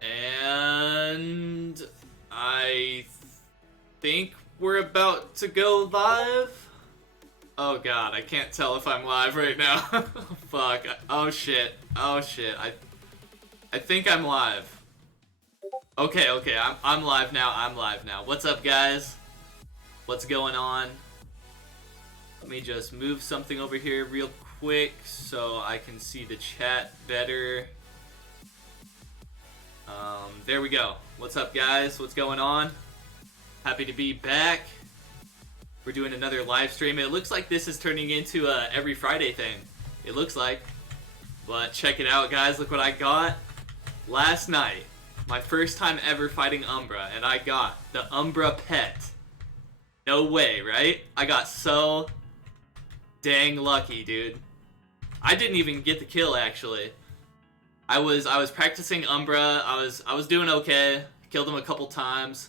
And I think we're about to go live. Oh god, I can't tell if I'm live right now. Fuck. Oh shit. Oh shit. I think I'm live. Okay, I'm live now. I'm live now. What's up, guys? What's going on? Let me just move something over here real quick so I can see the chat better. There we go. What's up, guys? What's going on? Happy to be back. We're doing another live stream. It looks like this is turning into a every Friday thing. It looks like. But check it out, guys. Look what I got. Last night, my first time ever fighting Umbra, and I got the Umbra pet. No way, right? I got so dang lucky, dude. I didn't even get the kill, actually. I was practicing Umbra. I was doing okay. Killed him a couple times.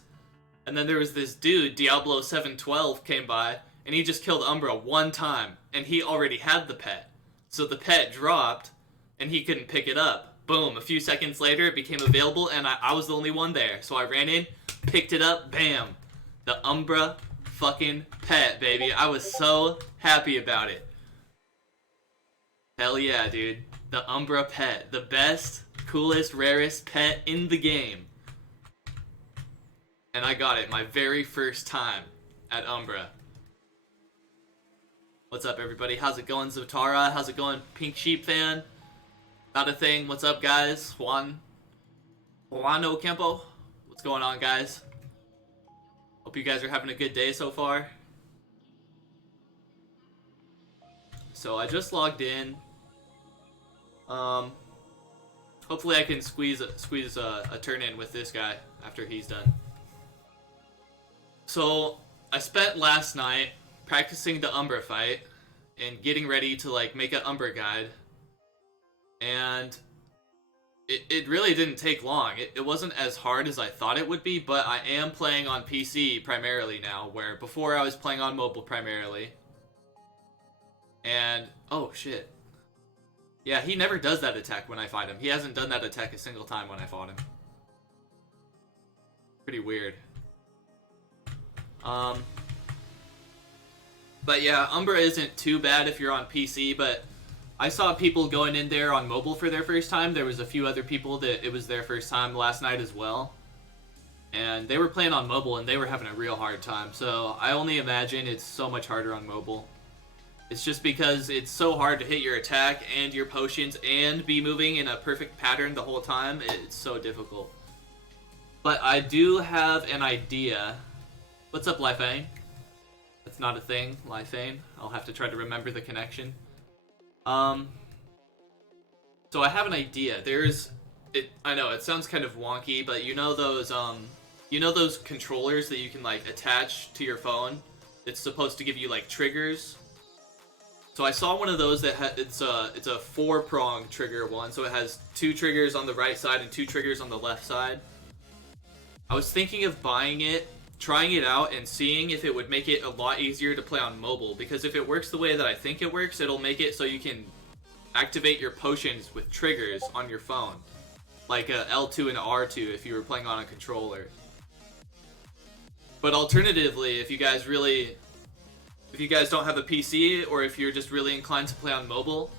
And then there was this dude, Diablo 712, came by, and he just killed Umbra one time, and he already had the pet. So the pet dropped, and he couldn't pick it up. Boom, a few seconds later, it became available, and I was the only one there. So I ran in, picked it up, bam. The Umbra fucking pet, baby. I was so happy about it. Hell yeah, dude. The Umbra pet. The best, coolest, rarest pet in the game. And I got it my very first time at Umbra. What's up, everybody? How's it going, Zotara? How's it going, Pink Sheep fan? Not a thing. What's up, guys? Juan Ocampo? What's going on, guys? Hope you guys are having a good day so far. So I just logged in. Hopefully I can squeeze a turn in with this guy after he's done. So I spent last night practicing the Umbra fight and getting ready to like make an Umbra guide, and it really didn't take long. It wasn't as hard as I thought it would be, but I am playing on PC primarily now, where before I was playing on mobile primarily. And oh shit. Yeah, he never does that attack when I fight him. He hasn't done that attack a single time when I fought him. Pretty weird. But yeah, Umbra isn't too bad if you're on PC, but I saw people going in there on mobile for their first time. There was a few other people that it was their first time last night as well. And they were playing on mobile and they were having a real hard time. So I only imagine it's so much harder on mobile. It's just because it's so hard to hit your attack and your potions and be moving in a perfect pattern the whole time. It's so difficult. But I do have an idea. What's up, Lifeane? That's not a thing, Lifeane. I'll have to try to remember the connection. So I have an idea. I know, it sounds kind of wonky, but you know those controllers that you can like attach to your phone? It's supposed to give you like triggers. So I saw one of those that it's a 4-prong trigger one, so it has 2 triggers on the right side and 2 triggers on the left side. I was thinking of buying it, trying it out, and seeing if it would make it a lot easier to play on mobile, because if it works the way that I think it works, it'll make it so you can activate your potions with triggers on your phone, like a L2 and R2 if you were playing on a controller. But alternatively, if you guys don't have a PC, or if you're just really inclined to play on mobile,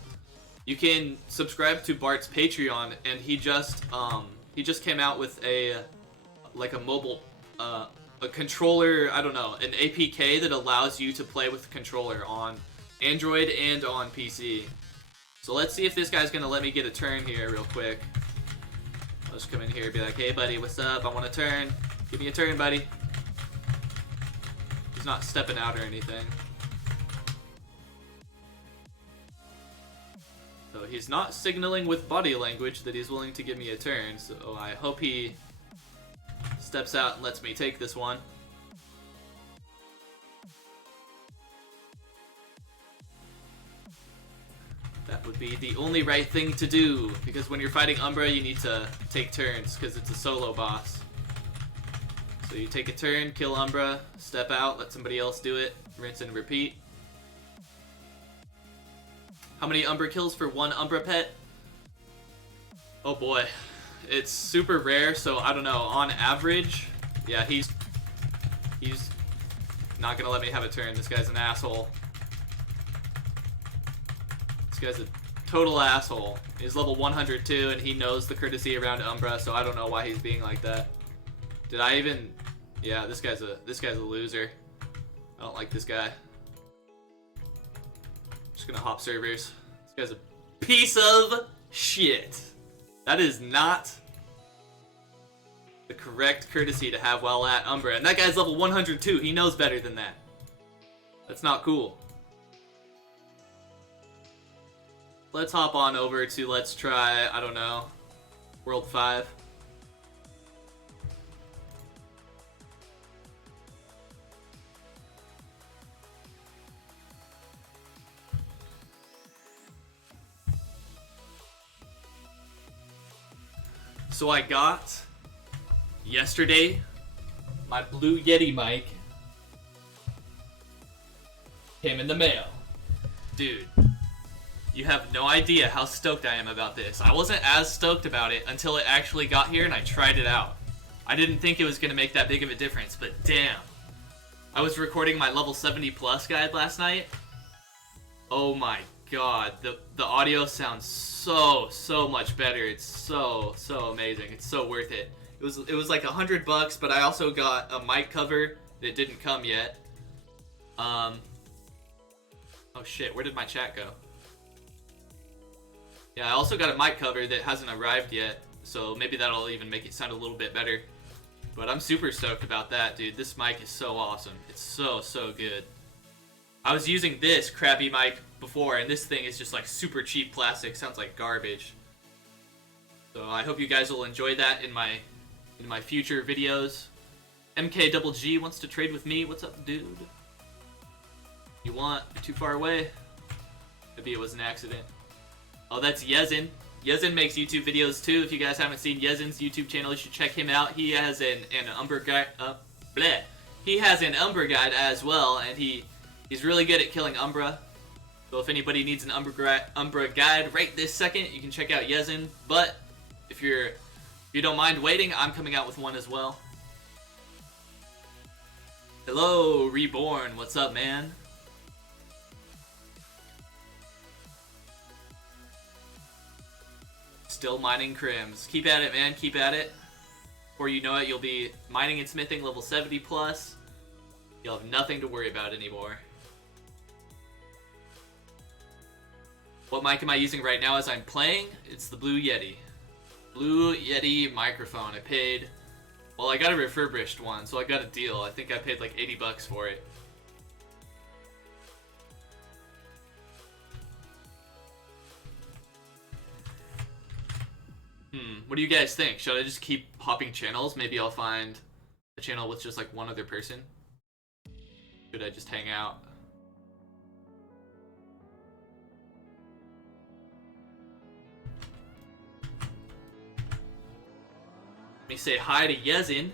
you can subscribe to Bart's Patreon, and he just came out with a mobile a controller, I don't know, an APK that allows you to play with the controller on Android and on PC. So let's see if this guy's gonna let me get a turn here real quick. I'll just come in here and be like, hey buddy, what's up? I want a turn. Give me a turn, buddy. He's not stepping out or anything. So he's not signaling with body language that he's willing to give me a turn, so I hope he steps out and lets me take this one. That would be the only right thing to do, because when you're fighting Umbra, you need to take turns, because it's a solo boss. So you take a turn, kill Umbra, step out, let somebody else do it, rinse and repeat. How many Umbra kills for one Umbra pet? Oh boy. It's super rare, so I don't know. On average, yeah, he's not gonna let me have a turn. This guy's an asshole. This guy's a total asshole. He's level 102, and he knows the courtesy around Umbra, so I don't know why he's being like that. Did I even? Yeah, this guy's a loser. I don't like this guy. Just gonna hop servers. This guy's a piece of shit. That is not the correct courtesy to have while at Umbra. And that guy's level 102. He knows better than that. That's not cool. Let's hop on over to, let's try, I don't know, World 5. So I got, yesterday, my Blue Yeti mic came in the mail. Dude, you have no idea how stoked I am about this. I wasn't as stoked about it until it actually got here and I tried it out. I didn't think it was going to make that big of a difference, but damn. I was recording my level 70 plus guide last night. Oh my god, the audio sounds so much better. It's so amazing. It's so worth it. It was like $100, but I also got a mic cover that didn't come yet. Oh shit, where did my chat go? Yeah, I also got a mic cover that hasn't arrived yet, so maybe that'll even make it sound a little bit better. But I'm super stoked about that, dude. This mic is so awesome. It's so good. I was using this crappy mic before, and this thing is just like super cheap plastic. Sounds like garbage. So I hope you guys will enjoy that in my future videos. MKGG wants to trade with me. What's up, dude? You want? You're too far away. Maybe it was an accident. Oh, that's Yezin. Yezin makes YouTube videos too. If you guys haven't seen Yezin's YouTube channel, you should check him out. He has an Umbra guide. He has an Umbra guide as well, and he's really good at killing Umbra. So if anybody needs an Umbra guide right this second, you can check out Yezin. But if you don't mind waiting, I'm coming out with one as well. Hello, Reborn. What's up, man? Still mining crims. Keep at it, man. Keep at it. Before you know it, you'll be mining and smithing level 70 plus. You'll have nothing to worry about anymore. What mic am I using right now as I'm playing? It's the Blue Yeti. Blue Yeti microphone. Well, I got a refurbished one, so I got a deal. I think I paid like $80 for it. What do you guys think? Should I just keep hopping channels? Maybe I'll find a channel with just like one other person. Should I just hang out? Let me say hi to Yezin.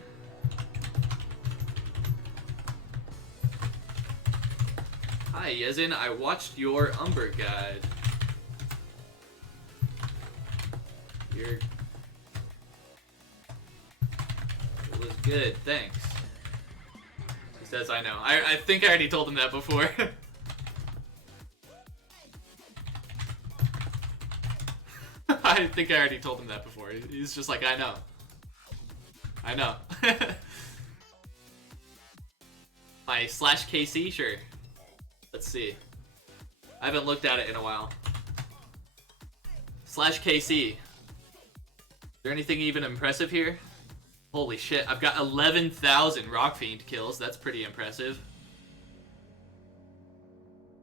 Hi Yezin, I watched your Umbra guide. It was good, thanks. He says I know. I think I already told him that before. I think I already told him that before. He's just like, I know. I know. My /KC? Sure. Let's see. I haven't looked at it in a while. /KC. Is there anything even impressive here? Holy shit, I've got 11,000 Rock Fiend kills. That's pretty impressive.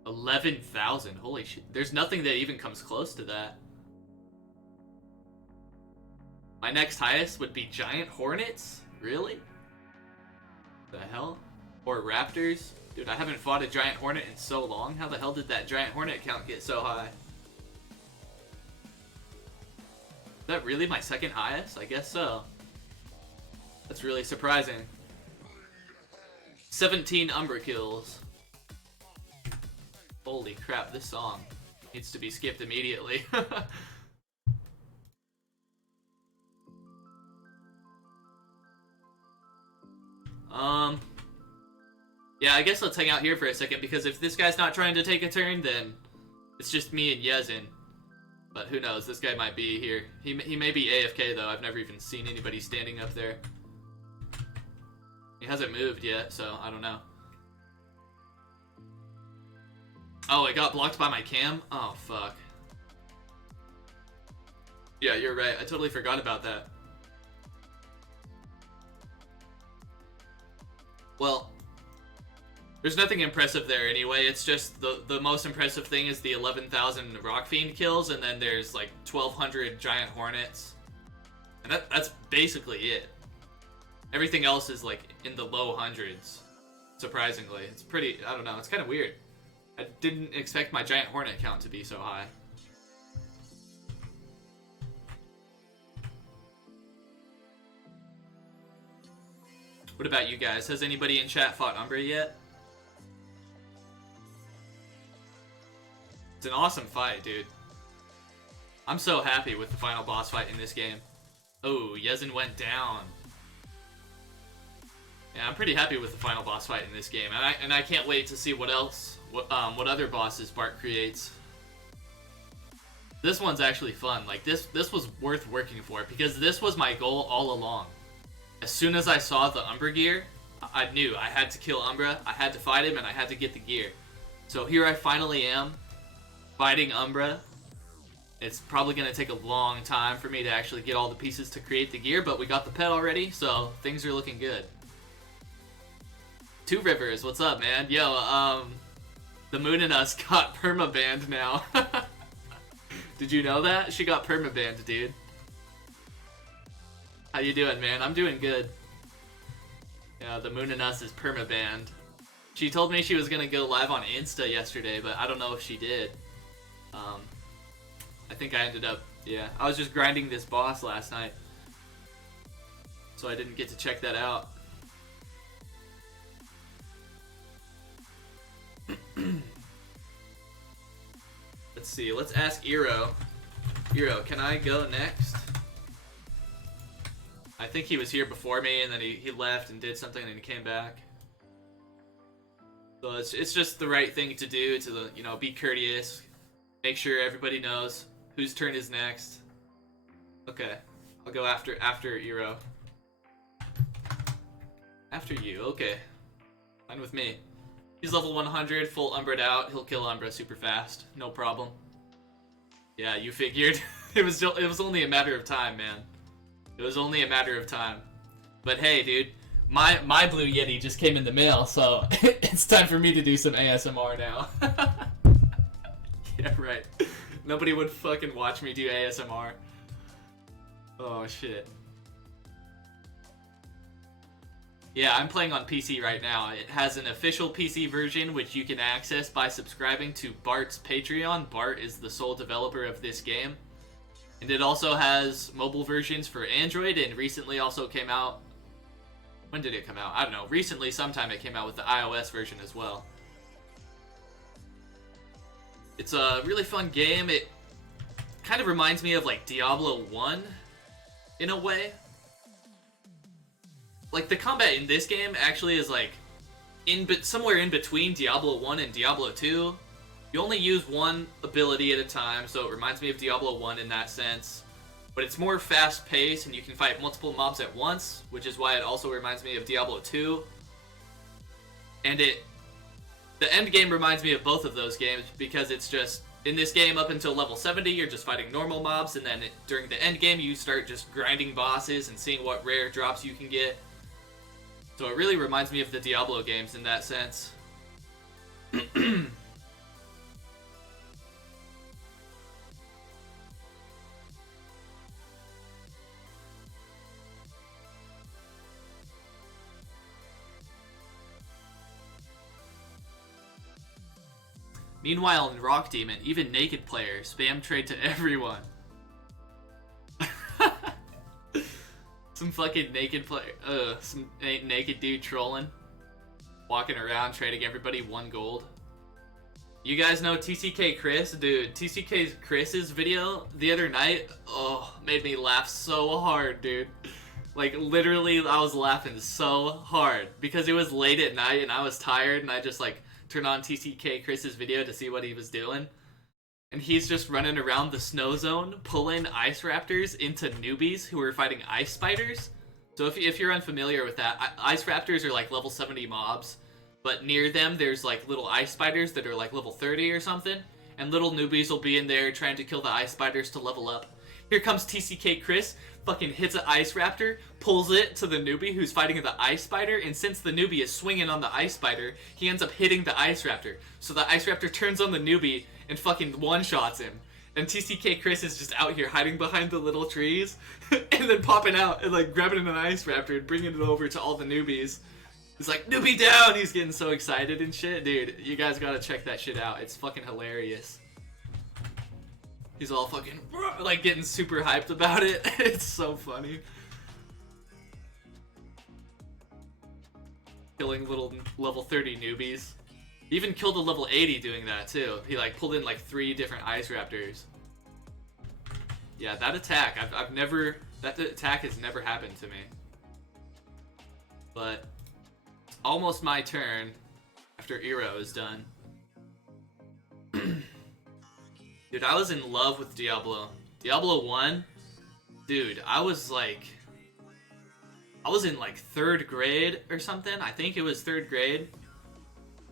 11,000. Holy shit. There's nothing that even comes close to that. My next highest would be Giant Hornets? Really? The hell? Or Raptors? Dude, I haven't fought a Giant Hornet in so long. How the hell did that Giant Hornet count get so high? Is that really my second highest? I guess so. That's really surprising. 17 Umbra kills. Holy crap, this song needs to be skipped immediately. Yeah, I guess let's hang out here for a second, because if this guy's not trying to take a turn, then it's just me and Yezin. But who knows, this guy might be here. He may be AFK, though. I've never even seen anybody standing up there. He hasn't moved yet, so I don't know. Oh, it got blocked by my cam? Oh, fuck. Yeah, you're right. I totally forgot about that. Well, there's nothing impressive there anyway. It's just the most impressive thing is the 11,000 Rock Fiend kills, and then there's like 1,200 Giant Hornets. And that's basically it. Everything else is like in the low hundreds, surprisingly. It's pretty, I don't know, it's kind of weird. I didn't expect my Giant Hornet count to be so high. What about you guys? Has anybody in chat fought Umbra yet? It's an awesome fight, dude. I'm so happy with the final boss fight in this game. Oh, Yezin went down. Yeah, I'm pretty happy with the final boss fight in this game, and I can't wait to see what other bosses Bart creates. This one's actually fun. Like this was worth working for, because this was my goal all along. As soon as I saw the Umbra gear, I knew I had to kill Umbra, I had to fight him, and I had to get the gear. So here I finally am, fighting Umbra. It's probably going to take a long time for me to actually get all the pieces to create the gear, but we got the pet already, so things are looking good. Two Rivers, what's up, man? Yo, the Moon and Us got permabanned now. Did you know that? She got permabanned, dude. How you doing, man? I'm doing good. Yeah, the Moon and Us is permabanned. She told me she was gonna go live on Insta yesterday, but I don't know if she did. I think I ended up, yeah. I was just grinding this boss last night, so I didn't get to check that out. Let's see, let's ask Eero. Eero, can I go next? I think he was here before me, and then he left and did something, and then he came back. So it's just the right thing to do to, you know, be courteous. Make sure everybody knows whose turn is next. Okay, I'll go after Eero. After you, okay. Fine with me. He's level 100, full Umbred out. He'll kill Umbra super fast, no problem. Yeah, you figured. It was only a matter of time, man. It was only a matter of time. But hey, dude, my Blue Yeti just came in the mail, so it's time for me to do some ASMR now. Yeah, right. Nobody would fucking watch me do ASMR. Oh, shit. Yeah, I'm playing on PC right now. It has an official PC version, which you can access by subscribing to Bart's Patreon. Bart is the sole developer of this game. And it also has mobile versions for Android, and recently also came out... When did it come out? I don't know. Recently, sometime it came out with the iOS version as well. It's a really fun game. It kind of reminds me of, like, Diablo 1, in a way. Like, the combat in this game actually is, like, somewhere in between Diablo 1 and Diablo 2. You only use one ability at a time, so it reminds me of Diablo 1 in that sense. But it's more fast-paced, and you can fight multiple mobs at once, which is why it also reminds me of Diablo 2. And the end game reminds me of both of those games, because it's just, in this game, up until level 70, you're just fighting normal mobs, and then during the end game, you start just grinding bosses and seeing what rare drops you can get. So it really reminds me of the Diablo games in that sense. Meanwhile, in Rock Demon, even naked players spam trade to everyone. Some fucking naked player, some naked dude trolling, walking around trading everybody 1 gold. You guys know TCK Chris? Dude, TCK Chris's video the other night, oh, made me laugh so hard, dude. Like, literally, I was laughing so hard because it was late at night and I was tired, and I just, like, turned on TCK Chris's video to see what he was doing. And he's just running around the snow zone, pulling ice raptors into newbies who are fighting ice spiders. So if you're unfamiliar with that, ice raptors are like level 70 mobs, but near them there's like little ice spiders that are like level 30 or something, and little newbies will be in there trying to kill the ice spiders to level up. Here comes TCK Chris, fucking hits an ice raptor, pulls it to the newbie who's fighting the ice spider, and since the newbie is swinging on the ice spider, he ends up hitting the ice raptor. So the ice raptor turns on the newbie and fucking one-shots him. And TCK Chris is just out here hiding behind the little trees, and then popping out and like grabbing an ice raptor and bringing it over to all the newbies. He's like, newbie down! He's getting so excited and shit. Dude, you guys gotta check that shit out. It's fucking hilarious. He's all fucking, like, getting super hyped about it. It's so funny. Killing little level 30 newbies. He even killed a level 80 doing that, too. He, like, pulled in, like, 3 different ice raptors. Yeah, that attack, I've never... That attack has never happened to me. But it's almost my turn after Ero is done. Dude, I was in love with Diablo. Diablo 1, dude, I was in like 3rd grade or something. I think it was 3rd grade.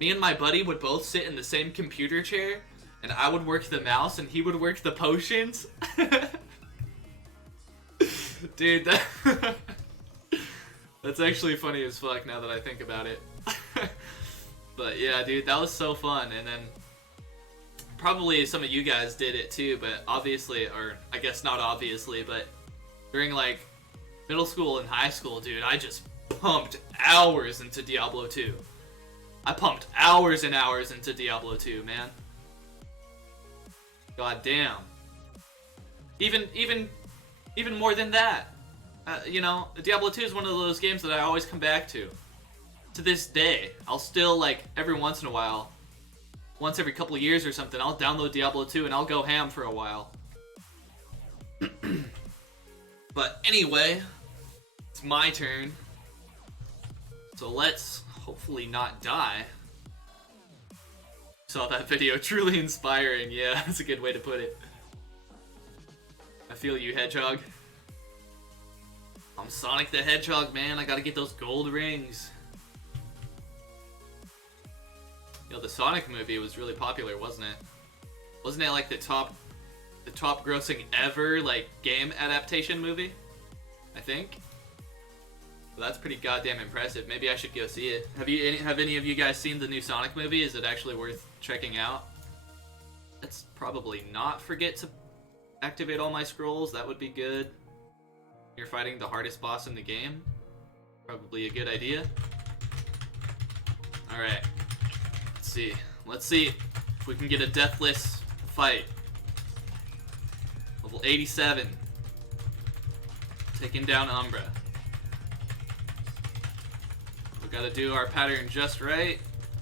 Me and my buddy would both sit in the same computer chair, and I would work the mouse and he would work the potions. Dude, that's actually funny as fuck now that I think about it. But yeah, dude, that was so fun. And then probably some of you guys did it too, but obviously, or I guess not obviously, but during like middle school and high school, dude, I just pumped hours into Diablo 2. I pumped hours and hours into Diablo 2, man. God damn. Even more than that. You know, Diablo 2 is one of those games that I always come back to. To this day, I'll still, like, every once in a while, once every couple of years or something, I'll download Diablo 2 and I'll go ham for a while. But anyway, it's my turn. So let's hopefully not die. Saw that video, truly inspiring. Yeah, that's a good way to put it. I feel you, Hedgehog. I'm Sonic the Hedgehog, man. I gotta get those gold rings. You know, the Sonic movie was really popular, wasn't it? Wasn't it like the top grossing ever, like, game adaptation movie? I think. Well, that's pretty goddamn impressive. Maybe I should go see it. Have any of you guys seen the new Sonic movie? Is it actually worth checking out? Let's probably not forget to activate all my scrolls. That would be good. You're fighting the hardest boss in the game. Probably a good idea. Alright. Let's see if we can get a deathless fight. Level 87. Taking down Umbra. We gotta do our pattern just right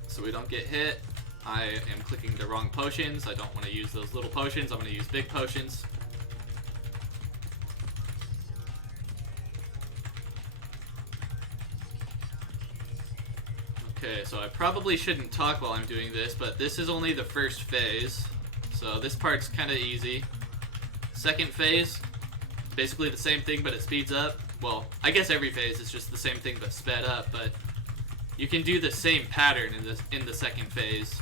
so we don't get hit. I am clicking the wrong potions. I don't want to use those little potions. I'm going to use big potions. Okay, so I probably shouldn't talk while I'm doing this, but this is only the first phase, so this part's kind of easy. Second phase, basically the same thing, but it speeds up. Well, I guess every phase is just the same thing, but sped up, but you can do the same pattern in the second phase.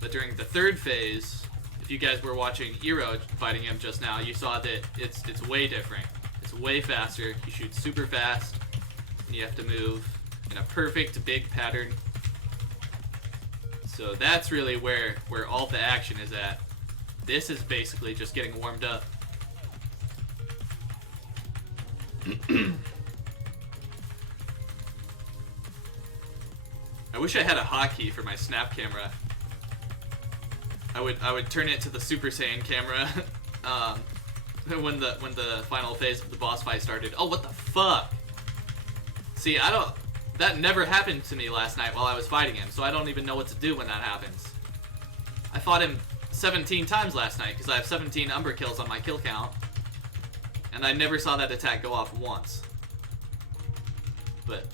But during the third phase, if you guys were watching Ero fighting him just now, you saw that it's way different. It's way faster. You shoot super fast, and you have to move in a perfect big pattern. So that's really where all the action is at. This is basically just getting warmed up. I wish I had a hotkey for my snap camera. I would turn it to the Super Saiyan camera when the final phase of the boss fight started. Oh, what the fuck? See, that never happened to me last night while I was fighting him, so I don't even know what to do when that happens. I fought him 17 times last night because I have 17 Umbra kills on my kill count, and I never saw that attack go off once. but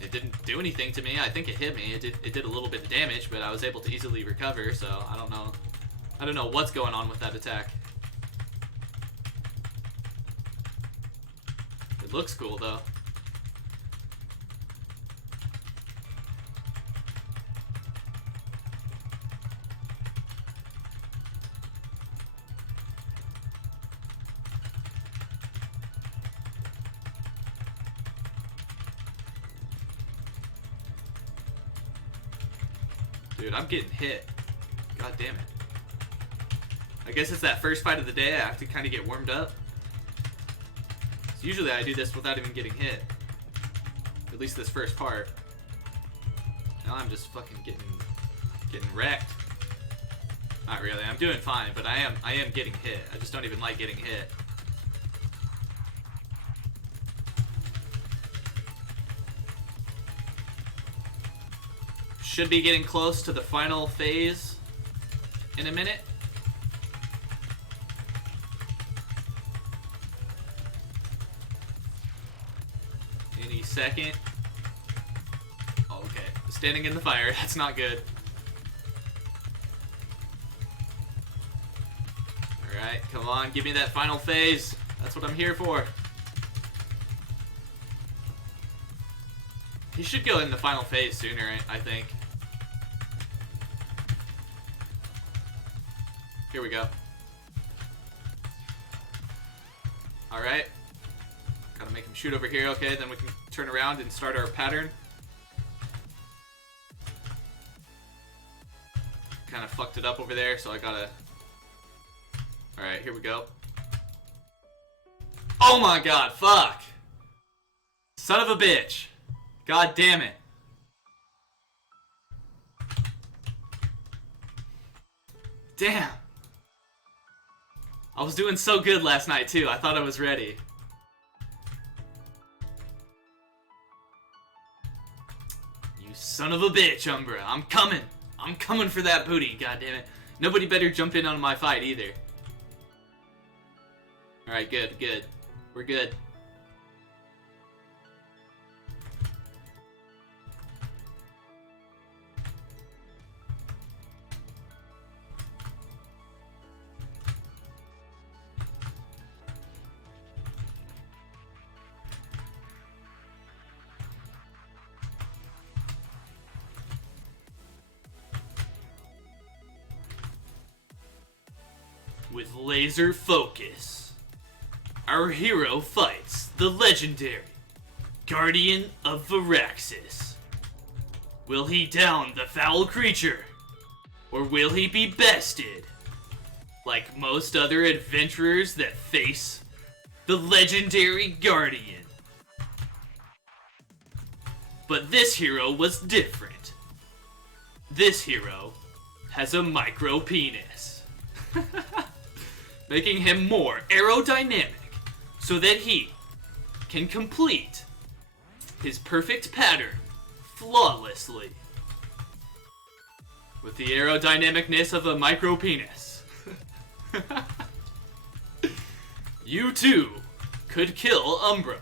it didn't do anything to me. I think it hit me. It did a little bit of damage, but I was able to easily recover, so I don't know. I don't know what's going on with that attack. It looks cool, though. Dude, I'm getting hit. God damn it. I guess it's that first fight of the day. I have to kind of get warmed up. So usually I do this without even getting hit. At least this first part. Now I'm just fucking getting wrecked. Not really. I'm doing fine, but I am getting hit. I just don't even like getting hit. Should be getting close to the final phase in a minute. Any second. Oh, okay. Standing in the fire. That's not good. Alright, come on. Give me that final phase. That's what I'm here for. He should go in the final phase sooner, I think. Here we go. Alright. Gotta make him shoot over here. Okay, then we can turn around and start our pattern. Kind of fucked it up over there, so I gotta... Alright, here we go. Oh my god, fuck! Son of a bitch! God damn it. Damn. I was doing so good last night, too. I thought I was ready. You son of a bitch, Umbra. I'm coming. I'm coming for that booty, goddammit. Nobody better jump in on my fight, either. Alright, good, good. We're good. With laser focus, our hero fights the legendary Guardian of Varaxis. Will he down the foul creature, or will he be bested? Like most other adventurers that face the legendary Guardian. But this hero was different. This hero has a micro penis. Making him more aerodynamic so that he can complete his perfect pattern flawlessly. With the aerodynamicness of a micro penis. You too could kill Umbra.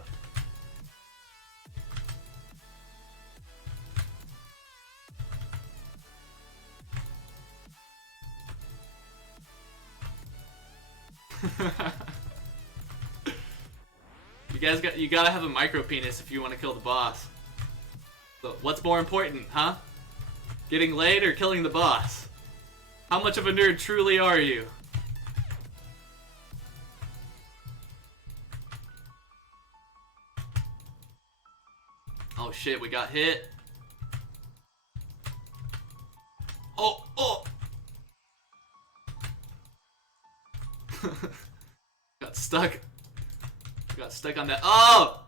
You gotta have a micro penis if you want to kill the boss. So what's more important, huh? Getting laid or killing the boss? How much of a nerd truly are you? Oh shit, we got hit. Oh, oh! Got stuck. Got stuck on that. Oh!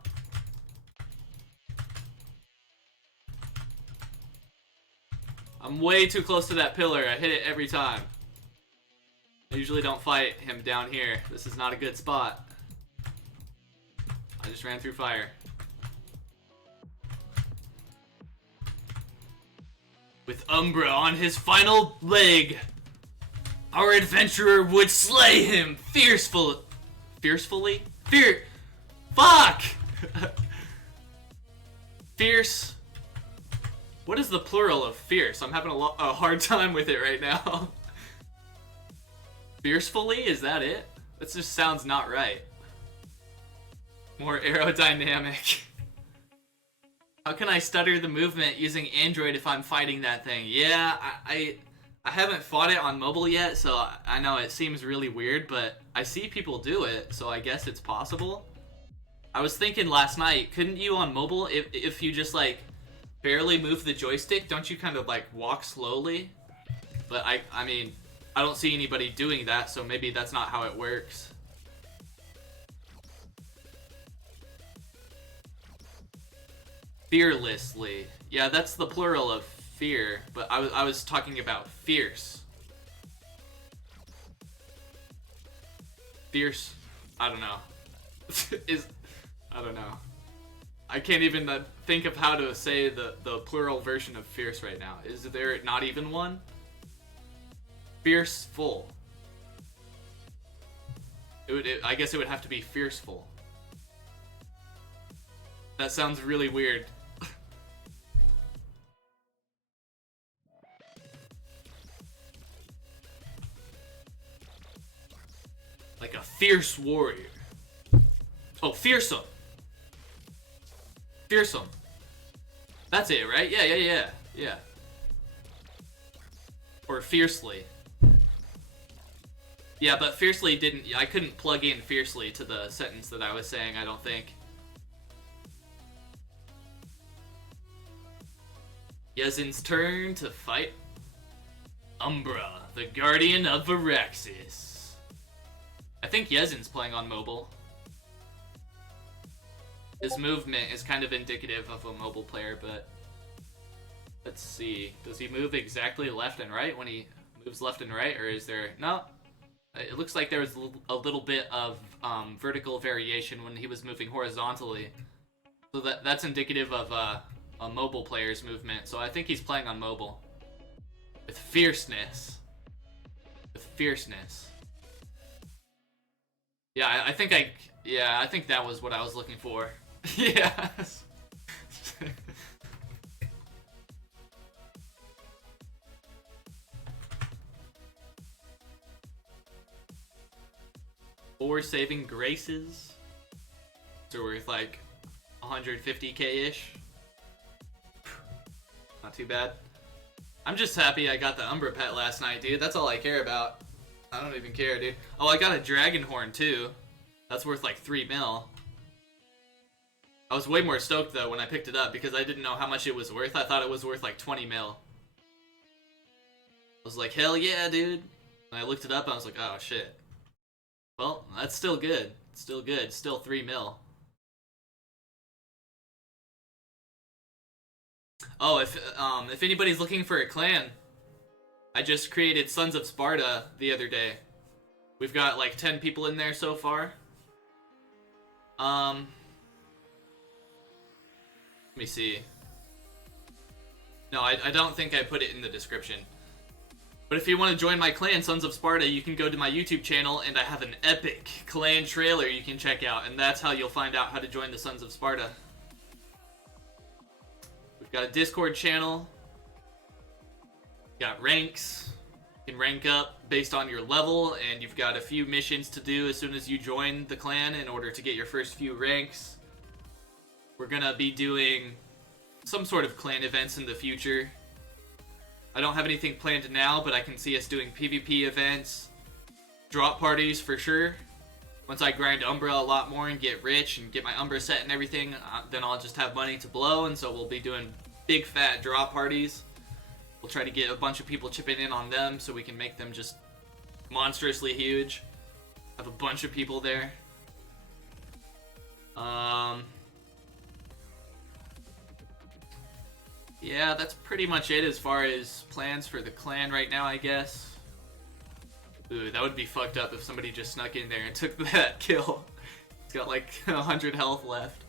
I'm way too close to that pillar. I hit it every time. I usually don't fight him down here. This is not a good spot. I just ran through fire. With Umbra on his final leg, our adventurer would slay him fiercely? Fuck! Fierce. What is the plural of fierce? I'm having a hard time with it right now. Fiercefully? Is that it? That just sounds not right. More aerodynamic. How can I stutter the movement using Android if I'm fighting that thing? Yeah, I haven't fought it on mobile yet, so I know it seems really weird, but I see people do it, so I guess it's possible. I was thinking last night, couldn't you on mobile, if you just like barely move the joystick, don't you kind of like walk slowly? But I mean, I don't see anybody doing that, so maybe that's not how it works. Fearlessly. Yeah, that's the plural of fear, but I was talking about fierce. Fierce. I don't know. I don't know. I can't even think of how to say the plural version of fierce right now. Is there not even one? Fierceful. I guess it would have to be fierceful. That sounds really weird. Like a fierce warrior. Oh, fearsome. Fearsome. That's it, right? Yeah. Or fiercely. Yeah, but fiercely I couldn't plug in fiercely to the sentence that I was saying, I don't think. Yezin's turn to fight Umbra, the Guardian of Varaxis. I think Yezin's playing on mobile. His movement is kind of indicative of a mobile player, but let's see. Does he move exactly left and right when he moves left and right, or is there... No. It looks like there was a little bit of vertical variation when he was moving horizontally. So that's indicative of a mobile player's movement. So I think he's playing on mobile. With fierceness. With fierceness. Yeah, I think that was what I was looking for. Yes. Four saving graces. So worth like 150k-ish. Not too bad. I'm just happy I got the Umbra pet last night, dude. That's all I care about. I don't even care, dude. Oh, I got a dragon horn too. That's worth like 3 mil. I was way more stoked though when I picked it up because I didn't know how much it was worth. I thought it was worth like 20 mil. I was like, hell yeah, dude. And I looked it up and I was like, oh shit. Well, that's still good. Still good. Still 3 mil. Oh, if anybody's looking for a clan, I just created Sons of Sparta the other day. We've got like 10 people in there so far. Let me see. No, I don't think I put it in the description. But if you want to join my clan, Sons of Sparta, you can go to my YouTube channel, and I have an epic clan trailer you can check out, and that's how you'll find out how to join the Sons of Sparta. We've got a Discord channel. Got ranks. You can rank up based on your level, and you've got a few missions to do as soon as you join the clan in order to get your first few ranks. We're gonna be doing some sort of clan events in the future. I don't have anything planned now, but I can see us doing PvP events, drop parties for sure. Once I grind Umbra a lot more and get rich and get my Umbra set and everything, then I'll just have money to blow, and so we'll be doing big fat drop parties. We'll try to get a bunch of people chipping in on them so we can make them just monstrously huge. Have a bunch of people there. Yeah, that's pretty much it as far as plans for the clan right now, I guess. Ooh, that would be fucked up if somebody just snuck in there and took that kill. He's got like 100 health left.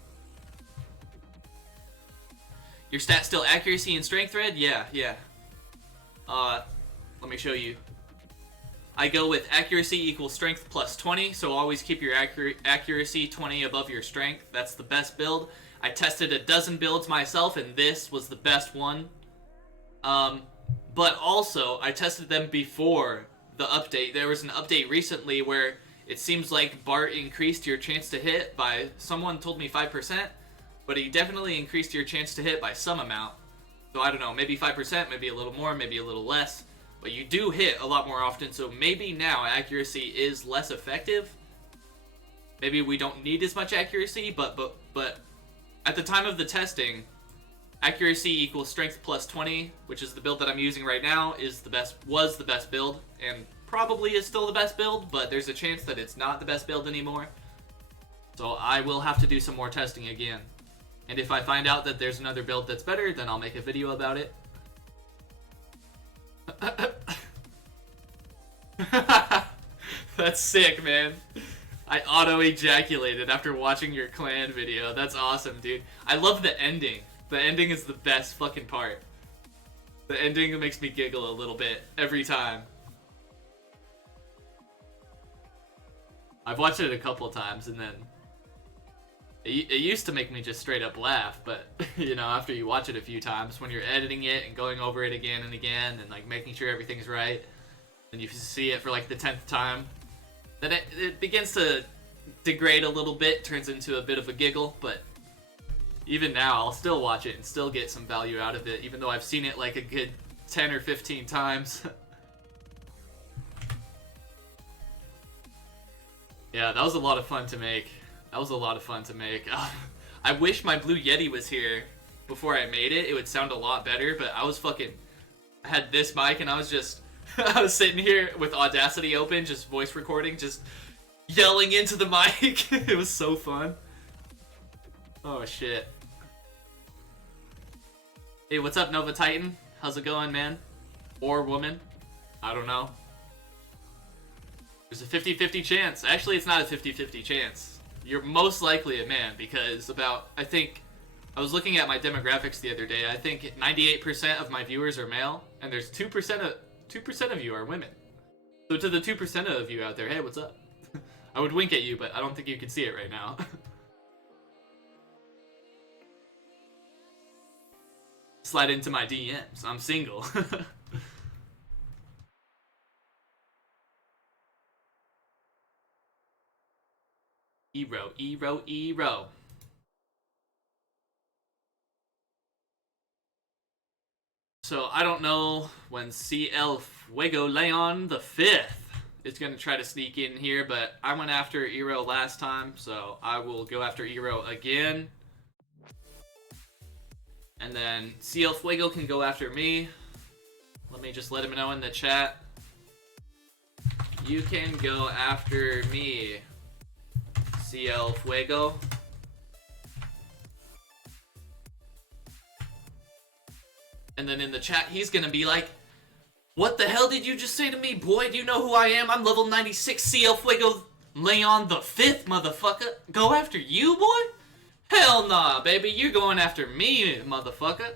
Your stat still accuracy and strength, Red? Yeah. Let me show you. I go with accuracy equals strength plus 20, so always keep your accuracy 20 above your strength. That's the best build. I tested a dozen builds myself, and this was the best one. But also, I tested them before the update. There was an update recently where it seems like Bart increased your chance to hit by, someone told me 5%, but he definitely increased your chance to hit by some amount. So I don't know, maybe 5%, maybe a little more, maybe a little less. But you do hit a lot more often, so maybe now accuracy is less effective. Maybe we don't need as much accuracy, but at the time of the testing, accuracy equals strength plus 20, which is the build that I'm using right now, was the best build, and probably is still the best build, but there's a chance that it's not the best build anymore. So I will have to do some more testing again. And if I find out that there's another build that's better, then I'll make a video about it. That's sick, man. I auto-ejaculated after watching your clan video. That's awesome, dude. I love the ending. The ending is the best fucking part. The ending makes me giggle a little bit every time. I've watched it a couple times, and then it used to make me just straight up laugh, but you know, after you watch it a few times, when you're editing it and going over it again and again and like making sure everything's right, and you see it for like the 10th time, then it begins to degrade a little bit, turns into a bit of a giggle. But even now, I'll still watch it and still get some value out of it, even though I've seen it like a good 10 or 15 times. Yeah, that was a lot of fun to make. That was a lot of fun to make. I wish my Blue Yeti was here before I made it. It would sound a lot better, but I had this mic and I was just, I was sitting here with Audacity open, just voice recording, just yelling into the mic. It was so fun. Oh, shit. Hey, what's up, Nova Titan? How's it going, man? Or woman? I don't know. There's a 50-50 chance. Actually, it's not a 50-50 chance. You're most likely a man, because I think, I was looking at my demographics the other day, I think 98% of my viewers are male, and there's 2% of you are women. So to the 2% of you out there, hey, what's up? I would wink at you, but I don't think you can see it right now. Slide into my DMs. I'm single. Ero. So I don't know when CL Fuego Leon the 5th is going to try to sneak in here, but I went after Ero last time, so I will go after Ero again. And then CL Fuego can go after me. Let me just let him know in the chat. You can go after me, CL Fuego. And then in the chat, he's gonna be like, what the hell did you just say to me, boy? Do you know who I am? I'm level 96 CL Fuego Leon the 5th, motherfucker. Go after you, boy? Hell nah, baby. You're going after me, motherfucker.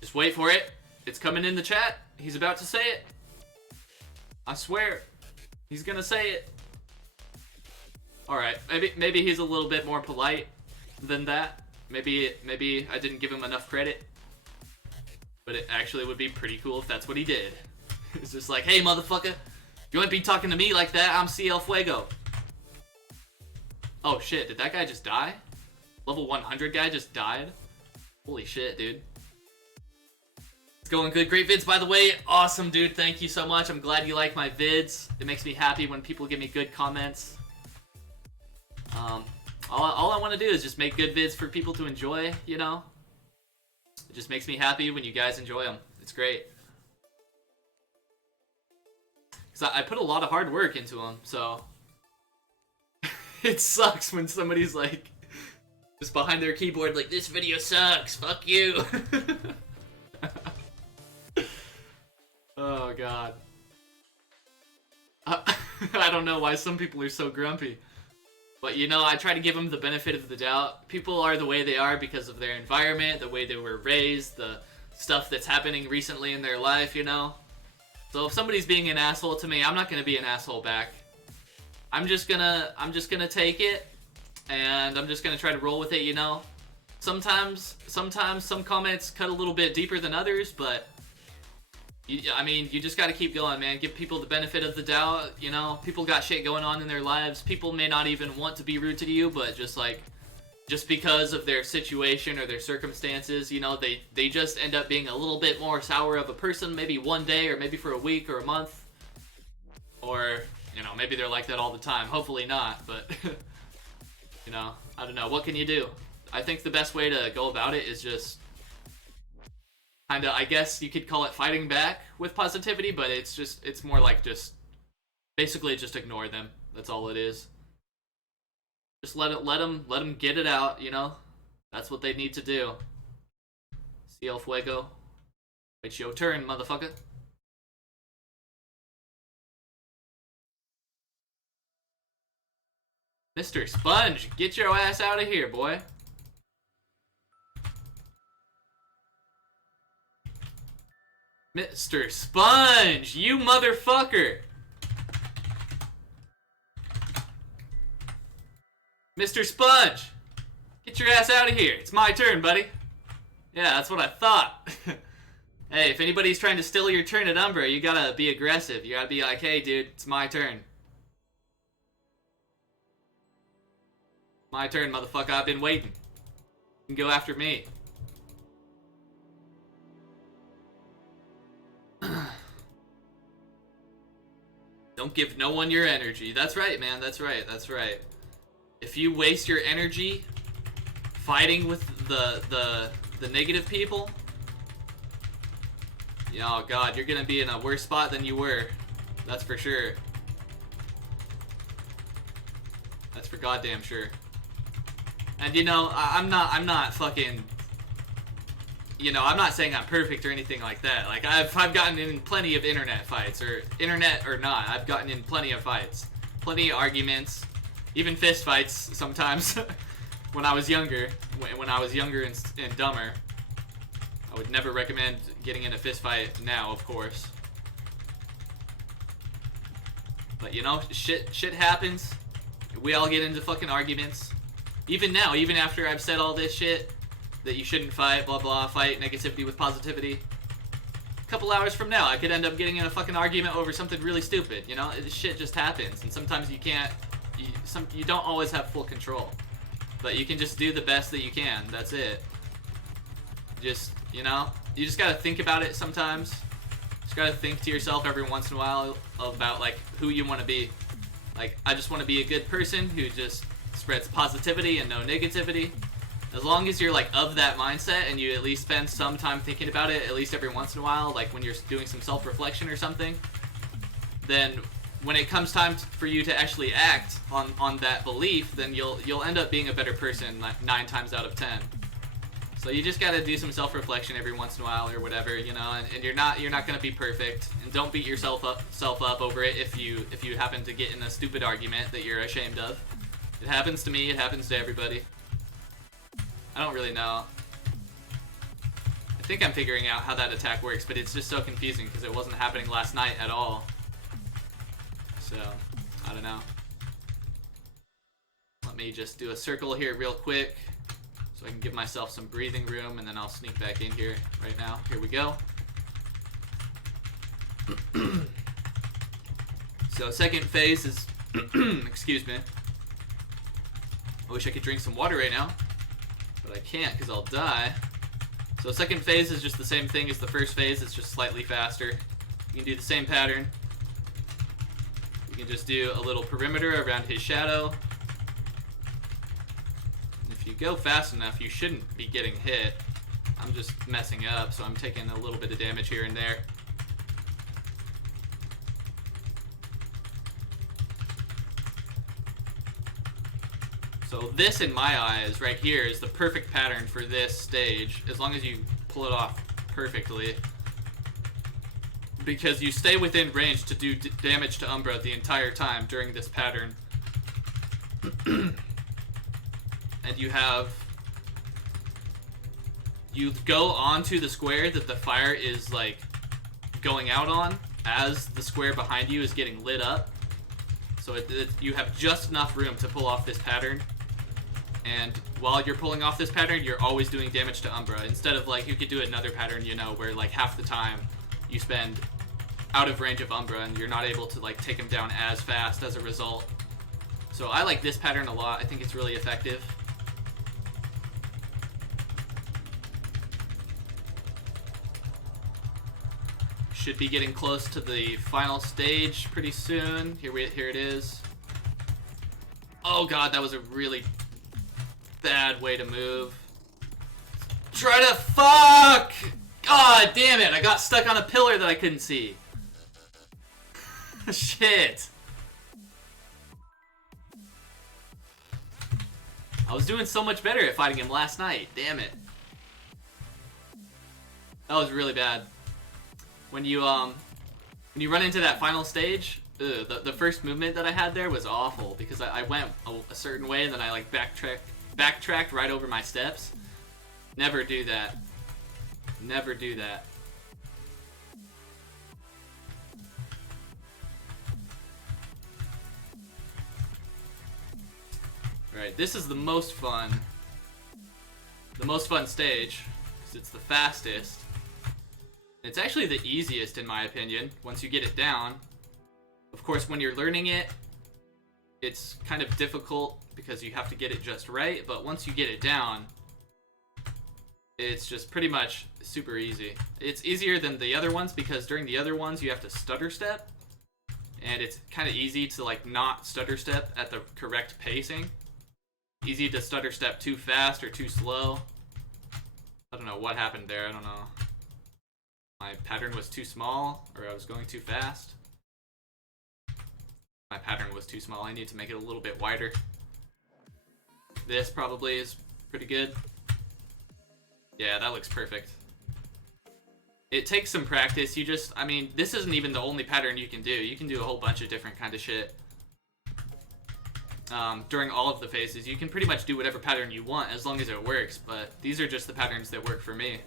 Just wait for it. It's coming in the chat. He's about to say it. I swear. He's gonna say it. Alright, maybe he's a little bit more polite than that. Maybe I didn't give him enough credit. But it actually would be pretty cool if that's what he did. It's just like, hey, motherfucker. You wouldn't be talking to me like that. I'm CL Fuego. Oh, shit. Did that guy just die? Level 100 guy just died? Holy shit, dude. It's going good. Great vids, by the way. Awesome, dude. Thank you so much. I'm glad you like my vids. It makes me happy when people give me good comments. All I want to do is just make good vids for people to enjoy, you know? It just makes me happy when you guys enjoy them. It's great. Because I put a lot of hard work into them, so... It sucks when somebody's like, just behind their keyboard like, this video sucks, fuck you. Oh, God. I don't know why some people are so grumpy. But, you know, I try to give them the benefit of the doubt. People are the way they are because of their environment, the way they were raised, the stuff that's happening recently in their life, you know? So if somebody's being an asshole to me, I'm not gonna be an asshole back. I'm just gonna take it, and I'm just gonna try to roll with it, you know? Sometimes some comments cut a little bit deeper than others, but I mean, you just gotta keep going, man. Give people the benefit of the doubt, you know? People got shit going on in their lives. People may not even want to be rude to you, but just like, just because of their situation or their circumstances, you know, they just end up being a little bit more sour of a person, maybe one day, or maybe for a week or a month. Or, you know, maybe they're like that all the time. Hopefully not, but, you know, I don't know. What can you do? I think the best way to go about it is just kind of, I guess you could call it fighting back with positivity, but it's more like just, basically just ignore them. That's all it is. Just let them get it out, you know? That's what they need to do. See El Fuego. It's your turn, motherfucker. Mr. Sponge, get your ass out of here, boy. Mr. Sponge, you motherfucker. Mr. Sponge, get your ass out of here. It's my turn, buddy. Yeah, that's what I thought. Hey, if anybody's trying to steal your turn at Umbra, you gotta be aggressive. You gotta be like, hey, dude, it's my turn. My turn, motherfucker. I've been waiting. You can go after me. Don't give no one your energy. That's right, man. That's right. That's right. If you waste your energy fighting with the negative people, oh god, you're gonna be in a worse spot than you were. That's for sure. That's for goddamn sure. And you know, I'm not fucking, you know, I'm not saying I'm perfect or anything like that. Like I've gotten in plenty of internet fights, or internet or not, I've gotten in plenty of fights, plenty of arguments, even fist fights sometimes. When I was younger, and dumber. I would never recommend getting in a fist fight now, of course. But you know, shit happens. We all get into fucking arguments. Even now, even after I've said all this shit, that you shouldn't fight, blah blah, fight negativity with positivity. A couple hours from now, I could end up getting in a fucking argument over something really stupid, you know? Shit just happens, and sometimes you can't, you don't always have full control. But you can just do the best that you can, that's it. Just, you know, you just gotta think about it sometimes. Just gotta think to yourself every once in a while about, like, who you want to be. Like, I just want to be a good person who just spreads positivity and no negativity. As long as you're like of that mindset and you at least spend some time thinking about it, at least every once in a while, like when you're doing some self-reflection or something, then when it comes time for you to actually act on that belief, then you'll end up being a better person like 9 times out of 10. So you just gotta do some self-reflection every once in a while or whatever, you know, and you're not gonna be perfect, and don't beat yourself up over it if you happen to get in a stupid argument that you're ashamed of. It happens to me, it happens to everybody. I don't really know. I think I'm figuring out how that attack works, but it's just so confusing because it wasn't happening last night at all. So, I don't know. Let me just do a circle here real quick so I can give myself some breathing room, and then I'll sneak back in here right now. Here we go. So, second phase is... excuse me. I wish I could drink some water right now, but I can't because I'll die. So second phase is just the same thing as the first phase, it's just slightly faster. You can do the same pattern. You can just do a little perimeter around his shadow. And if you go fast enough, you shouldn't be getting hit. I'm just messing up, so I'm taking a little bit of damage here and there. So this, in my eyes, right here, is the perfect pattern for this stage, as long as you pull it off perfectly. Because you stay within range to do damage to Umbra the entire time during this pattern. And you go onto the square that the fire is, like, going out on as the square behind you is getting lit up. So you have just enough room to pull off this pattern. And while you're pulling off this pattern, you're always doing damage to Umbra. Instead of like, you could do another pattern, you know, where like half the time you spend out of range of Umbra and you're not able to like take him down as fast as a result. So I like this pattern a lot. I think it's really effective. Should be getting close to the final stage pretty soon. Here it is. Oh god, that was a really bad way to move. Try to fuck! God damn it, I got stuck on a pillar that I couldn't see. Shit. I was doing so much better at fighting him last night. Damn it. That was really bad. When you run into that final stage, the first movement that I had there was awful because I went a certain way and then I like backtracked right over my steps. Never do that. Never do that. Alright, this is the most fun stage because it's the fastest. It's actually the easiest in my opinion, once you get it down. Of course, when you're learning it, it's kind of difficult because you have to get it just right, but once you get it down, it's just pretty much super easy. It's easier than the other ones because during the other ones you have to stutter step, and it's kind of easy to like not stutter step at the correct pacing. Easy to stutter step too fast or too slow. I don't know what happened there, I don't know. My pattern was too small, or I was going too fast. My pattern was too small, I need to make it a little bit wider. This probably is pretty good. Yeah, that looks perfect. It takes some practice, I mean, this isn't even the only pattern you can do. You can do a whole bunch of different kind of shit. During all of the phases, you can pretty much do whatever pattern you want as long as it works, but these are just the patterns that work for me.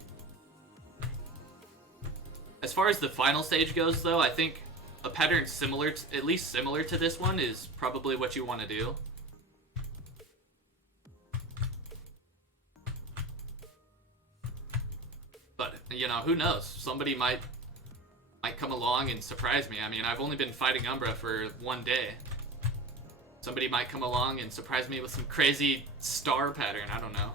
As far as the final stage goes, though, I think a pattern similar, at least similar to this one, is probably what you want to do. But, you know, who knows? Somebody might come along and surprise me. I mean, I've only been fighting Umbra for one day. Somebody might come along and surprise me with some crazy star pattern, I don't know.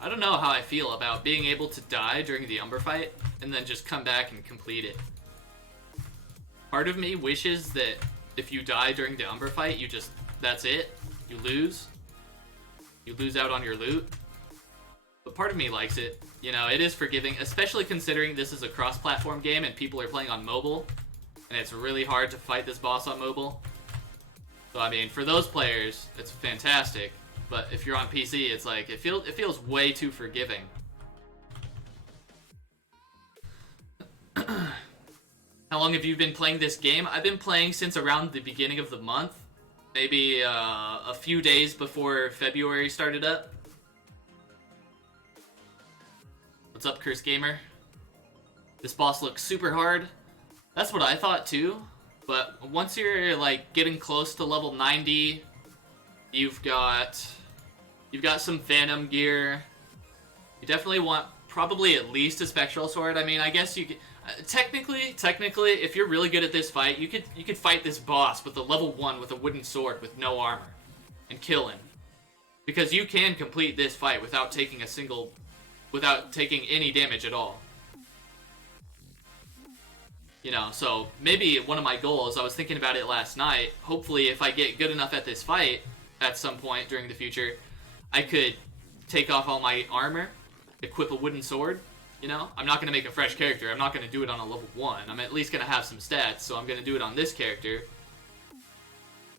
I don't know how I feel about being able to die during the Umbra fight and then just come back and complete it. Part of me wishes that if you die during the Umbra fight, that's it. You lose. You lose out on your loot. But part of me likes it. You know, it is forgiving, especially considering this is a cross-platform game and people are playing on mobile. And it's really hard to fight this boss on mobile. So, I mean, for those players, it's fantastic. But if you're on PC, it's like, it feels way too forgiving. How long have you been playing this game? I've been playing since around the beginning of the month. Maybe a few days before February started up. What's up, Curse Gamer? This boss looks super hard. That's what I thought too. But once you're like getting close to level 90, you've got some Phantom gear. You definitely want probably at least a Spectral Sword. I mean, I guess you could... Technically, if you're really good at this fight, you could fight this boss with a level 1 with a wooden sword with no armor and kill him. Because you can complete this fight without taking any damage at all. You know, so maybe one of my goals, I was thinking about it last night, hopefully if I get good enough at this fight at some point during the future, I could take off all my armor, equip a wooden sword. You know, I'm not going to make a fresh character. I'm not going to do it on a level 1. I'm at least going to have some stats, so I'm going to do it on this character.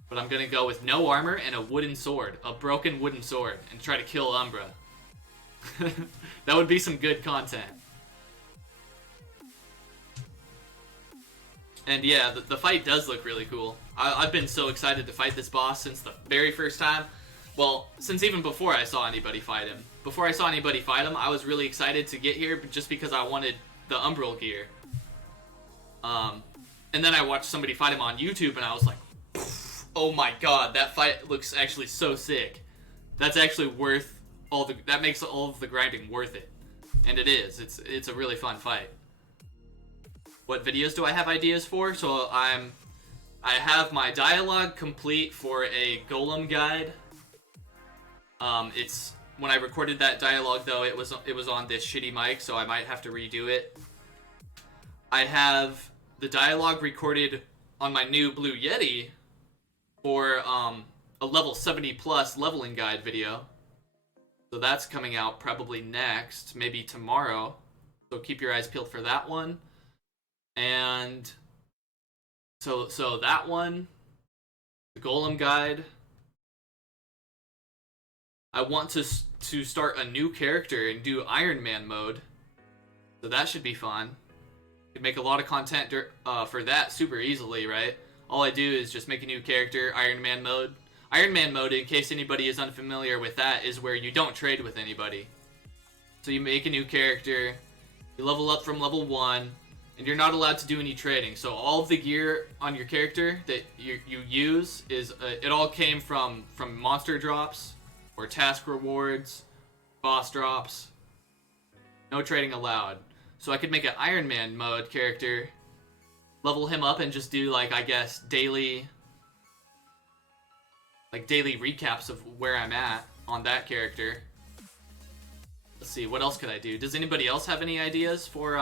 But I'm going to go with no armor and a wooden sword. A broken wooden sword. And try to kill Umbra. That would be some good content. And yeah, the fight does look really cool. I've been so excited to fight this boss since the very first time. Well, since even before I saw anybody fight him. Before I saw anybody fight him, I was really excited to get here just because I wanted the Umbral gear. And then I watched somebody fight him on YouTube and I was like, oh my god, that fight looks actually so sick. That's actually worth that makes all of the grinding worth it. And it is. It's a really fun fight. What videos do I have ideas for? So I have my dialogue complete for a Golem guide. It's when I recorded that dialogue though, it was on this shitty mic, so I might have to redo it. I have the dialogue recorded on my new Blue Yeti for a level 70 plus leveling guide video. So that's coming out probably next, maybe tomorrow. So keep your eyes peeled for that one. And so that one, the Golem guide. I want to start a new character and do Iron Man mode. So that should be fun. Could make a lot of content for that super easily, right? All I do is just make a new character, Iron Man mode. Iron Man mode, in case anybody is unfamiliar with that, is where you don't trade with anybody. So you make a new character, you level up from level 1, and you're not allowed to do any trading. So all of the gear on your character that you use is it all came from monster drops or task rewards, boss drops. No trading allowed. So I could make an Iron Man mode character, level him up, and just do like, I guess, daily recaps of where I'm at on that character. Let's see, what else could I do? Does anybody else have any ideas for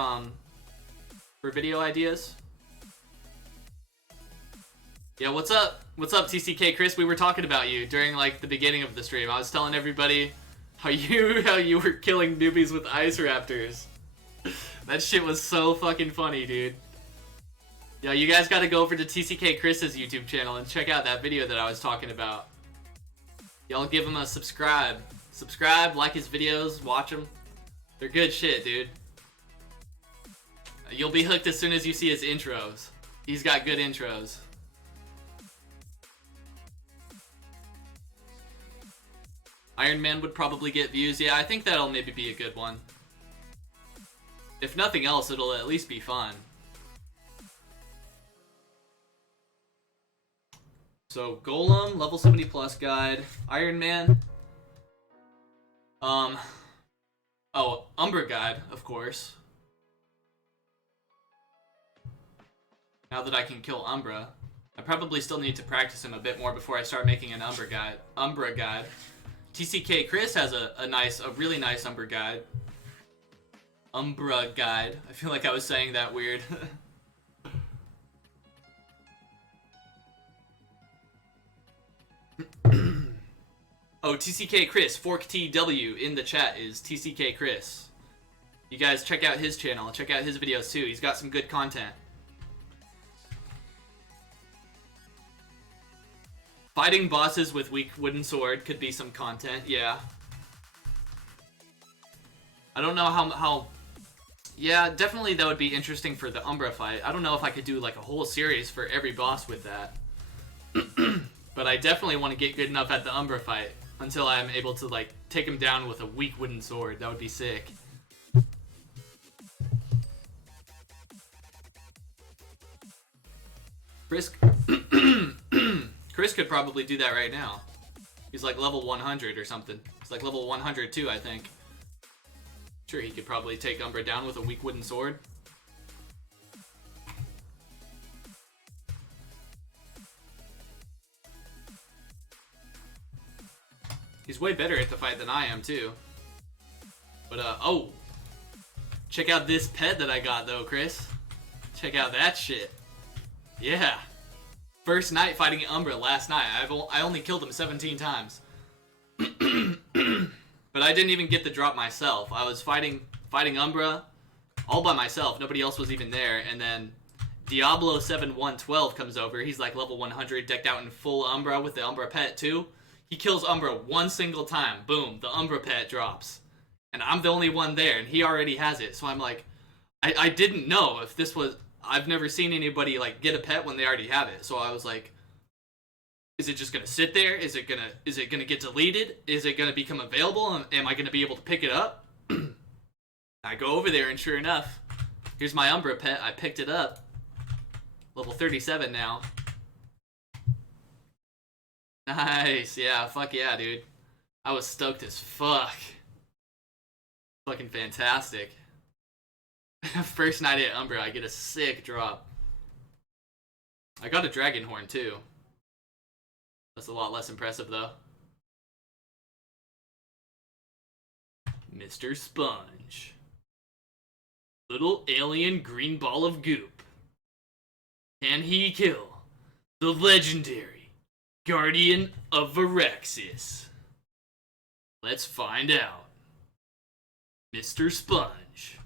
video ideas? Yeah, what's up? What's up, TCK Chris? We were talking about you during like the beginning of the stream. I was telling everybody how you were killing newbies with ice raptors. That shit was so fucking funny, dude. Yeah, you guys gotta go over to TCK Chris's YouTube channel and check out that video that I was talking about. Y'all give him a subscribe. Subscribe, like his videos, watch them. They're good shit, dude. You'll be hooked as soon as you see his intros. He's got good intros. Iron Man would probably get views. Yeah, I think that'll maybe be a good one. If nothing else, it'll at least be fun. So, Golem, level 70 plus guide, Iron Man. Oh, Umbra guide, of course. Now that I can kill Umbra. I probably still need to practice him a bit more before I start making an Umbra guide. TCK Chris has a really nice Umbra guide. Umbra guide. I feel like I was saying that weird. Oh, TCK Chris, Fork TW in the chat is TCK Chris. You guys check out his channel, check out his videos too. He's got some good content. Fighting bosses with weak wooden sword could be some content, yeah. I don't know how yeah, definitely that would be interesting for the Umbra fight. I don't know if I could do like a whole series for every boss with that. But I definitely want to get good enough at the Umbra fight until I'm able to like take him down with a weak wooden sword. That would be sick. Chris could probably do that right now. He's like level 100 or something. He's like level 102, I think. Sure, he could probably take Umbra down with a weak wooden sword. He's way better at the fight than I am, too. But, oh. Check out this pet that I got, though, Chris. Check out that shit. Yeah. First night fighting Umbra last night. I only killed him 17 times. But I didn't even get the drop myself. I was fighting Umbra all by myself. Nobody else was even there. And then Diablo 7112 comes over. He's like level 100, decked out in full Umbra with the Umbra pet too. He kills Umbra one single time. Boom, the Umbra pet drops. And I'm the only one there, and he already has it. So I'm like, I didn't know if this was... I've never seen anybody like get a pet when they already have it. So I was like, Is it just gonna sit there? Is it gonna get deleted? Is it gonna become available? Am I gonna be able to pick it up? I go over there and sure enough, here's my Umbra pet. I picked it up. Level 37 now. Nice, yeah, fuck yeah, dude. I was stoked as fuck. Fucking fantastic. First night at Umbra, I get a sick drop. I got a dragon horn too. That's a lot less impressive though. Mr. Sponge. Little alien green ball of goop. Can he kill the legendary Guardian of Varaxis? Let's find out. Mr. Sponge.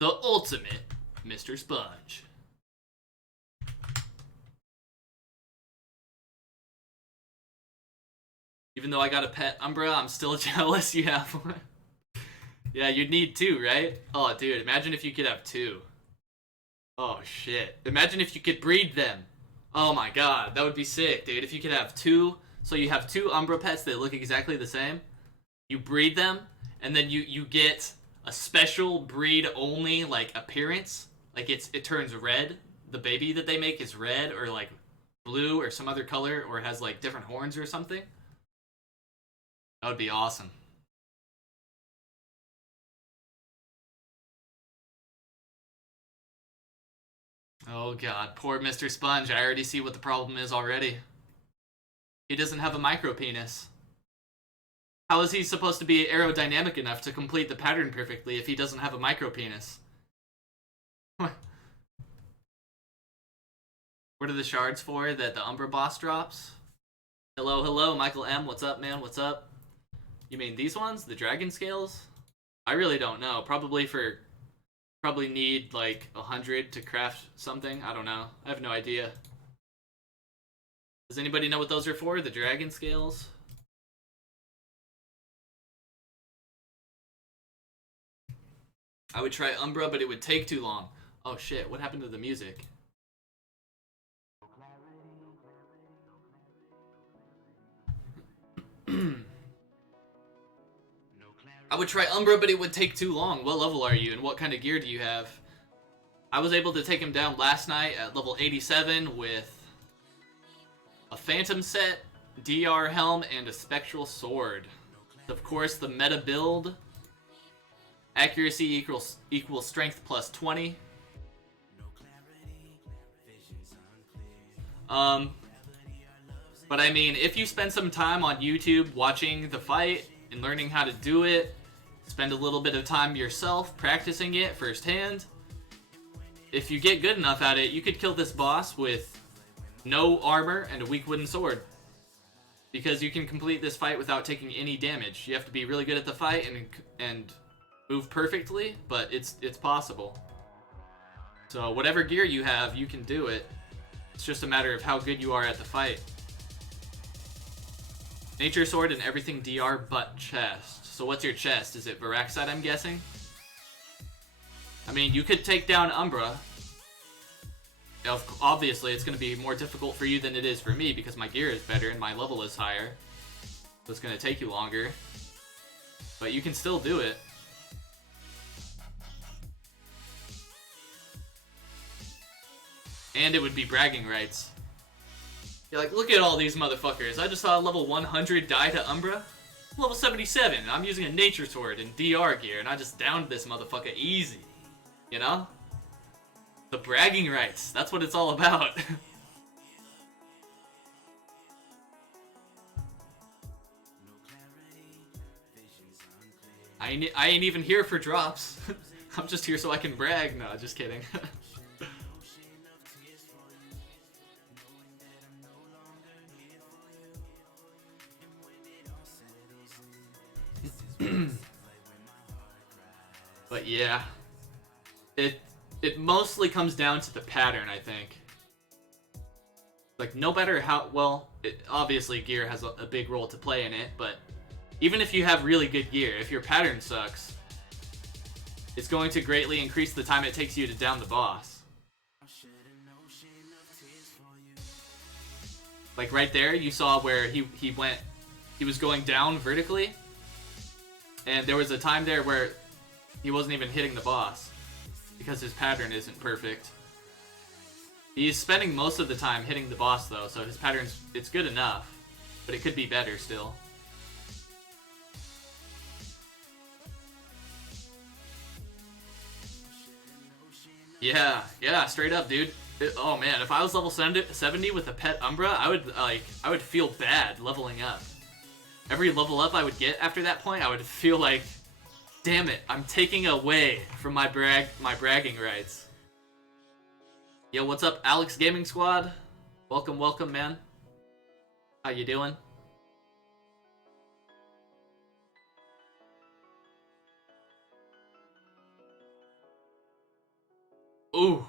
The ultimate Mr. Sponge. Even though I got a pet Umbra, I'm still jealous you have one. Yeah, you'd need two, right? Oh, dude, imagine if you could have two. Oh, shit. Imagine if you could breed them. Oh my god, that would be sick, dude. If you could have two, so you have two Umbra pets that look exactly the same. You breed them, and then you get a special breed-only, like, appearance. Like, it turns red. The baby that they make is red, or, like, blue, or some other color, or it has, like, different horns or something. That would be awesome. Oh god, poor Mr. Sponge. I already see what the problem is already. He doesn't have a micro penis. How is he supposed to be aerodynamic enough to complete the pattern perfectly if he doesn't have a micro penis? What are the shards for that the Umbra boss drops? Hello, hello, Michael M. What's up, man? What's up? You mean these ones? The dragon scales? I really don't know. Probably need like 100 to craft something. I don't know. I have no idea. Does anybody know what those are for? The dragon scales? I would try Umbra, but it would take too long. Oh shit, what happened to the music? I would try Umbra, but it would take too long. What level are you, and what kind of gear do you have? I was able to take him down last night at level 87 with a Phantom set, DR helm, and a Spectral sword. Of course, the meta build. Accuracy equals strength plus 20. But I mean, if you spend some time on YouTube watching the fight and learning how to do it, spend a little bit of time yourself practicing it firsthand, if you get good enough at it, you could kill this boss with no armor and a weak wooden sword. Because you can complete this fight without taking any damage. You have to be really good at the fight and move perfectly, but it's possible. So whatever gear you have, you can do it. It's just a matter of how good you are at the fight. Nature sword and everything DR but chest. So what's your chest? Is it Varaxite, I'm guessing? I mean, you could take down Umbra. Obviously, it's going to be more difficult for you than it is for me because my gear is better and my level is higher. So it's going to take you longer. But you can still do it. And it would be bragging rights. You're like, look at all these motherfuckers. I just saw a level 100 die to Umbra. Level 77, and I'm using a nature sword and DR gear, and I just downed this motherfucker easy. You know? The bragging rights. That's what it's all about. I ain't even here for drops. I'm just here so I can brag. No, just kidding. But yeah, it mostly comes down to the pattern, I think. Like, no matter how well, obviously gear has a big role to play in it, but even if you have really good gear, if your pattern sucks, it's going to greatly increase the time it takes you to down the boss. Like right there, you saw where he was going down vertically, and there was a time there where he wasn't even hitting the boss because his pattern isn't perfect. He's spending most of the time hitting the boss though, so his pattern's it's good enough, but it could be better still. Yeah, straight up, dude. Oh man, if I was level 70 with a pet Umbra, I would feel bad leveling up. Every level up I would get after that point, I would feel like, damn it, I'm taking away from my bragging rights. Yo, what's up, Alex Gaming Squad? Welcome, man. How you doing? Ooh.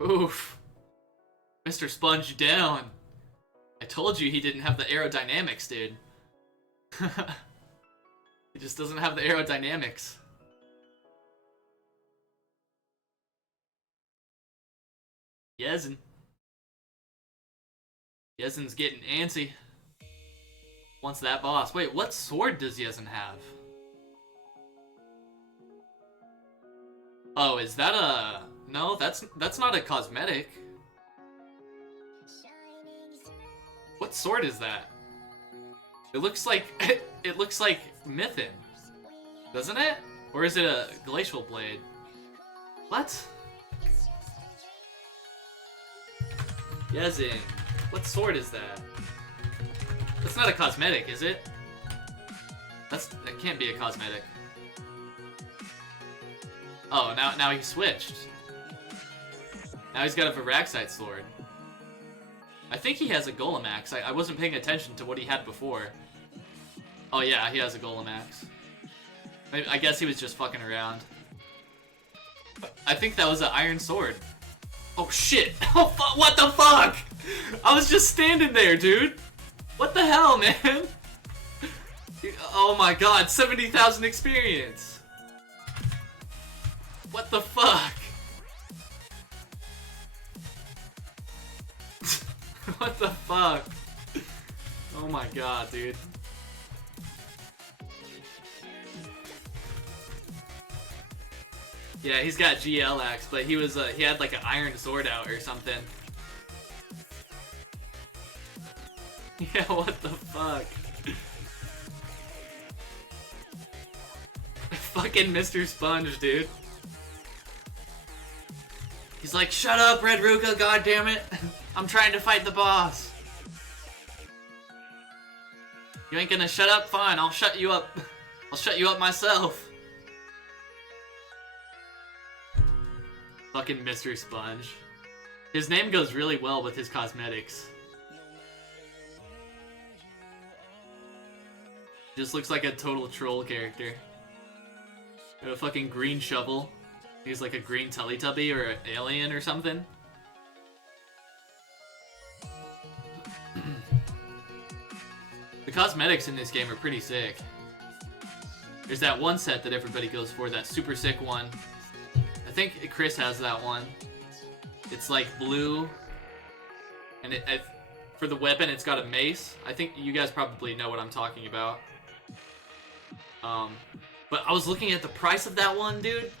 Oof. Mr. Sponge down. I told you he didn't have the aerodynamics, dude. He just doesn't have the aerodynamics. Yezen. Yezen's getting antsy. Wants that boss. Wait, what sword does Yezen have? Oh, is that a... No, that's not a cosmetic. What sword is that? It looks like it looks like Mythin, doesn't it? Or is it a glacial blade? What? Yezen, what sword is that? That's not a cosmetic, is it? That can't be a cosmetic. Oh, now he switched. Now he's got a Viraxite sword. I think he has a Golem axe. I wasn't paying attention to what he had before. Oh yeah, he has a Golem axe. I guess he was just fucking around. I think that was an iron sword. Oh shit! Oh what the fuck? I was just standing there, dude. What the hell, man? Oh my god, 70,000 experience. What the fuck? What the fuck? Oh my god, dude. Yeah, he's got GL axe, but he had like an iron sword out or something. Yeah, what the fuck? Fucking Mr. Sponge, dude. He's like, shut up, Red Ruka, goddammit. I'm trying to fight the boss. You ain't gonna shut up? Fine, I'll shut you up. I'll shut you up myself. Fucking Mr. Sponge. His name goes really well with his cosmetics. Just looks like a total troll character. Got a fucking green shovel. He's like a green Teletubby or an alien or something. The cosmetics in this game are pretty sick. There's that one set that everybody goes for, that super sick one. I think Chris has that one. It's like blue, and for the weapon it's got a mace. I think you guys probably know what I'm talking about. But I was looking at the price of that one, dude.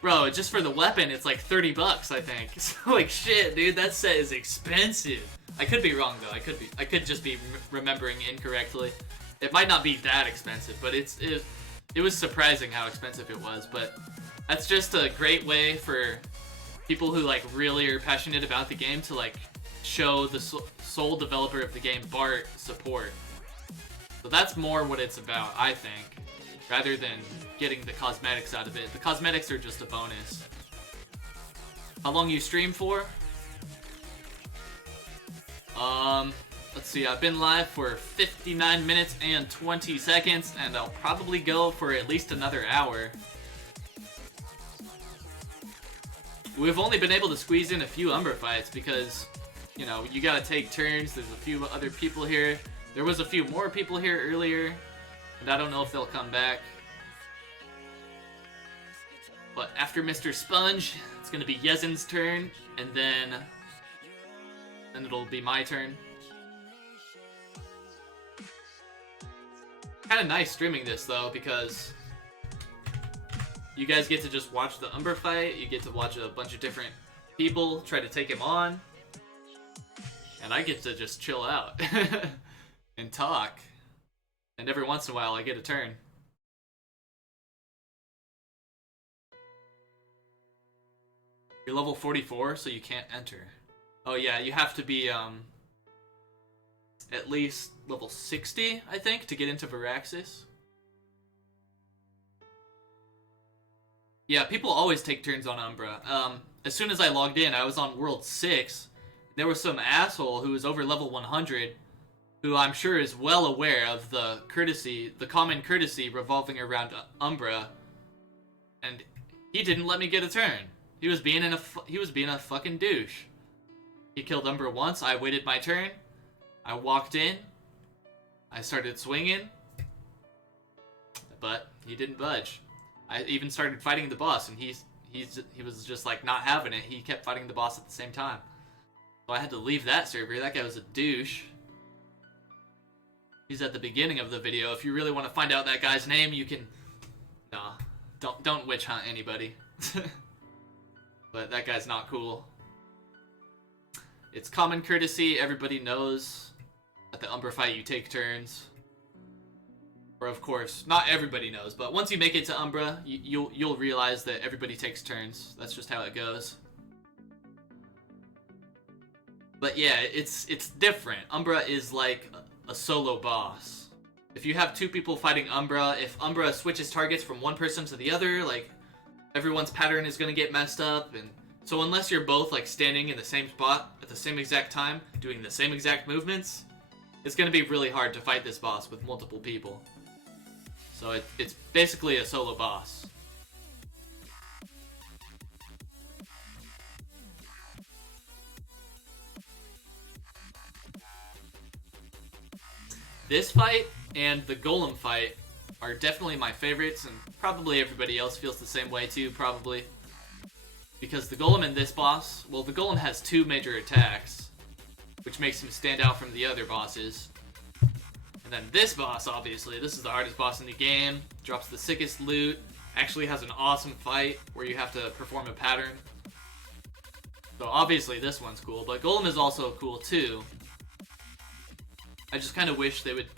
Bro, just for the weapon, it's like 30 bucks, I think. So, like, shit, dude, that set is expensive. I could be wrong, though. I could just be remembering incorrectly. It might not be that expensive, but it was surprising how expensive it was. But that's just a great way for people who, like, really are passionate about the game to, like, show the sole developer of the game, Bart, support. So that's more what it's about, I think, rather than getting the cosmetics out of it. The cosmetics are just a bonus. How long you stream for? Let's see, I've been live for 59 minutes and 20 seconds, and I'll probably go for at least another hour. We've only been able to squeeze in a few Umbra fights because, you know, you gotta take turns. There's a few other people here. There was a few more people here earlier, and I don't know if they'll come back. But after Mr. Sponge, it's gonna be Yezen's turn, and then it'll be my turn. kind of nice streaming this though, because you guys get to just watch the Umbra fight, you get to watch a bunch of different people try to take him on, and I get to just chill out and talk, and every once in a while I get a turn. You're level 44, so you can't enter. Oh yeah, you have to be at least level 60, I think, to get into Viraxis. Yeah, people always take turns on Umbra. As soon as I logged in, I was on World 6. There was some asshole who was over level 100, who I'm sure is well aware of the common courtesy revolving around Umbra, and he didn't let me get a turn. He was being a fucking douche. He killed Umbra once. I waited my turn. I walked in. I started swinging, but he didn't budge. I even started fighting the boss, and he was just like not having it. He kept fighting the boss at the same time, so I had to leave that server. That guy was a douche. He's at the beginning of the video. If you really want to find out that guy's name, you can. No, don't witch hunt anybody. But that guy's not cool. It's common courtesy. Everybody knows at the Umbra fight you take turns. Or of course, not everybody knows, but once you make it to Umbra, you'll realize that everybody takes turns. That's just how it goes. But yeah, it's different. Umbra is like a solo boss. If you have two people fighting Umbra, if Umbra switches targets from one person to the other, like everyone's pattern is gonna get messed up, and so unless you're both like standing in the same spot at the same exact time, doing the same exact movements, it's gonna be really hard to fight this boss with multiple people. So it's basically a solo boss. This fight and the Golem fight are definitely my favorites, and probably everybody else feels the same way too, probably. Because the Golem in this boss, well, the Golem has two major attacks, which makes him stand out from the other bosses. And then this boss, obviously, this is the hardest boss in the game, drops the sickest loot, actually has an awesome fight where you have to perform a pattern. So obviously this one's cool, but Golem is also cool too. I just kind of wish they would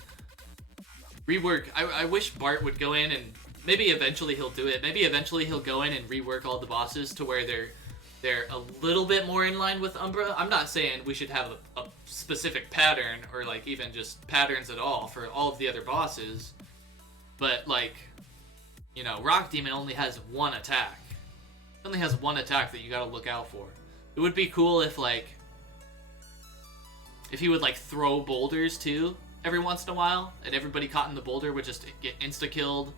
rework. I wish Bart would go in, and maybe eventually he'll do it. Maybe eventually he'll go in and rework all the bosses to where they're a little bit more in line with Umbra. I'm not saying we should have a specific pattern, or like even just patterns at all for all of the other bosses. But like, you know, Rock Demon only has one attack. It only has one attack that you gotta look out for. It would be cool if he would like throw boulders too every once in a while, and everybody caught in the boulder would just get insta-killed.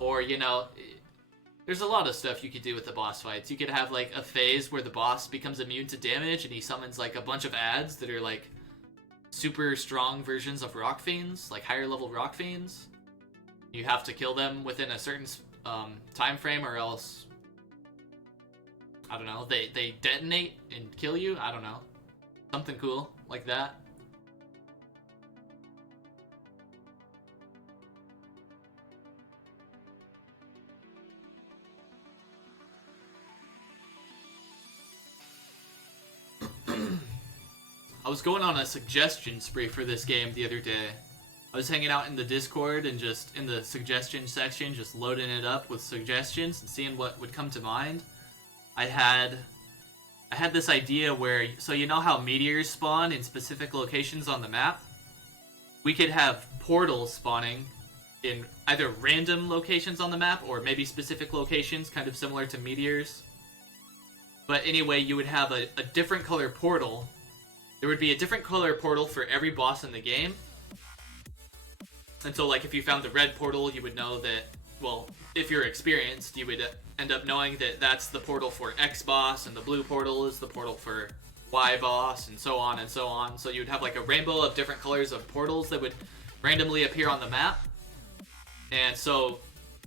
Or, you know, there's a lot of stuff you could do with the boss fights. You could have like a phase where the boss becomes immune to damage and he summons like a bunch of ads that are like super strong versions of rock fiends, like higher level rock fiends. You have to kill them within a certain time frame, or else, I don't know, they detonate and kill you. I don't know, something cool like that. I was going on a suggestion spree for this game the other day. I was hanging out in the Discord and just in the suggestion section, just loading it up with suggestions and seeing what would come to mind. I had this idea where, so you know how meteors spawn in specific locations on the map? We could have portals spawning in either random locations on the map or maybe specific locations, kind of similar to meteors. But anyway, you would have a different color portal. There would be a different color portal for every boss in the game. And so, like, if you found the red portal, you would know that, well, if you're experienced, you would end up knowing that that's the portal for X boss, and the blue portal is the portal for Y boss, and so on and so on. So you would have, like, a rainbow of different colors of portals that would randomly appear on the map. And so,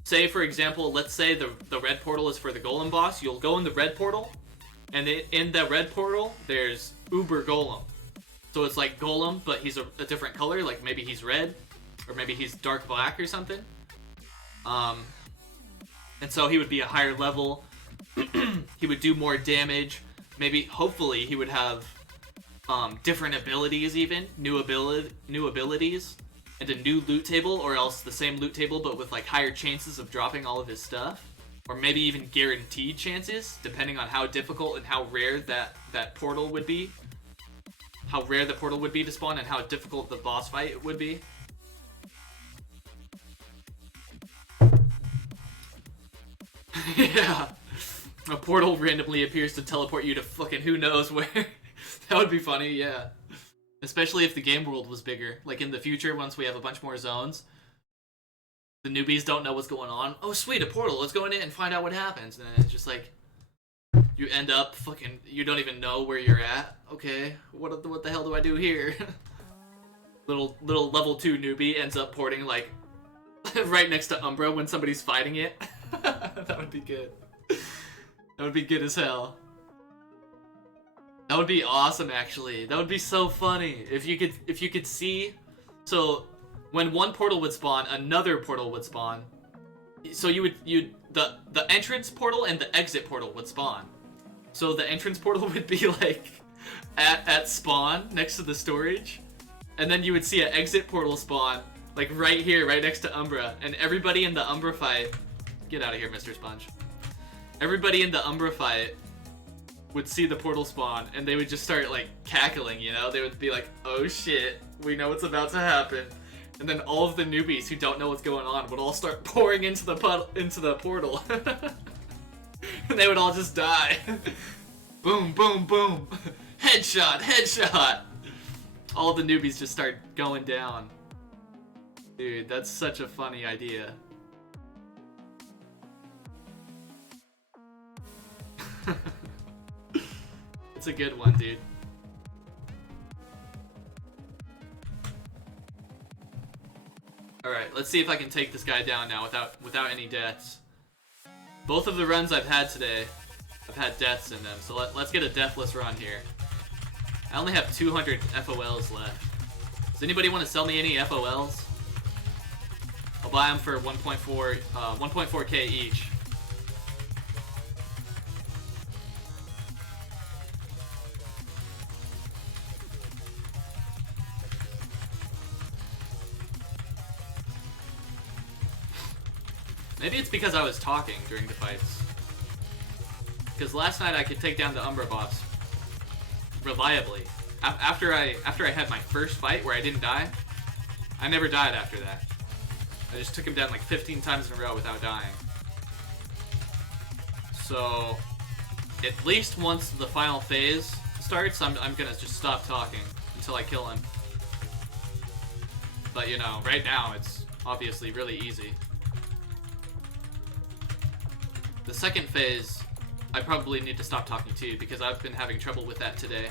say, for example, let's say the red portal is for the Golem boss. You'll go in the red portal, and in the red portal, there's Uber Golem. So it's like Golem, but he's a different color, like maybe he's red, or maybe he's dark black or something. And so he would be a higher level. He would do more damage. Maybe, hopefully, he would have different abilities even, new abilities, and a new loot table, or else the same loot table but with like higher chances of dropping all of his stuff, or maybe even guaranteed chances, depending on how difficult and how rare that portal would be, how rare the portal would be to spawn, and how difficult the boss fight would be. Yeah, a portal randomly appears to teleport you to fucking who knows where. That would be funny, yeah. Especially if the game world was bigger. Like in the future, once we have a bunch more zones, the newbies don't know what's going on. Oh sweet, a portal, let's go in it and find out what happens. And it's just like, you end up fucking, you don't even know where you're at. Okay, what the hell do I do here? little level 2 newbie ends up porting like right next to Umbra when somebody's fighting it. That would be good. That would be good as hell. That would be awesome, actually. That would be so funny if you could see. So when one portal would spawn, another portal would spawn. So the entrance portal and the exit portal would spawn. So the entrance portal would be like at spawn next to the storage, and then you would see an exit portal spawn like right here, right next to Umbra, and everybody in the Umbra fight. Get out of here, Mr. Sponge. Everybody in the Umbra fight would see the portal spawn, and they would just start, like, cackling, you know? They would be like, oh shit, we know what's about to happen. And then all of the newbies who don't know what's going on would all start pouring into the portal. And they would all just die. Boom, boom, boom. Headshot, headshot. All of the newbies just start going down. Dude, that's such a funny idea. It's a good one, dude. Alright, let's see if I can take this guy down now without any deaths. Both of the runs I've had today, I've had deaths in them, so let's get a deathless run here. I only have 200 FOLs left. Does anybody want to sell me any FOLs? I'll buy them for 1.4K each. Maybe it's because I was talking during the fights. Because last night I could take down the Umbra boss reliably. After I had my first fight where I didn't die, I never died after that. I just took him down like 15 times in a row without dying. So, at least once the final phase starts, I'm gonna just stop talking until I kill him. But you know, right now it's obviously really easy. The second phase, I probably need to stop talking too, because I've been having trouble with that today.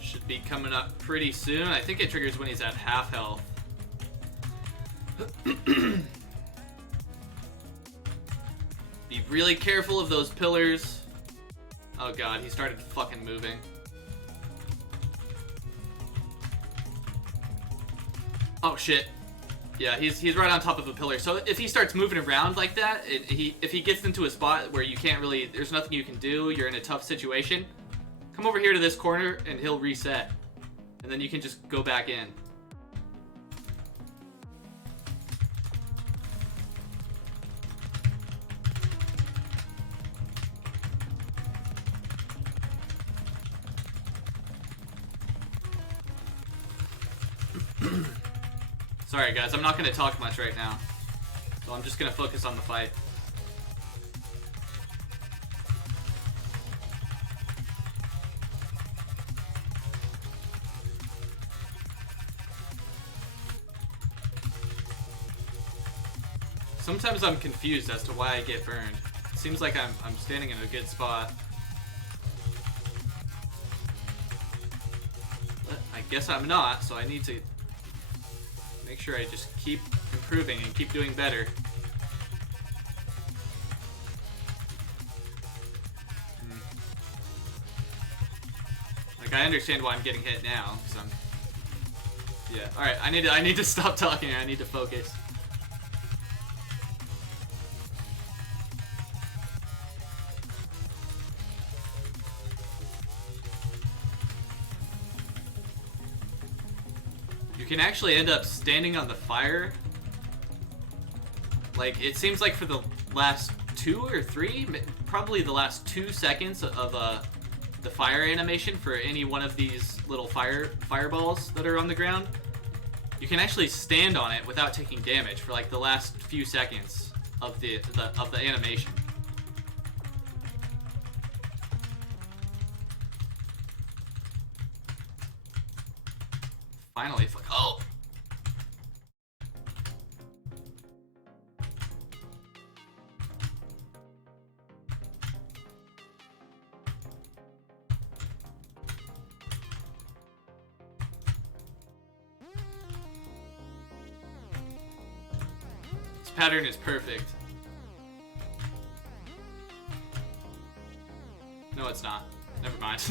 Should be coming up pretty soon. I think it triggers when he's at half health. Be really careful of those pillars. Oh god, he started fucking moving. Oh shit. Yeah, he's right on top of a pillar. So if he starts moving around like that, if he gets into a spot where you can't really, there's nothing you can do, you're in a tough situation, come over here to this corner and he'll reset. And then you can just go back in. Sorry guys, I'm not going to talk much right now. So I'm just going to focus on the fight. Sometimes I'm confused as to why I get burned. It seems like I'm standing in a good spot. But I guess I'm not, so I need to make sure I just keep improving and keep doing better. Like, I understand why I'm getting hit now, because I'm... Yeah, alright, I need to stop talking, I need to focus. You can actually end up standing on the fire. Like, it seems like for the last 2 or 3, probably the last 2 seconds of the fire animation for any one of these little fireballs that are on the ground, you can actually stand on it without taking damage for like the last few seconds of the animation. Finally, it's like, oh! This pattern is perfect. No, it's not. Never mind.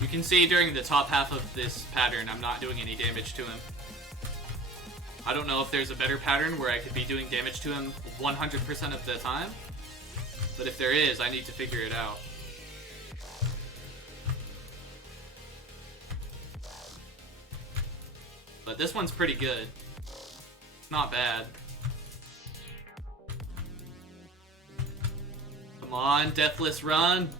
You can see during the top half of this pattern, I'm not doing any damage to him. I don't know if there's a better pattern where I could be doing damage to him 100% of the time, but if there is, I need to figure it out. But this one's pretty good. Not bad. Come on, Deathless Run!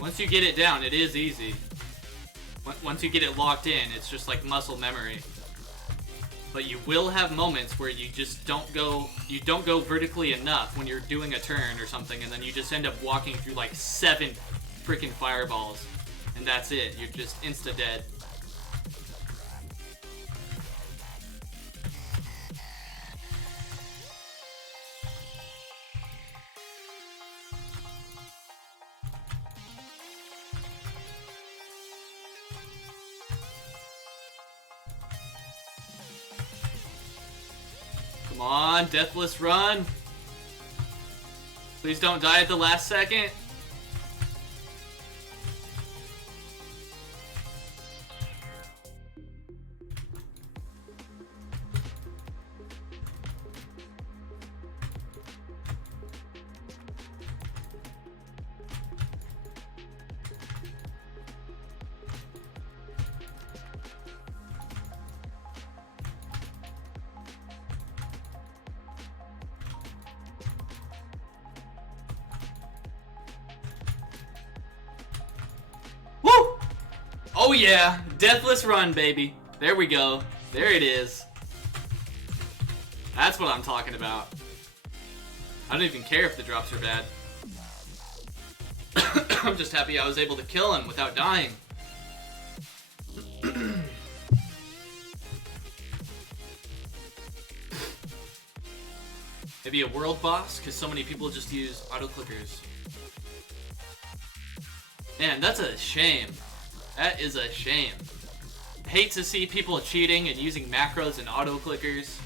Once you get it down, it is easy. Once you get it locked in, it's just like muscle memory. But you will have moments where you just don't go vertically enough when you're doing a turn or something, and then you just end up walking through like 7 freaking fireballs, and that's it. You're just insta-dead. Come on, Deathless Run! Please don't die at the last second. Oh yeah, Deathless Run, baby. There we go. There it is. That's what I'm talking about. I don't even care if the drops are bad. I'm just happy I was able to kill him without dying. Maybe a world boss, because so many people just use auto clickers. Man, that's a shame. That is a shame. Hate to see people cheating and using macros and auto clickers.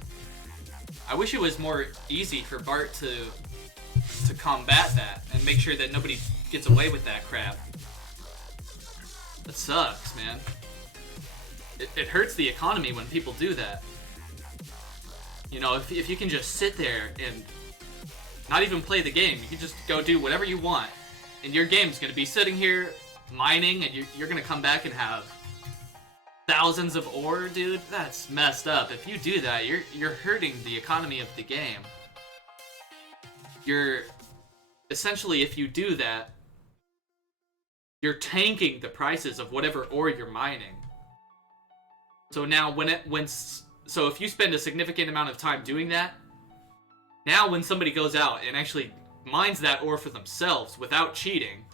I wish it was more easy for Bart to combat that and make sure that nobody gets away with that crap. That sucks, man. It hurts the economy when people do that. You know, if you can just sit there and not even play the game, you can just go do whatever you want, and your game's gonna be sitting here mining, and you're gonna come back and have thousands of ore, dude. That's messed up. If you do that, you're hurting the economy of the game. You're essentially, if you do that, you're tanking the prices of whatever ore you're mining. So now so if you spend a significant amount of time doing that, now when somebody goes out and actually mines that ore for themselves without cheating,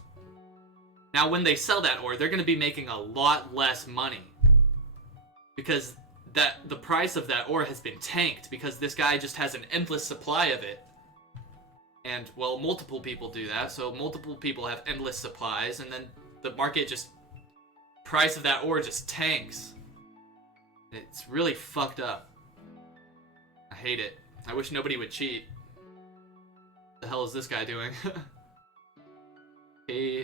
now when they sell that ore, they're going to be making a lot less money. Because the price of that ore has been tanked because this guy just has an endless supply of it. And, well, multiple people do that, so multiple people have endless supplies, and then the market price of that ore just tanks. It's really fucked up. I hate it. I wish nobody would cheat. What the hell is this guy doing? KR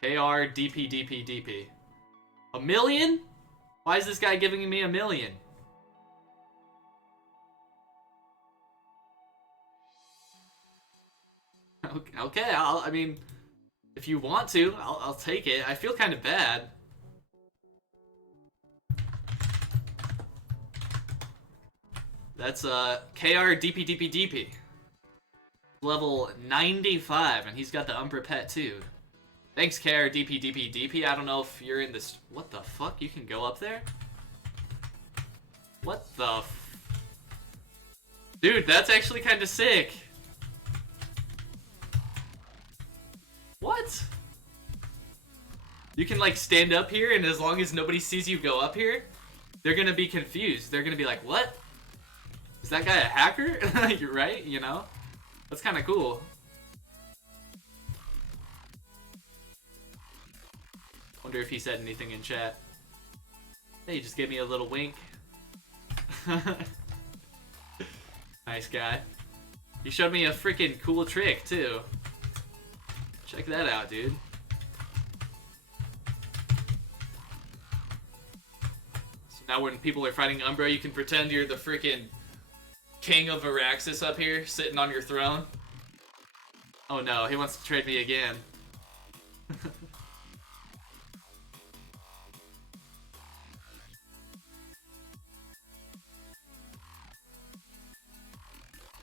DP DP DP. $1 million? Why is this guy giving me $1 million? Okay, I mean, if you want to, I'll take it. I feel kind of bad. That's KR DP DP DP. Level 95, and he's got the Umbra pet too. Thanks, KR DP DP DP. I don't know if you're in this. What the fuck? You can go up there? What the Dude, that's actually kind of sick. What? You can like stand up here, and as long as nobody sees you go up here, they're gonna be confused. They're gonna be like, what? Is that guy a hacker? You're right, you know? That's kind of cool. Wonder if he said anything in chat. Hey, he just gave me a little wink. Nice guy. He showed me a freaking cool trick, too. Check that out, dude. So now when people are fighting Umbra, you can pretend you're the freaking king of Araxis up here, sitting on your throne. Oh no, he wants to trade me again.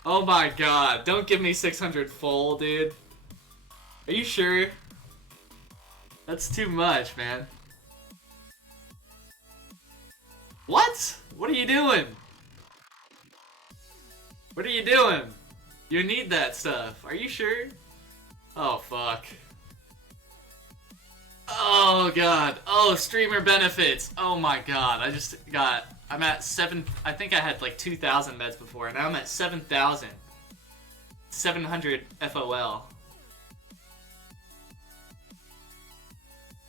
Oh my god, don't give me 600 full, dude. Are you sure? That's too much, man. What? What are you doing? What are you doing? You need that stuff. Are you sure? Oh, fuck. Oh, God. Oh, streamer benefits. Oh, my God. I'm at 7... I think I had like 2,000 meds before, and now I'm at 7,000. 700 FOL.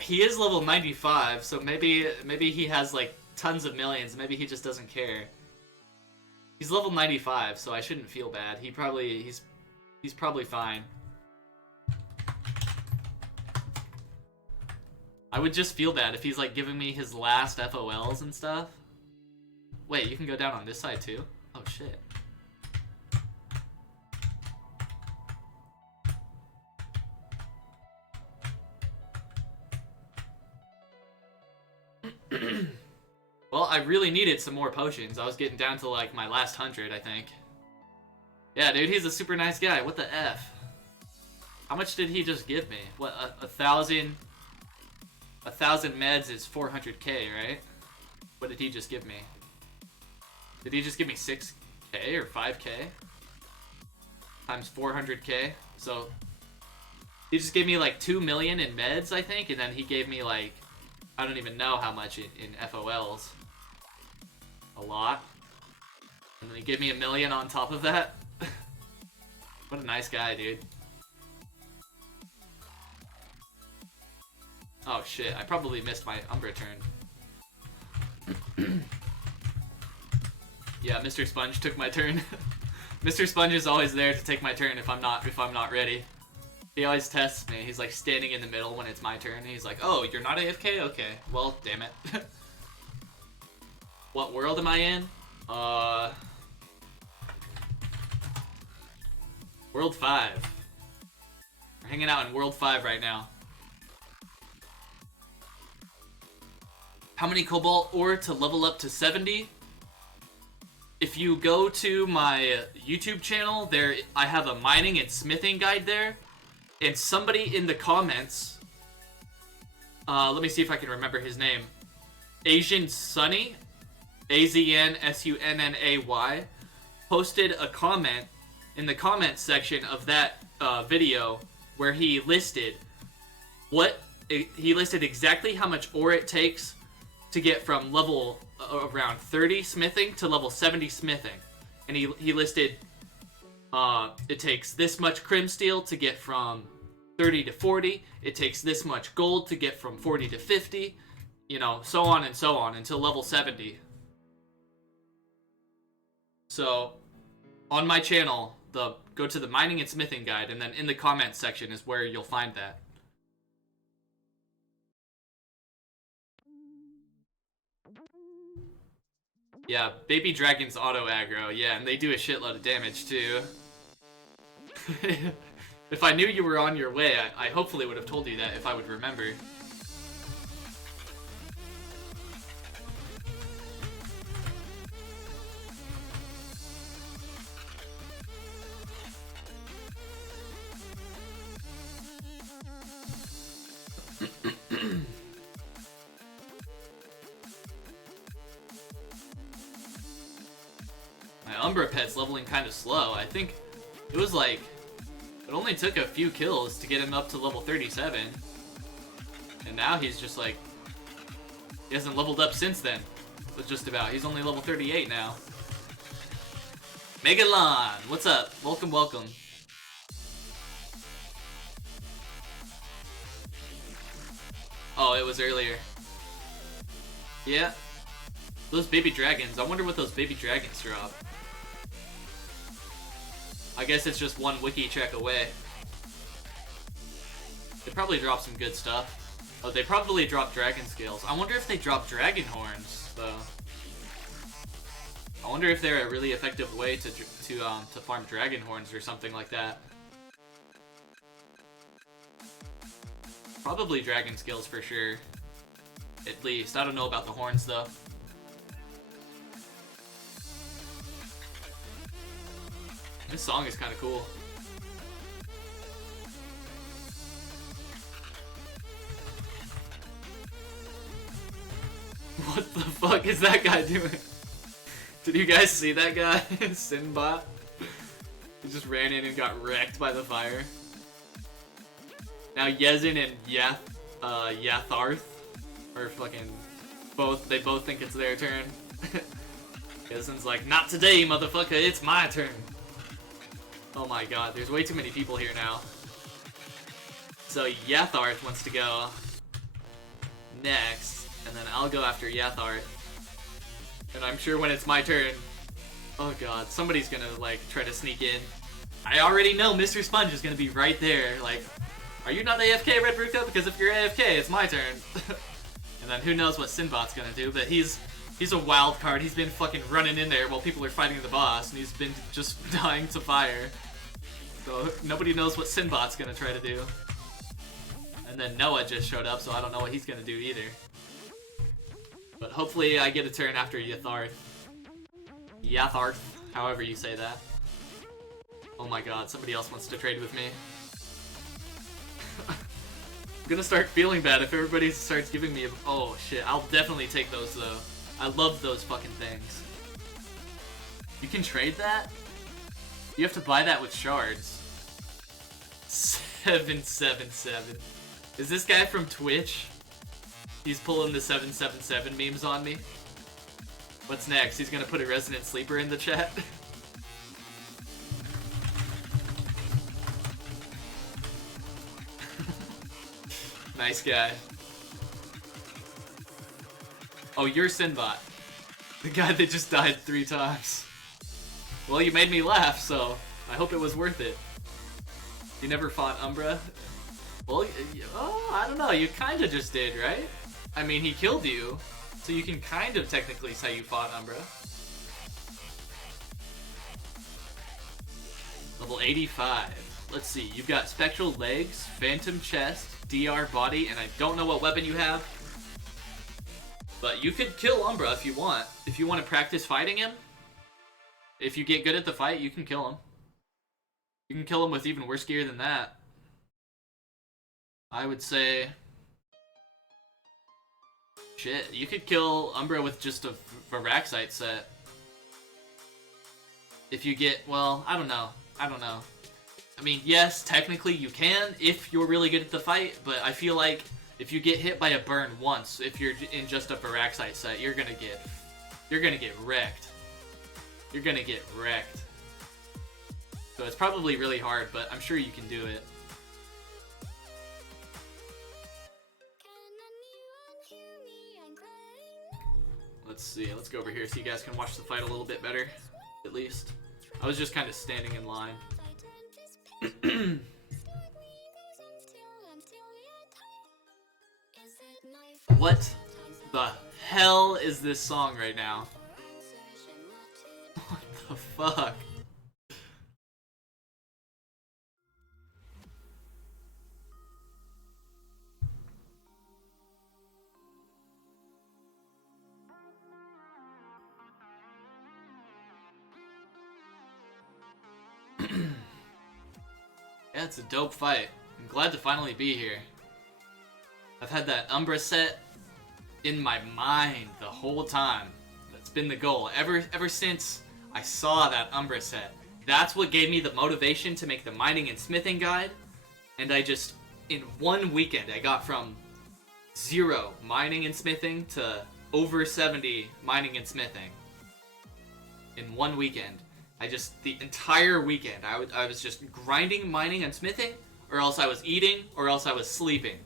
He is level 95, so maybe he has like tons of millions. Maybe he just doesn't care. He's level 95, so I shouldn't feel bad. He's probably fine. I would just feel bad if he's like giving me his last FOLs and stuff. Wait, you can go down on this side too? Oh shit. Well, I really needed some more potions. I was getting down to like my last 100, I think. Yeah, dude, he's a super nice guy. What the F? How much did he just give me? What, 1,000? 1,000 meds is 400k, right? What did he just give me? Did he just give me 6k or 5k? Times 400k? So, he just gave me like 2 million in meds, I think, and then he gave me like, I don't even know how much in FOLs. A lot. And then he gave me 1 million on top of that. What a nice guy, dude. Oh shit, I probably missed my Umbra turn. Yeah, Mr. Sponge took my turn. Mr. Sponge is always there to take my turn if I'm not ready. He always tests me. He's like standing in the middle when it's my turn. He's like, oh, you're not AFK? Okay. Well, damn it. What world am I in? World 5. We're hanging out in World 5 right now. How many cobalt ore to level up to 70? If you go to my YouTube channel, there I have a mining and smithing guide there. And somebody in the comments, let me see if I can remember his name. Asian Sunny, AZNSUNNAY, posted a comment in the comment section of that video where he listed exactly how much ore it takes to get from level around 30 smithing to level 70 smithing. And he listed it takes this much crim steel to get from 30 to 40. It takes this much gold to get from 40 to 50. You know, so on until level 70. So, on my channel, go to the mining and smithing guide, and then in the comments section is where you'll find that. Yeah, baby dragons auto aggro. Yeah, and they do a shitload of damage too. If I knew you were on your way, I hopefully would have told you that if I would remember. My Umbra pet's leveling kind of slow. I think it was like, it only took a few kills to get him up to level 37. And now he's just like, he hasn't leveled up since then. But just about. He's only level 38 now. Megalon, what's up? Welcome, welcome. Oh, it was earlier. Yeah. Those baby dragons. I wonder what those baby dragons drop. I guess it's just one wiki check away. They probably drop some good stuff. Oh, they probably drop dragon scales. I wonder if they drop dragon horns, though. I wonder if they're a really effective way to farm dragon horns or something like that. Probably dragon skills for sure. At least. I don't know about the horns, though. This song is kind of cool. What the fuck is that guy doing? Did you guys see that guy? Sinbot? He just ran in and got wrecked by the fire. Now Yezin and Yatharth are fucking they both think it's their turn. Yezin's like, not today, motherfucker, it's my turn. Oh my god, there's way too many people here now. So Yatharth wants to go next, and then I'll go after Yatharth. And I'm sure when it's my turn, oh god, somebody's gonna like try to sneak in. I already know Mr. Sponge is gonna be right there, like, are you not AFK, Red Bruca? Because if you're AFK, it's my turn. And then who knows what Sinbot's gonna do, but he's a wild card. He's been fucking running in there while people are fighting the boss, and he's been just dying to fire. So nobody knows what Sinbot's gonna try to do. And then Noah just showed up, so I don't know what he's gonna do either. But hopefully I get a turn after Yatharth. Yatharth, however you say that. Oh my god, somebody else wants to trade with me. I'm gonna start feeling bad if everybody starts giving me oh shit, I'll definitely take those though. I love those fucking things. You can trade that? You have to buy that with shards. 777. Is this guy from Twitch? He's pulling the 777 memes on me. What's next? He's gonna put a resident sleeper in the chat? Nice guy. Oh, you're Sinbot. The guy that just died 3 times. Well, you made me laugh, so I hope it was worth it. You never fought Umbra? Well, oh, I don't know. You kind of just did, right? I mean, he killed you, so you can kind of technically say you fought Umbra. Level 85. Let's see. You've got Spectral Legs, Phantom Chest, DR Body, and I don't know what weapon you have. But you could kill Umbra if you want. If you want to practice fighting him, if you get good at the fight, you can kill him. You can kill him with even worse gear than that. I would say... Shit, you could kill Umbra with just a Varaxite set. If you get... Well, I don't know. I mean, yes, technically you can if you're really good at the fight, but I feel like if you get hit by a burn once, if you're in just a Varaxite set, you're gonna get wrecked. You're gonna get wrecked. So it's probably really hard, but I'm sure you can do it. Let's see, let's go over here so you guys can watch the fight a little bit better, at least. I was just kind of standing in line. What the hell is this song right now? What the fuck? Yeah, it's a dope fight. I'm glad to finally be here. I've had that Umbra set in my mind the whole time. That's been the goal. Ever since I saw that Umbra set. That's what gave me the motivation to make the mining and smithing guide. And I just, in one weekend, I got from 0 mining and smithing to over 70 mining and smithing. In one weekend. The entire weekend, I was just grinding, mining, and smithing, or else I was eating, or else I was sleeping.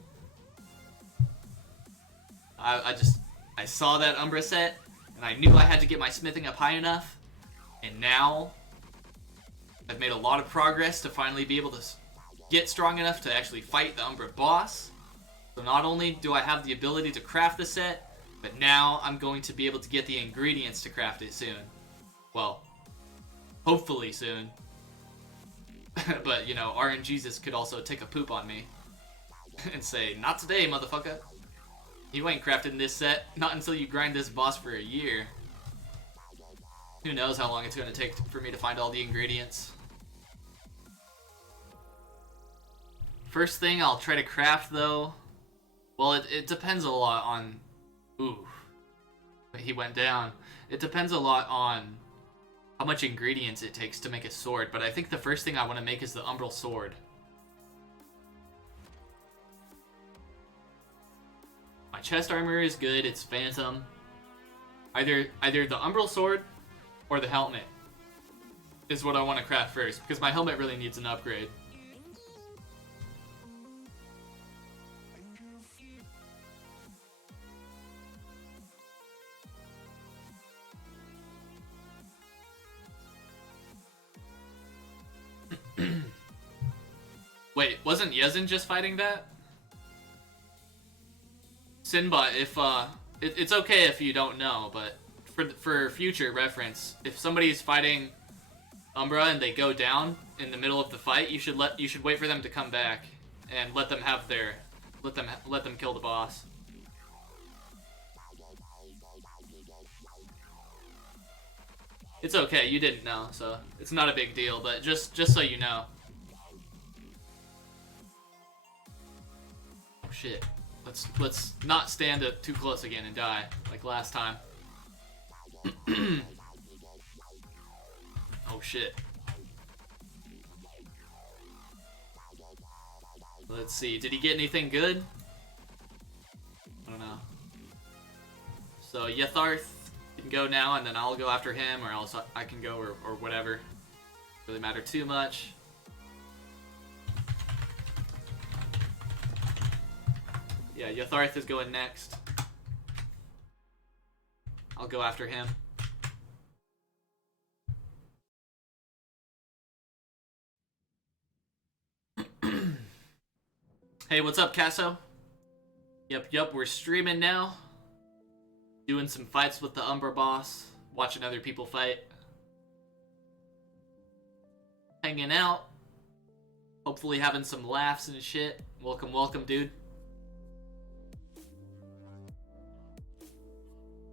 I saw that Umbra set, and I knew I had to get my smithing up high enough, and now I've made a lot of progress to finally be able to get strong enough to actually fight the Umbra boss. So not only do I have the ability to craft the set, but now I'm going to be able to get the ingredients to craft it soon. Well, hopefully soon. But, you know, RNGesus could also take a poop on me and say, not today, motherfucker. You ain't crafting this set, not until you grind this boss for a year. Who knows how long it's going to take for me to find all the ingredients. First thing I'll try to craft, though, well, it depends a lot on... Ooh. He went down. It depends a lot on how much ingredients it takes to make a sword, but I think the first thing I want to make is the Umbral sword. My chest armor is good, it's Phantom. Either the Umbral sword or the helmet is what I want to craft first, because my helmet really needs an upgrade. Wait, wasn't Yezin just fighting that? Sinbot, if it's okay if you don't know, but for future reference, if somebody's fighting Umbra and they go down in the middle of the fight, you should wait for them to come back and let them have their let them kill the boss. It's okay, you didn't know, so it's not a big deal, but just so you know. Oh shit. Let's not stand up too close again and die, like last time. Oh shit. Let's see, did he get anything good? I don't know. So Yetharth can go now, and then I'll go after him, or else I can go, or whatever. Really matter too much. Yeah, Yetharth is going next. I'll go after him. Hey, what's up, Casso? Yep, we're streaming now. Doing some fights with the Umbra boss. Watching other people fight. Hanging out. Hopefully having some laughs and shit. Welcome, dude.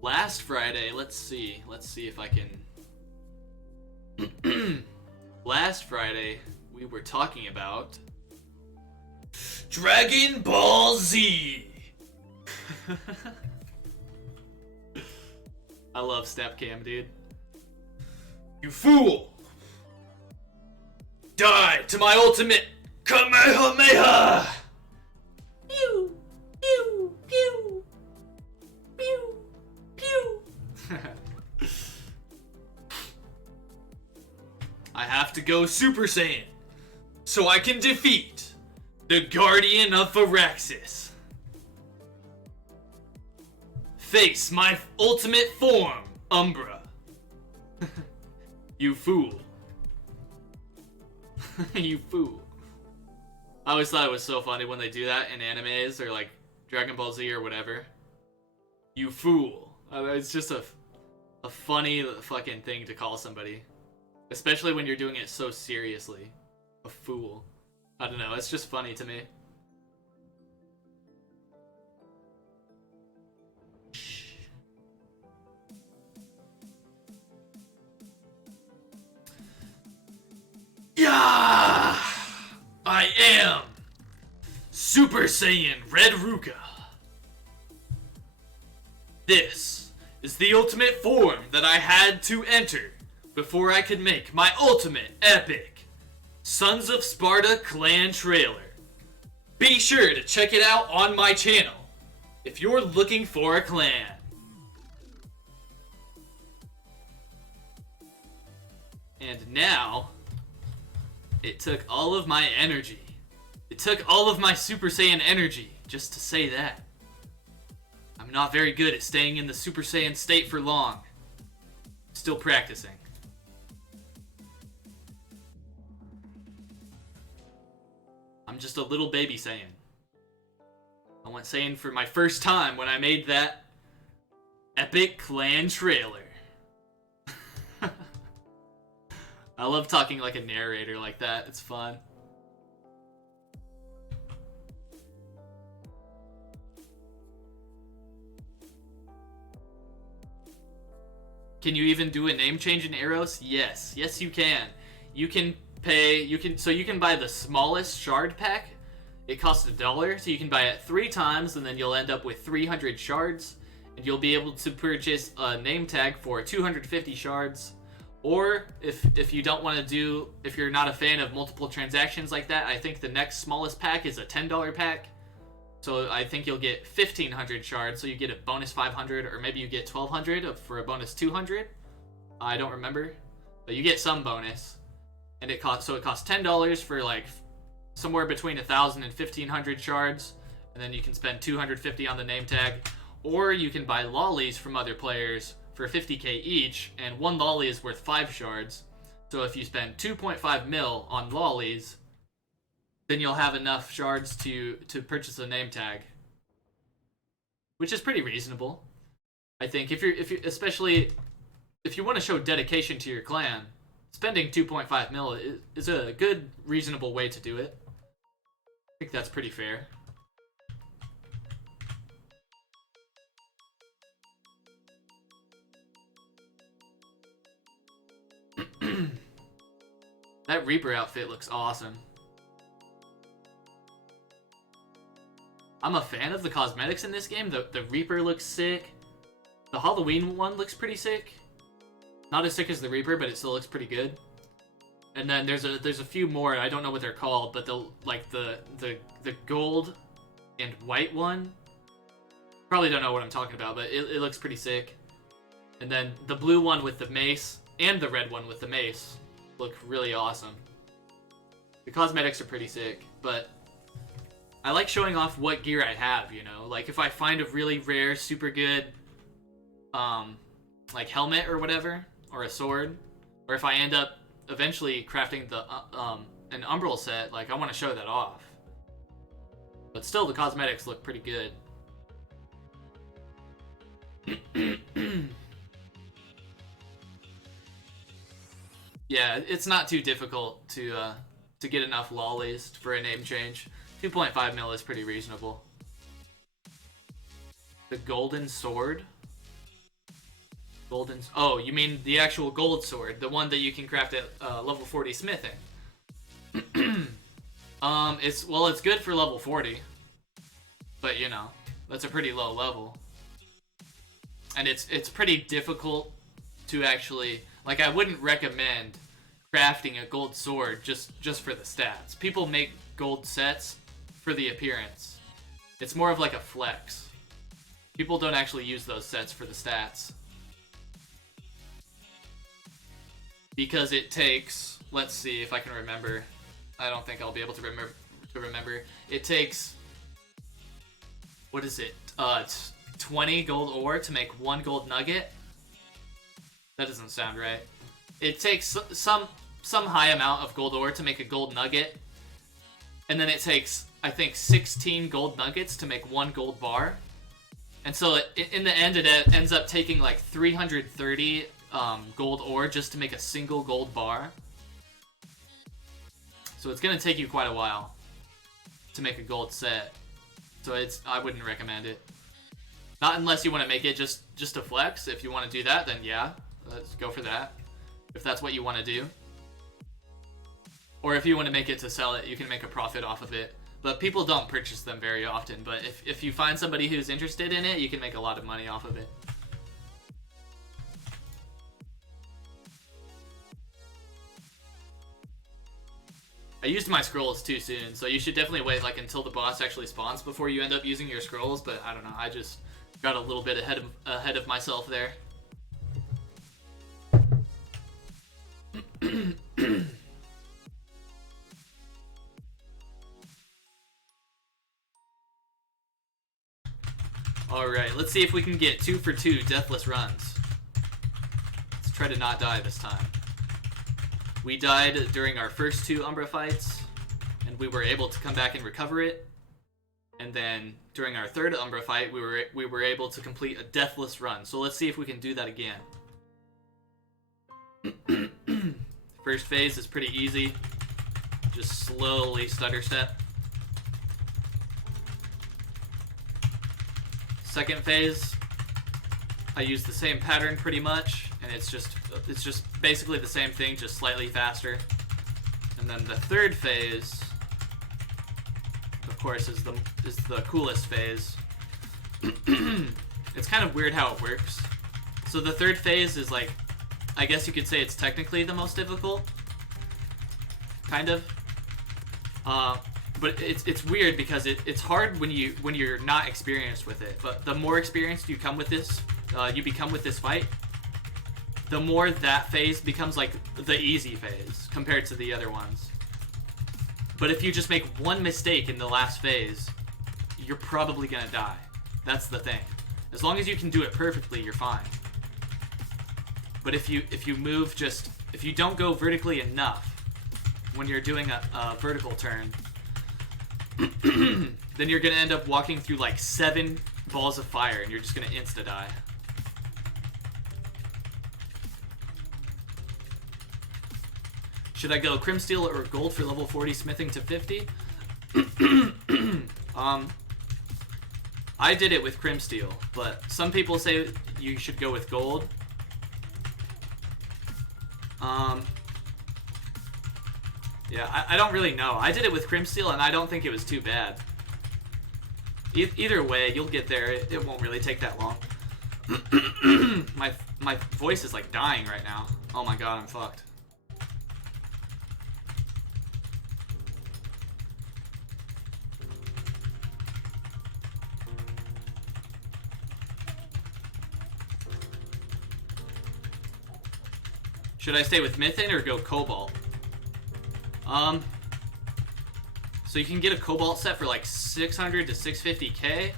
Last Friday, let's see if I can... Last Friday, we were talking about... Dragon Ball Z! I love Step Cam, dude. You fool! Die to my ultimate Kamehameha! Pew! Pew! Pew! Pew! Pew! I have to go Super Saiyan so I can defeat the Guardian of Firaxis. Face my ultimate form, Umbra. You fool. You fool. I always thought it was so funny when they do that in animes or like Dragon Ball Z or whatever. You fool. It's just a funny fucking thing to call somebody. Especially when you're doing it so seriously. A fool. I don't know, it's just funny to me. Yeah! I am Super Saiyan Red Ruka. This is the ultimate form that I had to enter before I could make my ultimate epic Sons of Sparta clan trailer. Be sure to check it out on my channel if you're looking for a clan. And now, it took all of my energy. It took all of my Super Saiyan energy just to say that. I'm not very good at staying in the Super Saiyan state for long. Still practicing. I'm just a little baby Saiyan. I went Saiyan for my first time when I made that epic clan trailer. I love talking like a narrator like that. It's fun. Can you even do a name change in Aros? Yes. Yes, you can. You can buy the smallest shard pack. It costs $1, so you can buy it 3 times, and then you'll end up with 300 shards, and you'll be able to purchase a name tag for 250 shards. Or if you don't want to do, if you're not a fan of multiple transactions like that, I think the next smallest pack is a $10 pack. So I think you'll get 1,500 shards, so you get a bonus 500, or maybe you get 1,200 for a bonus 200. I don't remember, but you get some bonus. And it costs $10 for like somewhere between 1,000 and 1,500 shards, and then you can spend 250 on the name tag, or you can buy lollies from other players for 50k each, and one lolly is worth 5 shards. So if you spend 2.5 mil on lollies, then you'll have enough shards to purchase a name tag, which is pretty reasonable. I think especially if you want to show dedication to your clan, spending 2.5 mil is a good, reasonable way to do it. I think that's pretty fair. That Reaper outfit looks awesome. I'm a fan of the cosmetics in this game. The Reaper looks sick. The Halloween one looks pretty sick. Not as sick as the Reaper, but it still looks pretty good. And then there's a few more. I don't know what they're called, but the gold and white one. Probably don't know what I'm talking about, but it looks pretty sick. And then the blue one with the mace and the red one with the mace look really awesome. The cosmetics are pretty sick, but I like showing off what gear I have, you know? Like, if I find a really rare, super good, like, helmet or whatever, or a sword, or if I end up eventually crafting the an Umbral set, like, I want to show that off. But still, the cosmetics look pretty good. Yeah, it's not too difficult to get enough lollies for a name change. 2.5 mil is pretty reasonable. The golden sword? Oh, you mean the actual gold sword, the one that you can craft at level 40 smithing. It's good for level 40, but you know, that's a pretty low level. And it's pretty difficult to actually, like, I wouldn't recommend crafting a gold sword just for the stats. People make gold sets for the appearance. It's more of like a flex. People don't actually use those sets for the stats. Because it takes, let's see if I can remember. I don't think I'll be able to remember. It takes, what is it? 20 gold ore to make 1 gold nugget. That doesn't sound right. It takes some high amount of gold ore to make a gold nugget. And then it takes, I think, 16 gold nuggets to make 1 gold bar. And so in the end, it ends up taking like 330 gold ore just to make a single gold bar. So it's gonna take you quite a while to make a gold set. So I wouldn't recommend it. Not unless you want to make it just to flex. If you want to do that, then yeah, let's go for that. If that's what you want to do. Or if you want to make it to sell it, you can make a profit off of it. But people don't purchase them very often. But if you find somebody who's interested in it, you can make a lot of money off of it. I used my scrolls too soon, so you should definitely wait like until the boss actually spawns before you end up using your scrolls. But I don't know, I just got a little bit ahead of myself there. Alright, let's see if we can get 2 for 2 deathless runs. Let's try to not die this time. We died during our first 2 Umbra fights, and we were able to come back and recover it. And then during our 3rd Umbra fight, we were able to complete a deathless run. So let's see if we can do that again. First phase is pretty easy. Just slowly stutter step. Second phase, I use the same pattern pretty much, and it's just basically the same thing, just slightly faster. And then the 3rd phase, of course, is the coolest phase. It's kind of weird how it works. So the 3rd phase is like, I guess you could say it's technically the most difficult, kind of. But it's weird because it's hard when you're not experienced with it. But the more experienced you become with this fight, the more that phase becomes like the easy phase compared to the other ones. But if you just make one mistake in the last phase, you're probably gonna die. That's the thing. As long as you can do it perfectly, you're fine. But if you don't go vertically enough when you're doing a vertical turn, then you're gonna end up walking through like 7 balls of fire and you're just gonna insta-die. Should I go Crim Steel or Gold for level 40 smithing to 50? I did it with Crim Steel, but some people say you should go with Gold. Yeah, I don't really know. I did it with Crim Steel, and I don't think it was too bad. Either way, you'll get there. It won't really take that long. My voice is like dying right now. Oh my god, I'm fucked. Should I stay with Mythin or go Cobalt? So you can get a Cobalt set for like 600 to 650k.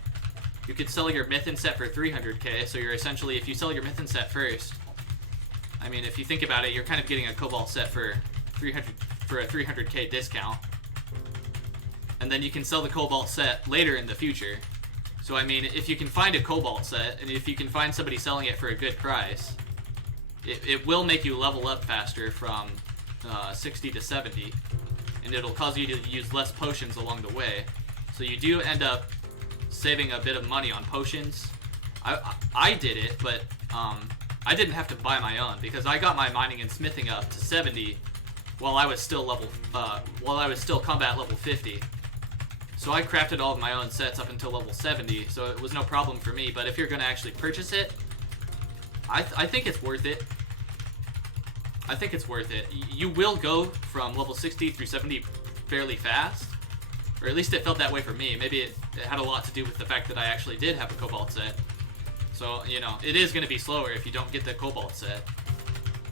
You could sell your Mythin set for 300k, so you're essentially, if you sell your Mythin set first, I mean, if you think about it, you're kind of getting a Cobalt set for a 300k discount. and then you can sell the cobalt set later in the future. So I mean, if you can find a cobalt set, and if you can find somebody selling it for a good price, it will make you level up faster from 60 to 70, and it'll cause you to use less potions along the way. So you do end up saving a bit of money on potions. I did it, but I didn't have to buy my own because I got my mining and smithing up to 70 while I was still combat level 50. So I crafted all of my own sets up until level 70, so it was no problem for me. But if you're gonna actually purchase it, I think it's worth it. I think it's worth it. You will go from level 60 through 70 fairly fast, or at least it felt that way for me. Maybe it had a lot to do with the fact that I actually did have a cobalt set. So, you know, it is going to be slower if you don't get the cobalt set.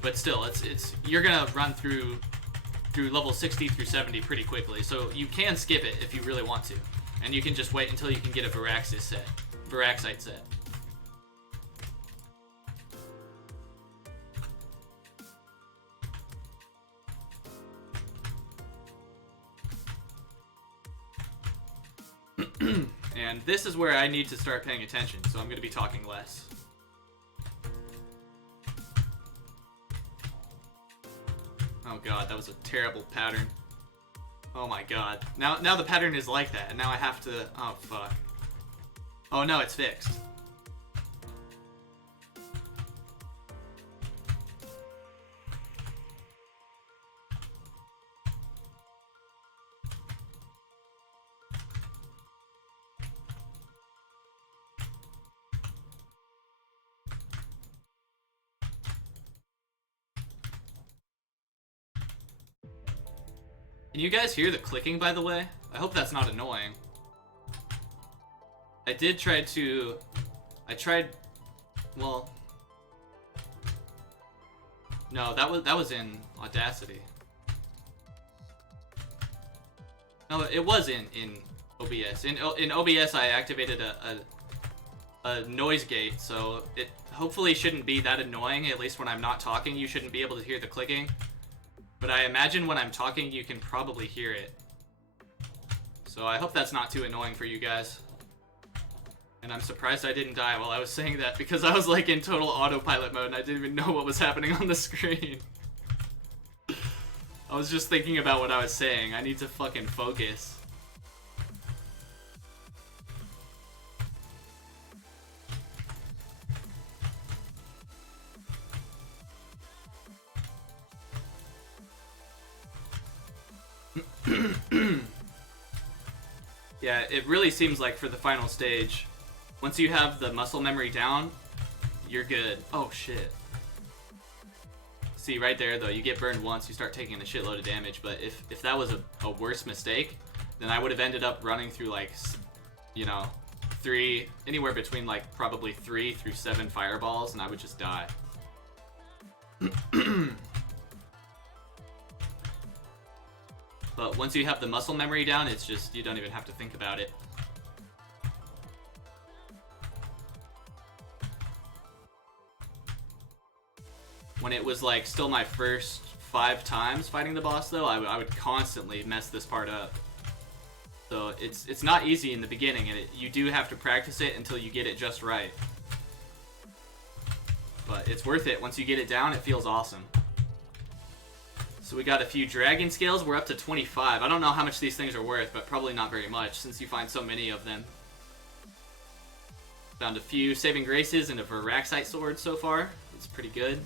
But still, you're going to run through level 60 through 70 pretty quickly. So you can skip it if you really want to. And you can just wait until you can get a Varaxite set. And this is where I need to start paying attention, so I'm going to be talking less. Oh god, that was a terrible pattern. Oh my god. Now the pattern is like that, and now I have to... Oh fuck. Oh no, it's fixed. Can you guys hear the clicking, by the way? I hope that's not annoying. I tried... Well... No, that was in Audacity. No, it was in OBS. In OBS, I activated a noise gate, so it hopefully shouldn't be that annoying. At least when I'm not talking, you shouldn't be able to hear the clicking. But I imagine when I'm talking, you can probably hear it. So I hope that's not too annoying for you guys. And I'm surprised I didn't die while I was saying that, because I was like in total autopilot mode and I didn't even know what was happening on the screen. I was just thinking about what I was saying. I need to fucking focus. Yeah, it really seems like for the final stage, once you have the muscle memory down, you're good. Oh shit. See, right there though, you get burned once, you start taking a shitload of damage, but if that was a worse mistake, then I would have ended up running through like, you know, anywhere between like probably 3 through 7 fireballs, and I would just die. But once you have the muscle memory down, it's just, you don't even have to think about it. When it was like still my first 5 times fighting the boss though, I would constantly mess this part up. So it's not easy in the beginning, and you do have to practice it until you get it just right. But it's worth it. Once you get it down, it feels awesome. So we got a few dragon scales. We're up to 25. I don't know how much these things are worth, but probably not very much since you find so many of them. Found a few saving graces and a Varaxite sword so far. It's pretty good.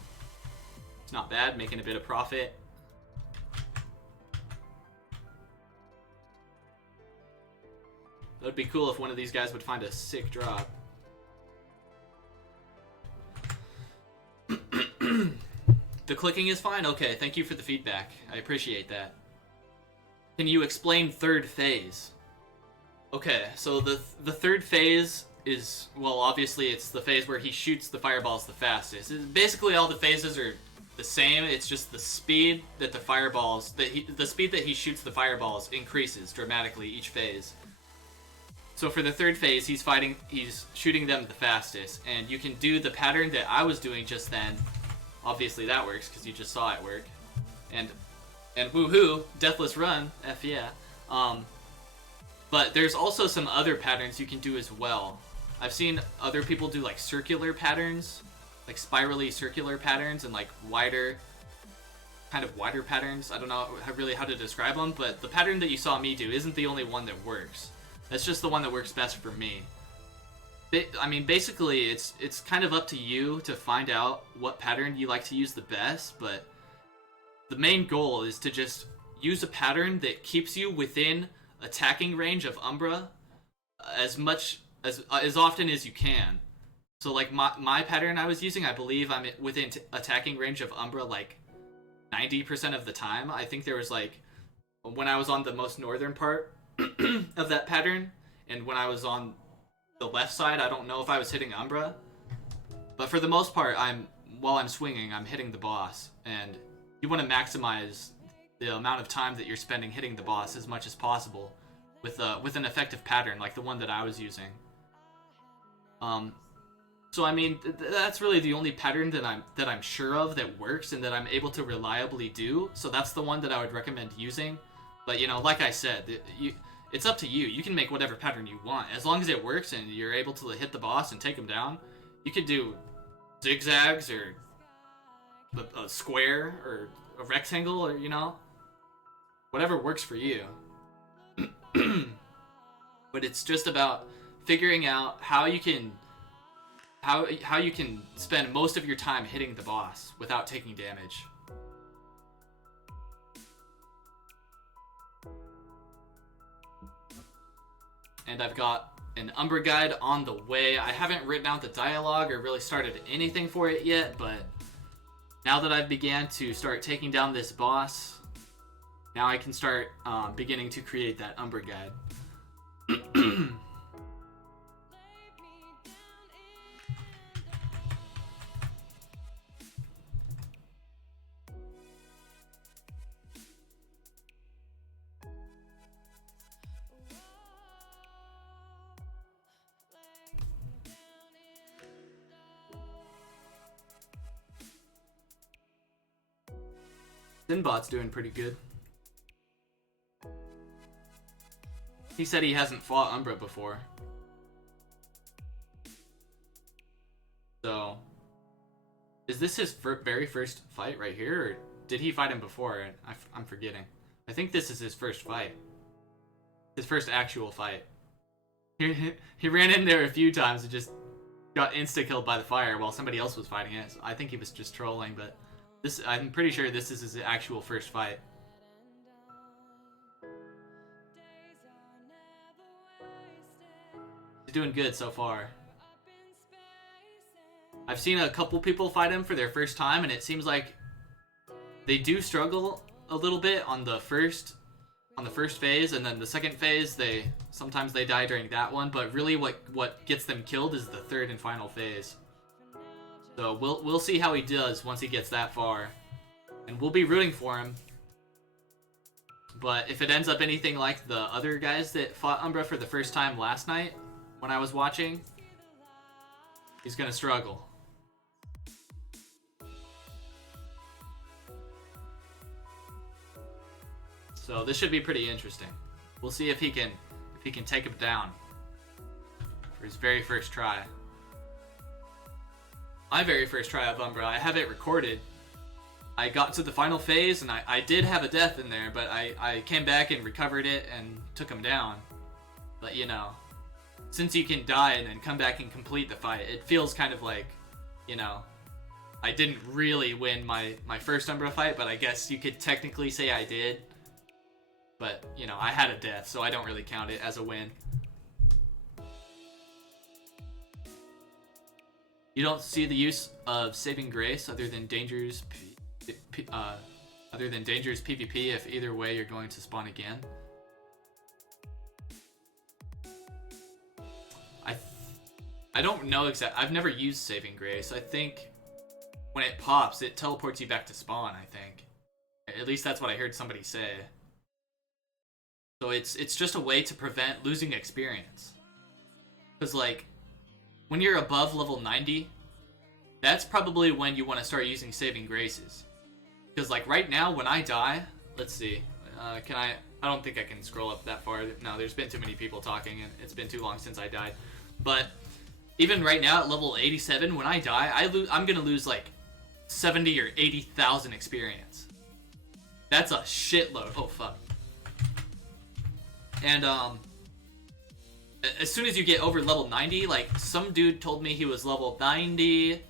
It's not bad, making a bit of profit. That would be cool if one of these guys would find a sick drop. The clicking is fine? Okay, thank you for the feedback. I appreciate that. Can you explain third phase? Okay, so the third phase is, well, obviously it's the phase where he shoots the fireballs the fastest. Basically all the phases are the same, it's just the speed that the speed that he shoots the fireballs increases dramatically each phase. So for the third phase, he's shooting them the fastest, and you can do the pattern that I was doing just then. Obviously that works, because you just saw it work. And woohoo, Deathless Run, F yeah. But there's also some other patterns you can do as well. I've seen other people do like circular patterns, like spirally circular patterns, and like wider patterns. I don't know really how to describe them, but the pattern that you saw me do isn't the only one that works. That's just the one that works best for me. I mean, basically, it's kind of up to you to find out what pattern you like to use the best, but the main goal is to just use a pattern that keeps you within attacking range of Umbra as often as you can. So like my pattern I was using, I believe I'm within attacking range of Umbra like 90% of the time. I think there was like when I was on the most northern part of that pattern, and when I was on the left side, I don't know if I was hitting Umbra, but for the most part, while I'm swinging, I'm hitting the boss, and you want to maximize the amount of time that you're spending hitting the boss as much as possible with an effective pattern like the one that I was using. So I mean, that's really the only pattern that I'm sure of that works and that I'm able to reliably do. So that's the one that I would recommend using. But you know, like I said, it's up to you. You can make whatever pattern you want as long as it works and you're able to hit the boss and take him down. You could do zigzags or a square or a rectangle, or you know, whatever works for you. But it's just about figuring out how you can spend most of your time hitting the boss without taking damage. And I've got an Umbra guide on the way. I haven't written out the dialogue or really started anything for it yet, but now that I've began to start taking down this boss, now I can start beginning to create that Umbra guide. Sinbot's doing pretty good. He said he hasn't fought Umbra before. So, is this his very first fight right here, or did he fight him before? I'm forgetting. I think this is his first fight. His first actual fight. He ran in there a few times and just got insta-killed by the fire while somebody else was fighting it. So I think he was just trolling, but I'm pretty sure this is his actual first fight. He's doing good so far. I've seen a couple people fight him for their first time, and it seems like they do struggle a little bit on the first phase, and then the second phase sometimes they die during that one, but really what gets them killed is the third and final phase. So we'll see how he does once he gets that far, and we'll be rooting for him. But if it ends up anything like the other guys that fought Umbra for the first time last night when I was watching, he's gonna struggle. So this should be pretty interesting. We'll see if he can take him down for his very first try. My very first try of Umbra, I have it recorded. I got to the final phase, and I did have a death in there, but I came back and recovered it and took him down. But you know, since you can die and then come back and complete the fight, it feels kind of like, you know, I didn't really win my first Umbra fight, but I guess you could technically say I did. But, you know, I had a death, so I don't really count it as a win. You don't see the use of saving grace other than dangers PvP if either way you're going to spawn again. I don't know exactly. I've never used saving grace. I think when it pops, it teleports you back to spawn, I think. At least that's what I heard somebody say. So it's just a way to prevent losing experience. Because like, when you're above level 90, that's probably when you want to start using saving graces. Because like right now, when I die, let's see, can I don't think I can scroll up that far. No, there's been too many people talking, and it's been too long since I died. But even right now at level 87, when I die, I'm gonna lose like 70 or 80,000 experience. That's a shitload. Oh fuck. And as soon as you get over level 90, like some dude told me he was level 90,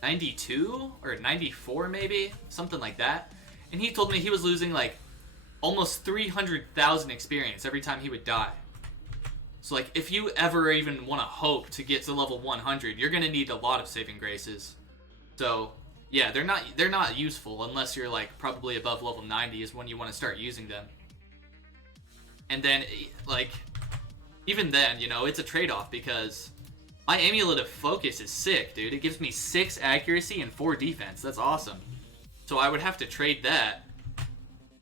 92 or 94 maybe, something like that. And he told me he was losing like almost 300,000 experience every time he would die. So like if you ever even want to hope to get to level 100, you're going to need a lot of saving graces. So yeah, they're not useful unless you're like probably above level 90 is when you want to start using them. And then like even then, you know, it's a trade-off because my Amulet of Focus is sick, dude. It gives me 6 accuracy and 4 defense. That's awesome. So I would have to trade that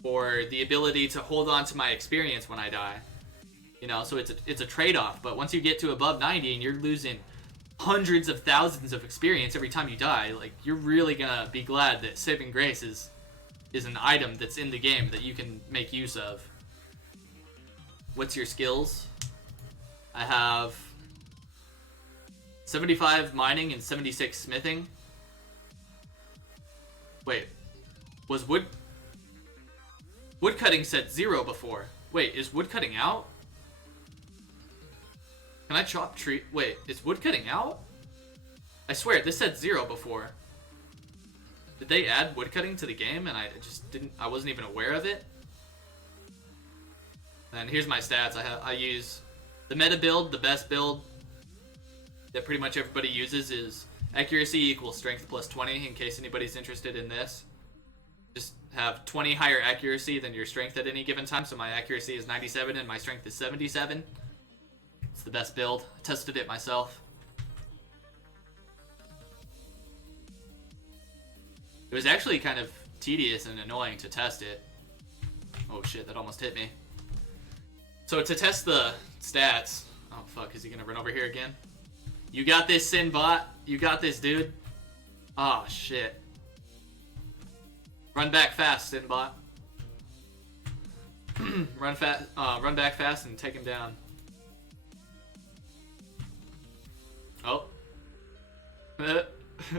for the ability to hold on to my experience when I die. You know, so it's a trade-off. But once you get to above 90 and you're losing hundreds of thousands of experience every time you die, like you're really gonna be glad that Saving Grace is an item that's in the game that you can make use of. What's your skills? I have 75 mining and 76 smithing. Wait, was woodcutting said 0 before? Wait, is woodcutting out? Can I chop tree? Wait, is woodcutting out? I swear, this said 0 before. Did they add woodcutting to the game and I wasn't even aware of it? And here's my stats. I use the meta build, the best build that pretty much everybody uses is accuracy equals strength plus 20, in case anybody's interested in this. Just have 20 higher accuracy than your strength at any given time, so my accuracy is 97 and my strength is 77. It's the best build. I tested it myself. It was actually kind of tedious and annoying to test it. Oh shit, that almost hit me. So to test the stats... Oh fuck, is he gonna run over here again? You got this, Sinbot. You got this, dude. Oh shit. Run back fast, Sinbot. Run back fast and take him down. Oh.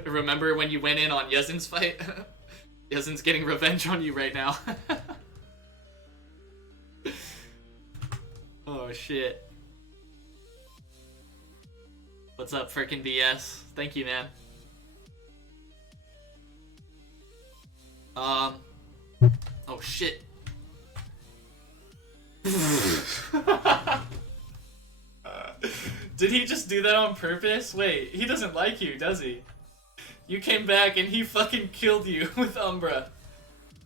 Remember when you went in on Yezin's fight? Yezin's getting revenge on you right now. Oh shit. What's up, frickin' DS? Thank you, man. Oh shit. Did he just do that on purpose? Wait, he doesn't like you, does he? You came back and he fucking killed you with Umbra.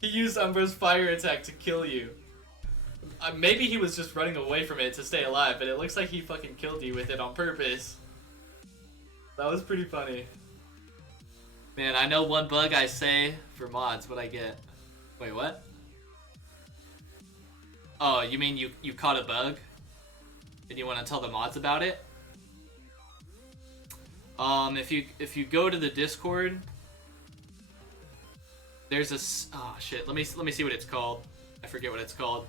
He used Umbra's fire attack to kill you. Maybe he was just running away from it to stay alive, but it looks like he fucking killed you with it on purpose. That was pretty funny. Man, I know one bug I say for mods, what I get. Wait, what? Oh, you mean you caught a bug? And you want to tell the mods about it? If you go to the Discord, there's a... Oh, shit. Let me see what it's called. I forget what it's called.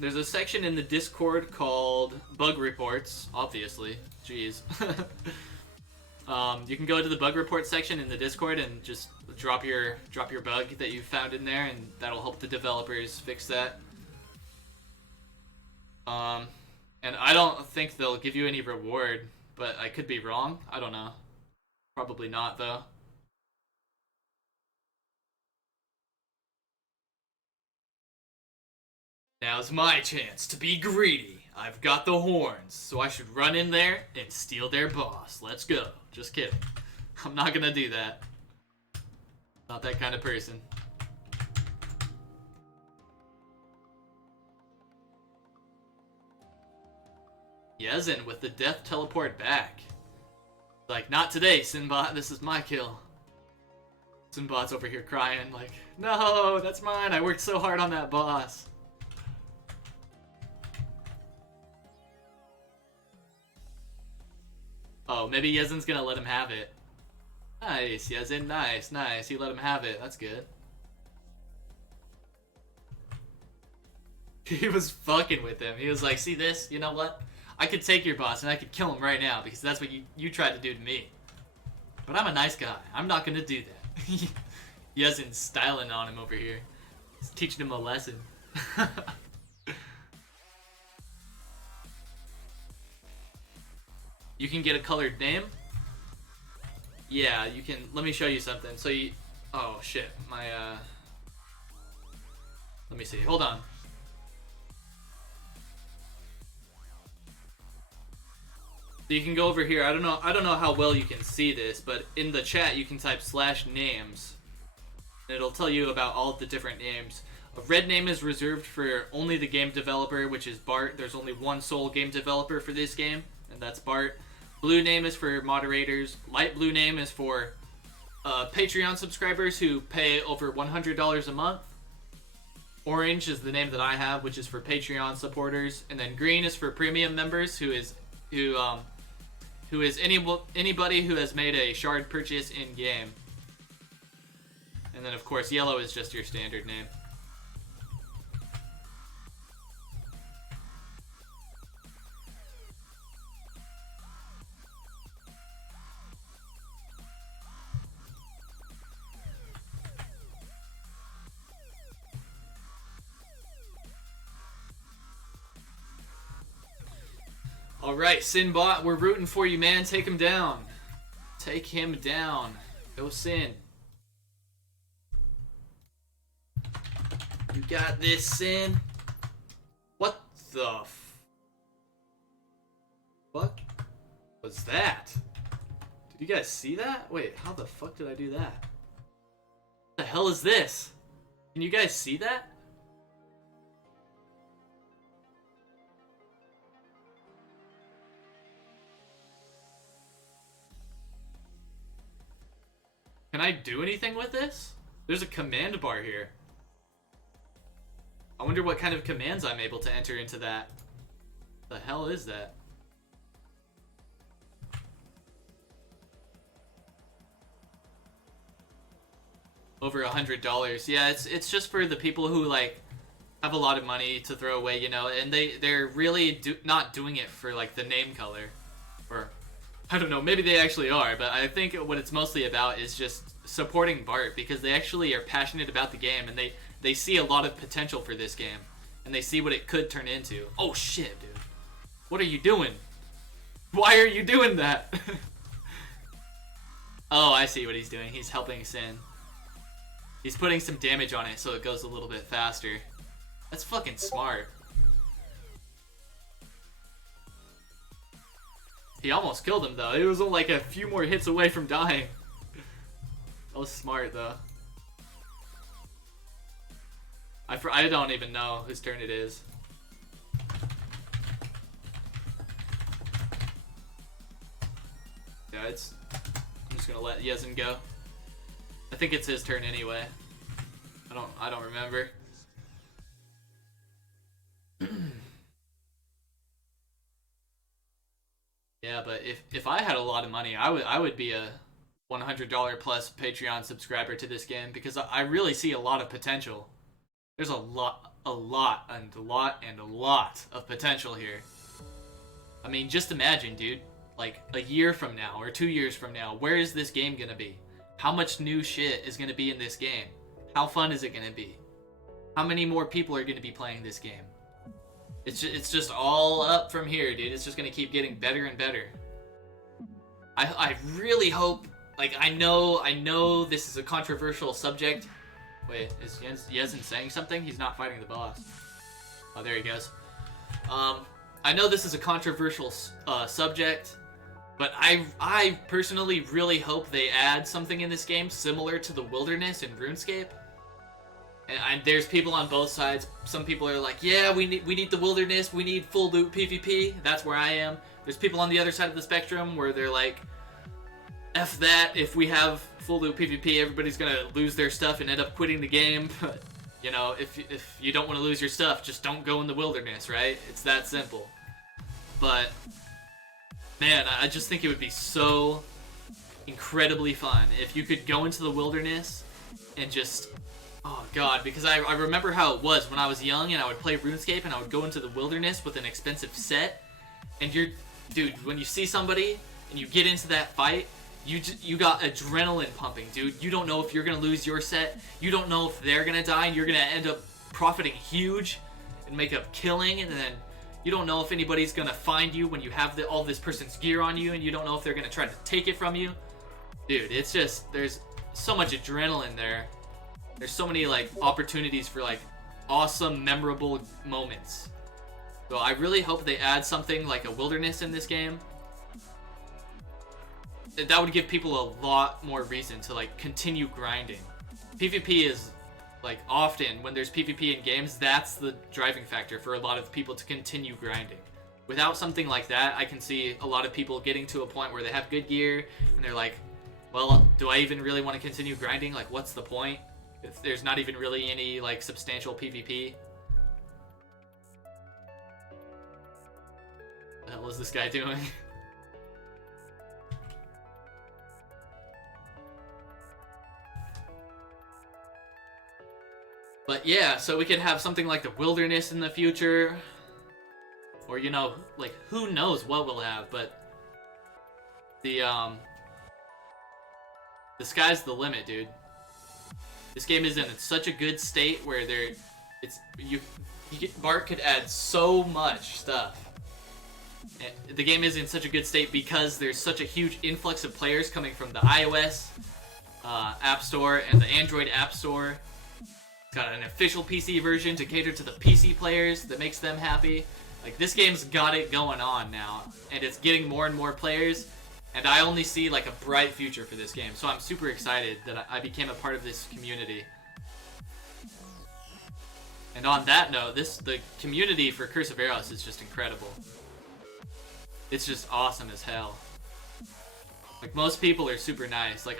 There's a section in the Discord called Bug Reports, obviously. Jeez. You can go to the Bug Report section in the Discord and just drop your bug that you found in there, and that'll help the developers fix that. And I don't think they'll give you any reward, but I could be wrong. I don't know. Probably not, though. Now's my chance to be greedy. I've got the horns, so I should run in there and steal their boss. Let's go. Just kidding. I'm not gonna do that. Not that kind of person. Yezin with the death teleport back. Like, not today, Sinbot. This is my kill. Sinbot's over here crying like, no, that's mine. I worked so hard on that boss. Oh, maybe Yezin's gonna let him have it. Nice, Yezin, nice. He let him have it. That's good. He was fucking with him. He was like, see this? You know what? I could take your boss and I could kill him right now because that's what you tried to do to me. But I'm a nice guy. I'm not gonna do that. Yezin's styling on him over here. He's teaching him a lesson. You can get a colored name? Yeah, you can. Let me show you something. So you... Oh, shit. My, Let me see. Hold on. So you can go over here. I don't know how well you can see this, but in the chat you can type /names. And it'll tell you about all of the different names. A red name is reserved for only the game developer, which is Bart. There's only one sole game developer for this game, and that's Bart. Blue name is for moderators. Light blue name is for Patreon subscribers who pay over $100 a month. Orange is the name that I have, which is for Patreon supporters, and then green is for premium members, who is anybody who has made a shard purchase in game. And then of course yellow is just your standard name. Alright, Sinbot, we're rooting for you, man. Take him down. Take him down. Go Sin. You got this, Sin. What the fuck was that? Did you guys see that? Wait, how the fuck did I do that? What the hell is this? Can you guys see that? Can I do anything with this? There's a command bar here. I wonder what kind of commands I'm able to enter into that. The hell is that? Over $100. Yeah, it's just for the people who like have a lot of money to throw away, you know, and they're really not doing it for like the name color, or I don't know, maybe they actually are, but I think what it's mostly about is just supporting Bart, because they actually are passionate about the game, and they see a lot of potential for this game, and they see what it could turn into. Oh shit, dude. What are you doing? Why are you doing that? Oh, I see what he's doing. He's helping Sin. He's putting some damage on it so it goes a little bit faster. That's fucking smart. He almost killed him, though. It was like a few more hits away from dying. That was smart, though. I don't even know whose turn it is. Yeah, I'm just gonna let Yezin go. I think it's his turn anyway. I don't remember. Yeah, but if I had a lot of money, I would be a $100 plus Patreon subscriber to this game, because I really see a lot of potential. There's a lot of potential here. I mean, just imagine, dude, like a year from now or 2 years from now, where is this game gonna be? How much new shit is gonna be in this game? How fun is it gonna be? How many more people are gonna be playing this game? It's just all up from here, dude. It's just gonna keep getting better and better. I really hope, like, I know this is a controversial subject. Wait, is Yezin saying something? He's not fighting the boss. Oh, there he goes. I know this is a controversial subject, but I personally really hope they add something in this game similar to the wilderness in RuneScape. And there's people on both sides. Some people are like, yeah, we need the wilderness, we need full loot PvP. That's where I am. There's people on the other side of the spectrum where they're like, F that, if we have full loot PvP, everybody's gonna lose their stuff and end up quitting the game. But, you know, if you don't want to lose your stuff, just don't go in the wilderness, right? It's that simple. But, man, I just think it would be so incredibly fun if you could go into the wilderness and just Oh god, because I remember how it was when I was young and I would play RuneScape and I would go into the wilderness with an expensive set, and dude, when you see somebody and you get into that fight, you got adrenaline pumping, dude. You don't know if you're gonna lose your set, you don't know if they're gonna die, and you're gonna end up profiting huge and make a killing, and then you don't know if anybody's gonna find you when you have all this person's gear on you, and you don't know if they're gonna try to take it from you. Dude, it's just, there's so much adrenaline there. There's so many like opportunities for like awesome, memorable moments. So I really hope they add something like a wilderness in this game. That would give people a lot more reason to like continue grinding. PvP is like often when there's PvP in games, that's the driving factor for a lot of people to continue grinding. Without something like that, I can see a lot of people getting to a point where they have good gear and they're like, well, do I even really want to continue grinding? Like, what's the point? If there's not even really any like substantial PvP. What the hell is this guy doing? But yeah, so we could have something like the wilderness in the future. Or, you know, like, who knows what we'll have, but the sky's the limit, dude. This game is in such a good state where Bart could add so much stuff. And the game is in such a good state because there's such a huge influx of players coming from the iOS App Store and the Android App Store. It's got an official PC version to cater to the PC players that makes them happy. Like, this game's got it going on now, and it's getting more and more players, and I only see like a bright future for this game. So I'm super excited that I became a part of this community. And on that note, the community for Curse of Aros is just incredible. It's just awesome as hell. Like, most people are super nice. Like,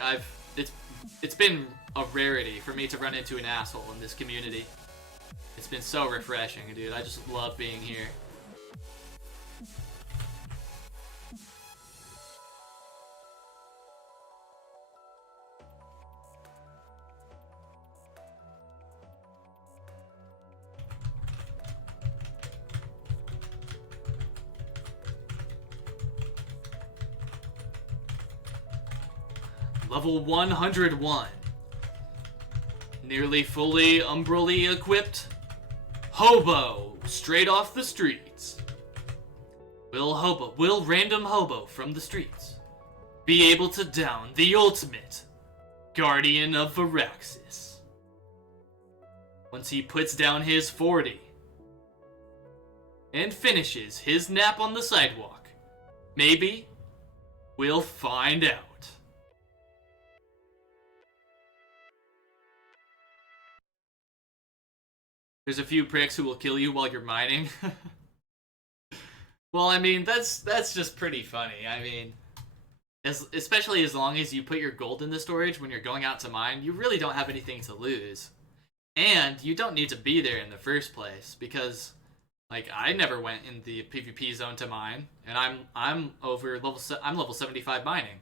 it's been a rarity for me to run into an asshole in this community. It's been so refreshing, dude. I just love being here. Level 101. Nearly fully umbrally equipped. Hobo, straight off the streets. Will random hobo from the streets be able to down the ultimate Guardian of Varaxis? Once he puts down his 40 and finishes his nap on the sidewalk, maybe we'll find out. There's a few pricks who will kill you while you're mining. Well, I mean, that's just pretty funny. I mean, especially as long as you put your gold in the storage when you're going out to mine, you really don't have anything to lose. And you don't need to be there in the first place, because like, I never went in the PvP zone to mine, and I'm level 75 mining.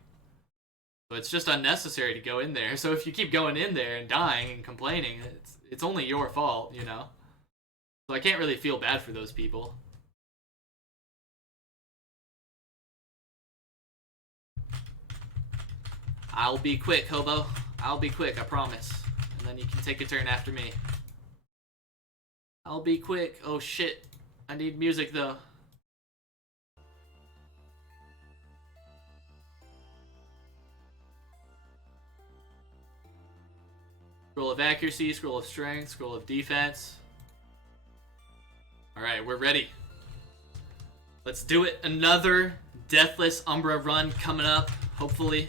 So it's just unnecessary to go in there. So if you keep going in there and dying and complaining, it's only your fault, you know? So I can't really feel bad for those people. I'll be quick, hobo. I'll be quick, I promise. And then you can take a turn after me. I'll be quick. Oh shit. I need music though. Scroll of accuracy, scroll of strength, scroll of defense. Alright, we're ready. Let's do it. Another deathless Umbra run coming up, hopefully.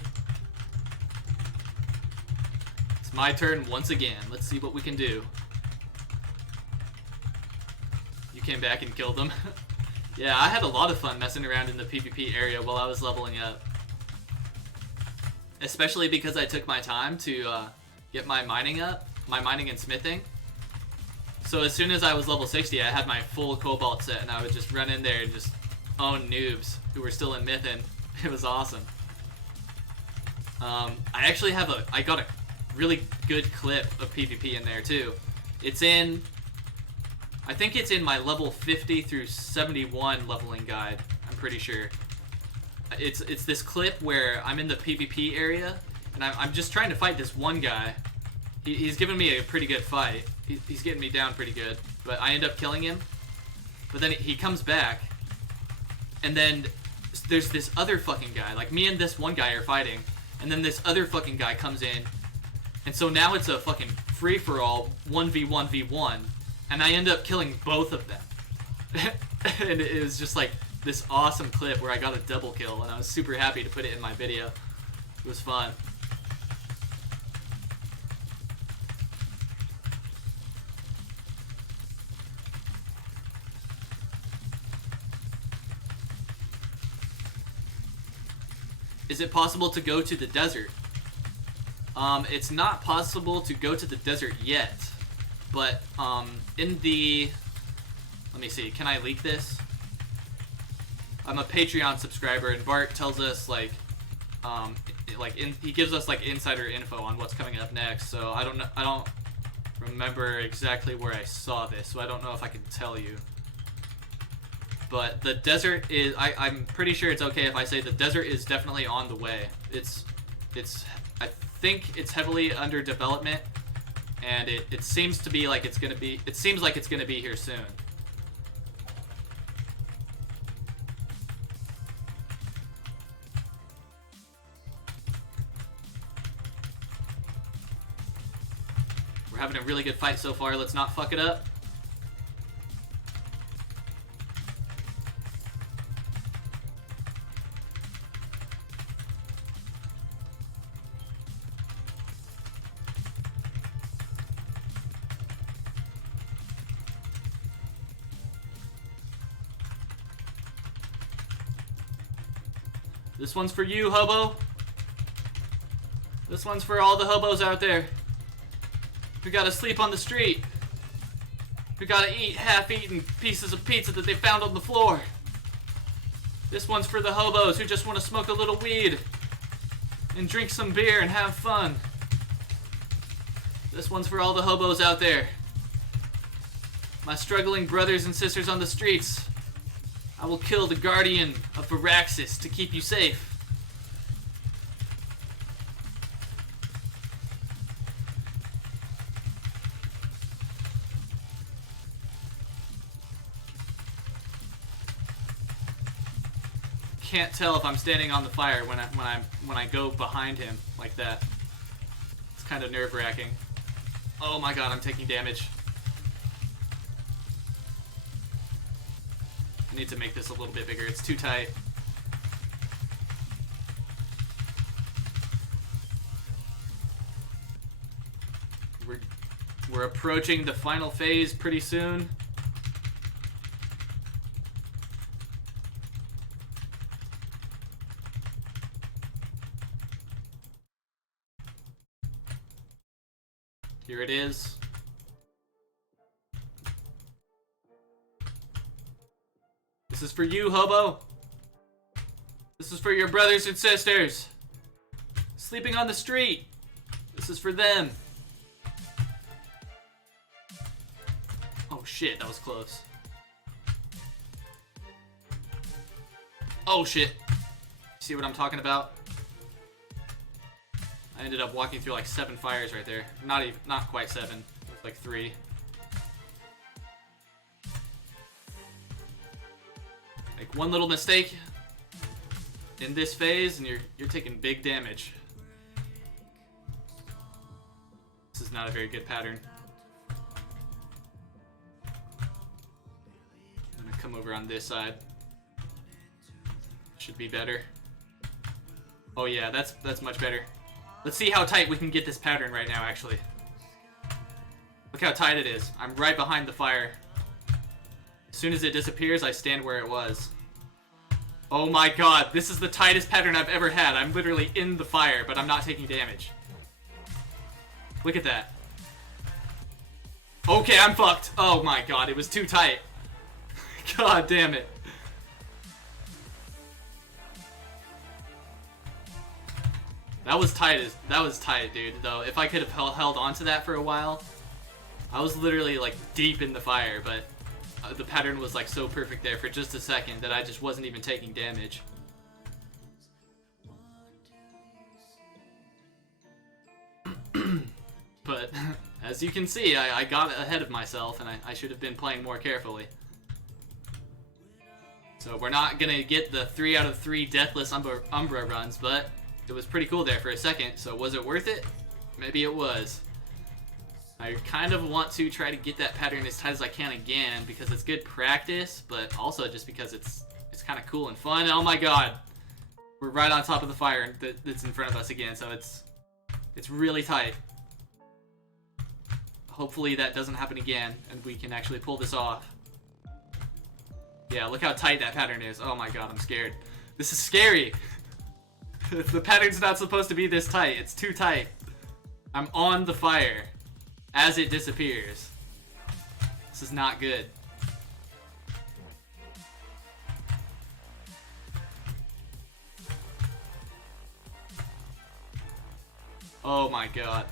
It's my turn once again. Let's see what we can do. You came back and killed them. Yeah, I had a lot of fun messing around in the PvP area while I was leveling up. Especially because I took my time to get my mining up, my mining and smithing. So as soon as I was level 60, I had my full cobalt set, and I would just run in there and just own noobs who were still in Mythin. It was awesome. I actually have I got a really good clip of PvP in there too. It's in, I think it's in my level 50 through 71 leveling guide. I'm pretty sure. It's this clip where I'm in the PvP area and I'm just trying to fight this one guy. He's giving me a pretty good fight. He's getting me down pretty good, but I end up killing him. But then he comes back, and then there's this other fucking guy. Like, me and this one guy are fighting, and then this other fucking guy comes in, and so now it's a fucking free-for-all 1v1v1, and I end up killing both of them. And it was just like this awesome clip where I got a double kill, and I was super happy to put it in my video. It was fun. Is it possible to go to the desert? It's not possible to go to the desert yet, but in the, let me see, can I leak this? I'm a Patreon subscriber, and Bart tells us like he gives us like insider info on what's coming up next. So I don't remember exactly where I saw this, so I don't know if I can tell you. But the desert is, I'm pretty sure it's okay if I say the desert is definitely on the way. I think it's heavily under development, and it seems to be like it's gonna be, it seems like it's gonna be here soon. We're having a really good fight so far, let's not fuck it up. This one's for you, hobo. This one's for all the hobos out there who gotta sleep on the street, who gotta eat half-eaten pieces of pizza that they found on the floor. This one's for the hobos who just want to smoke a little weed and drink some beer and have fun. This one's for all the hobos out there, my struggling brothers and sisters on the streets. I will kill the guardian of Varaxis to keep you safe. Can't tell if I'm standing on the fire when I go behind him like that. It's kind of nerve-wracking. Oh my god, I'm taking damage. I need to make this a little bit bigger. It's too tight. We're approaching the final phase pretty soon. Here it is. This is for you, hobo. This is for your brothers and sisters sleeping on the street. This is for them. Oh shit, that was close. Oh shit. See what I'm talking about? I ended up walking through like 7 fires right there. Not quite 7. It was like 3. Like one little mistake in this phase and you're taking big damage. This is not a very good pattern. I'm gonna come over on this side. Should be better. Oh yeah, that's much better. Let's see how tight we can get this pattern right now, actually. Look how tight it is. I'm right behind the fire. As soon as it disappears, I stand where it was. Oh my god, this is the tightest pattern I've ever had. I'm literally in the fire, but I'm not taking damage. Look at that. Okay, I'm fucked. Oh my god, it was too tight. God damn it. That was tight, dude. Though if I could have held on to that for a while, I was literally like deep in the fire, but the pattern was like so perfect there for just a second that I just wasn't even taking damage. But as you can see, I got ahead of myself, and I should have been playing more carefully. So we're not gonna get the 3 out of 3 deathless Umbra runs, but it was pretty cool there for a second. So was it worth it? Maybe it was. I kind of want to try to get that pattern as tight as I can again because it's good practice, but also just because it's kind of cool and fun. Oh my god, we're right on top of the fire that's in front of us again, so it's really tight. Hopefully that doesn't happen again, and we can actually pull this off. Yeah, look how tight that pattern is. Oh my god, I'm scared. This is scary. The pattern's not supposed to be this tight. It's too tight. I'm on the fire as it disappears. This is not good. Oh my god.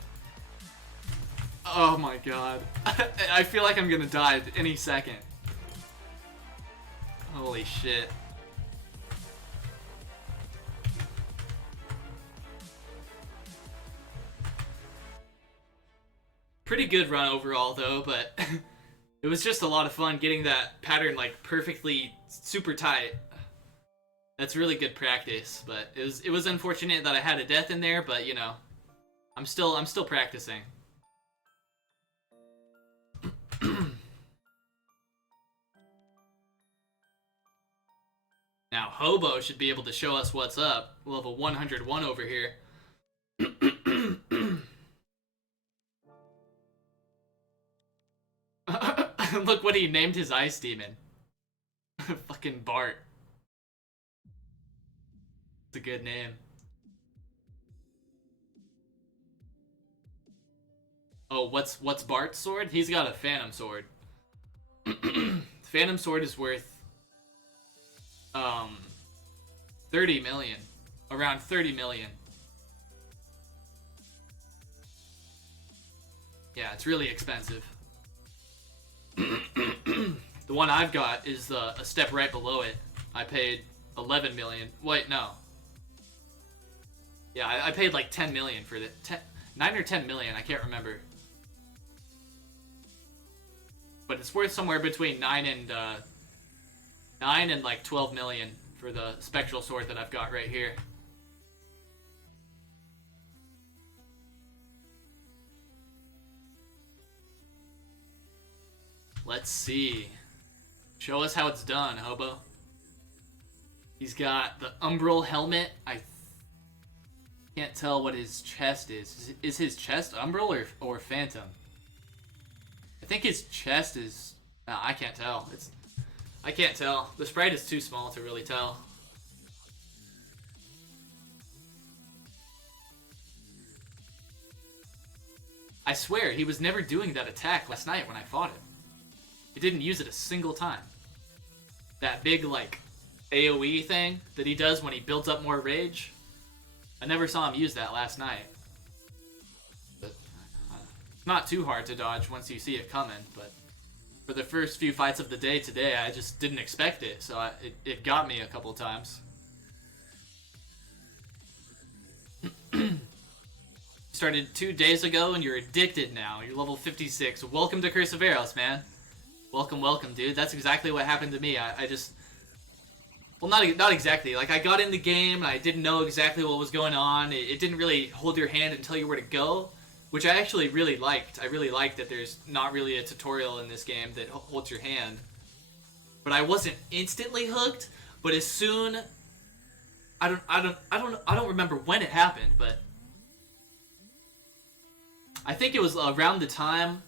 Oh my god. I feel like I'm gonna die any second. Holy shit. Pretty good run overall though, but it was just a lot of fun getting that pattern like perfectly super tight. That's really good practice, but it was unfortunate that I had a death in there, but you know, I'm still practicing. Now Hobo should be able to show us what's up. Level 101 over here. Look what he named his ice demon. Fucking Bart. It's a good name. Oh, what's Bart's sword? He's got a phantom sword. Phantom sword is worth 30 million. Around 30 million. Yeah, it's really expensive. The one I've got is a step right below it. I paid 11 million. Wait, no. Yeah, I paid like 10 million for the 9 or 10 million, I can't remember. But it's worth somewhere between 9 and like 12 million for the spectral sword that I've got right here. Let's see. Show us how it's done, Hobo. He's got the umbral helmet. I can't tell what his chest is. Is his chest umbral or phantom? I think his chest is... No, I can't tell. I can't tell. The sprite is too small to really tell. I swear, he was never doing that attack last night when I fought him. He didn't use it a single time. That big, like, AoE thing that he does when he builds up more rage. I never saw him use that last night. But, it's not too hard to dodge once you see it coming, but for the first few fights of the day today, I just didn't expect it, so it got me a couple times. Started 2 days ago and you're addicted now. You're level 56. Welcome to Curse of Aros, man. Welcome, dude. That's exactly what happened to me. I just... Well, not exactly. Like, I got in the game and I didn't know exactly what was going on. It didn't really hold your hand and tell you where to go, which I actually really liked. I really liked that there's not really a tutorial in this game that holds your hand. But I wasn't instantly hooked, but as soon... I don't remember when it happened, but... I think it was around the time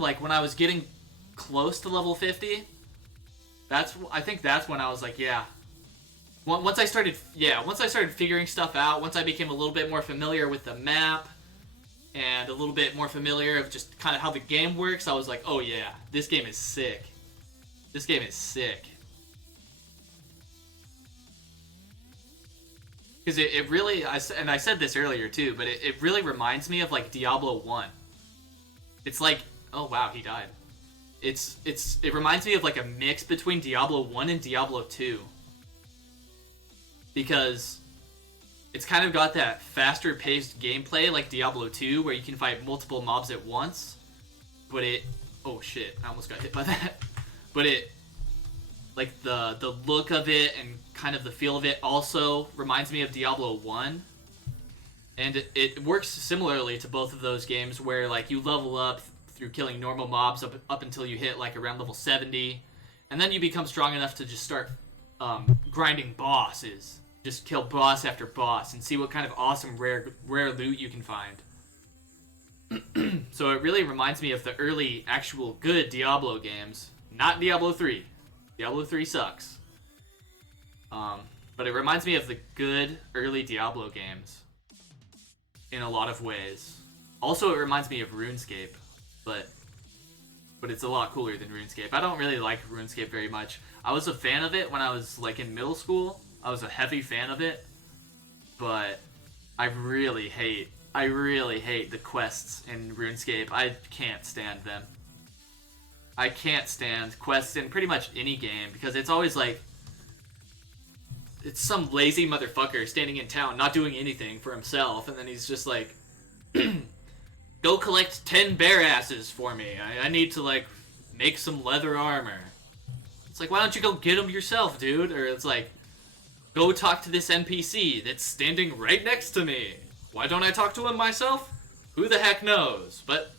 like when I was getting close to level 50. I think that's when I was like, yeah. Once I started figuring stuff out, once I became a little bit more familiar with the map and a little bit more familiar of just kind of how the game works, I was like, oh yeah, this game is sick. This game is sick. Because it really, and I said this earlier too, but it really reminds me of like Diablo 1. It's like, oh wow, he died. It reminds me of like a mix between Diablo 1 and Diablo 2. Because it's kind of got that faster paced gameplay like Diablo 2 where you can fight multiple mobs at once. But oh shit, I almost got hit by that. But like the look of it and kind of the feel of it also reminds me of Diablo 1. And it works similarly to both of those games where like you level up through killing normal mobs up until you hit like around level 70. And then you become strong enough to just start grinding bosses. Just kill boss after boss and see what kind of awesome rare loot you can find. So it really reminds me of the early actual good Diablo games. Not Diablo 3. Diablo 3 sucks. But it reminds me of the good early Diablo games. In a lot of ways. Also, it reminds me of RuneScape. But it's a lot cooler than RuneScape. I don't really like RuneScape very much. I was a fan of it when I was like in middle school. I was a heavy fan of it. But I really hate the quests in RuneScape. I can't stand them. I can't stand quests in pretty much any game because it's always like it's some lazy motherfucker standing in town not doing anything for himself, and then he's just like, go collect 10 bear asses for me. I need to like make some leather armor. It's like, why don't you go get them yourself, dude? Or it's like, go talk to this NPC that's standing right next to me. Why don't I talk to him myself? Who the heck knows? But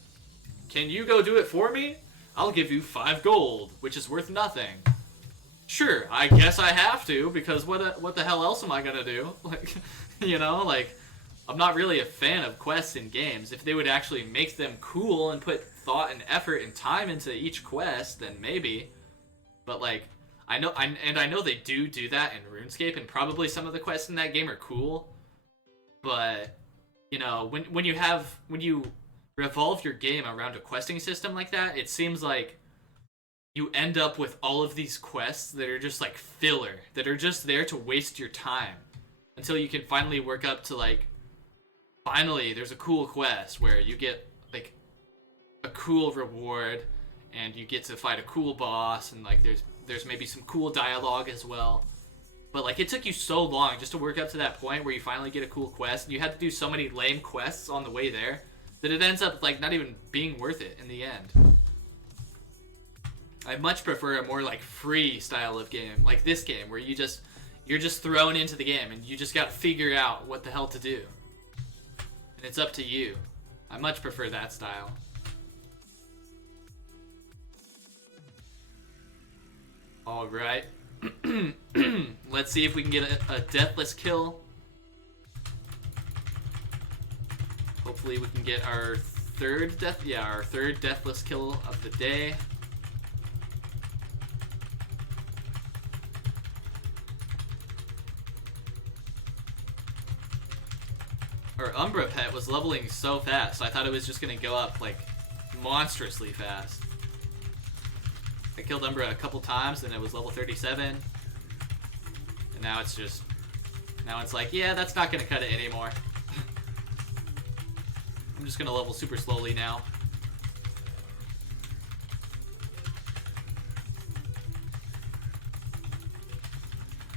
can you go do it for me? I'll give you 5 gold, which is worth nothing. Sure, I guess I have to, because what the hell else am I gonna do? Like, you know, like, I'm not really a fan of quests in games. If they would actually make them cool and put thought and effort and time into each quest, then maybe. But like, I know they do that in RuneScape, and probably some of the quests in that game are cool. But you know, when you revolve your game around a questing system like that, it seems like you end up with all of these quests that are just like filler, that are just there to waste your time until you can finally work up to like, finally there's a cool quest where you get like a cool reward and you get to fight a cool boss, and like there's maybe some cool dialogue as well. But like, it took you so long just to work up to that point where you finally get a cool quest, and you had to do so many lame quests on the way there that it ends up like not even being worth it in the end. I much prefer a more like free style of game, like this game, where you're just thrown into the game and you just got to figure out what the hell to do. And it's up to you. I much prefer that style. Alright. Let's see if we can get a deathless kill. Hopefully we can get our third deathless kill of the day. Our Umbra pet was leveling so fast, I thought it was just gonna go up like monstrously fast. I killed Umbra a couple times and it was level 37. And now it's like, yeah, that's not gonna cut it anymore. I'm just gonna level super slowly now.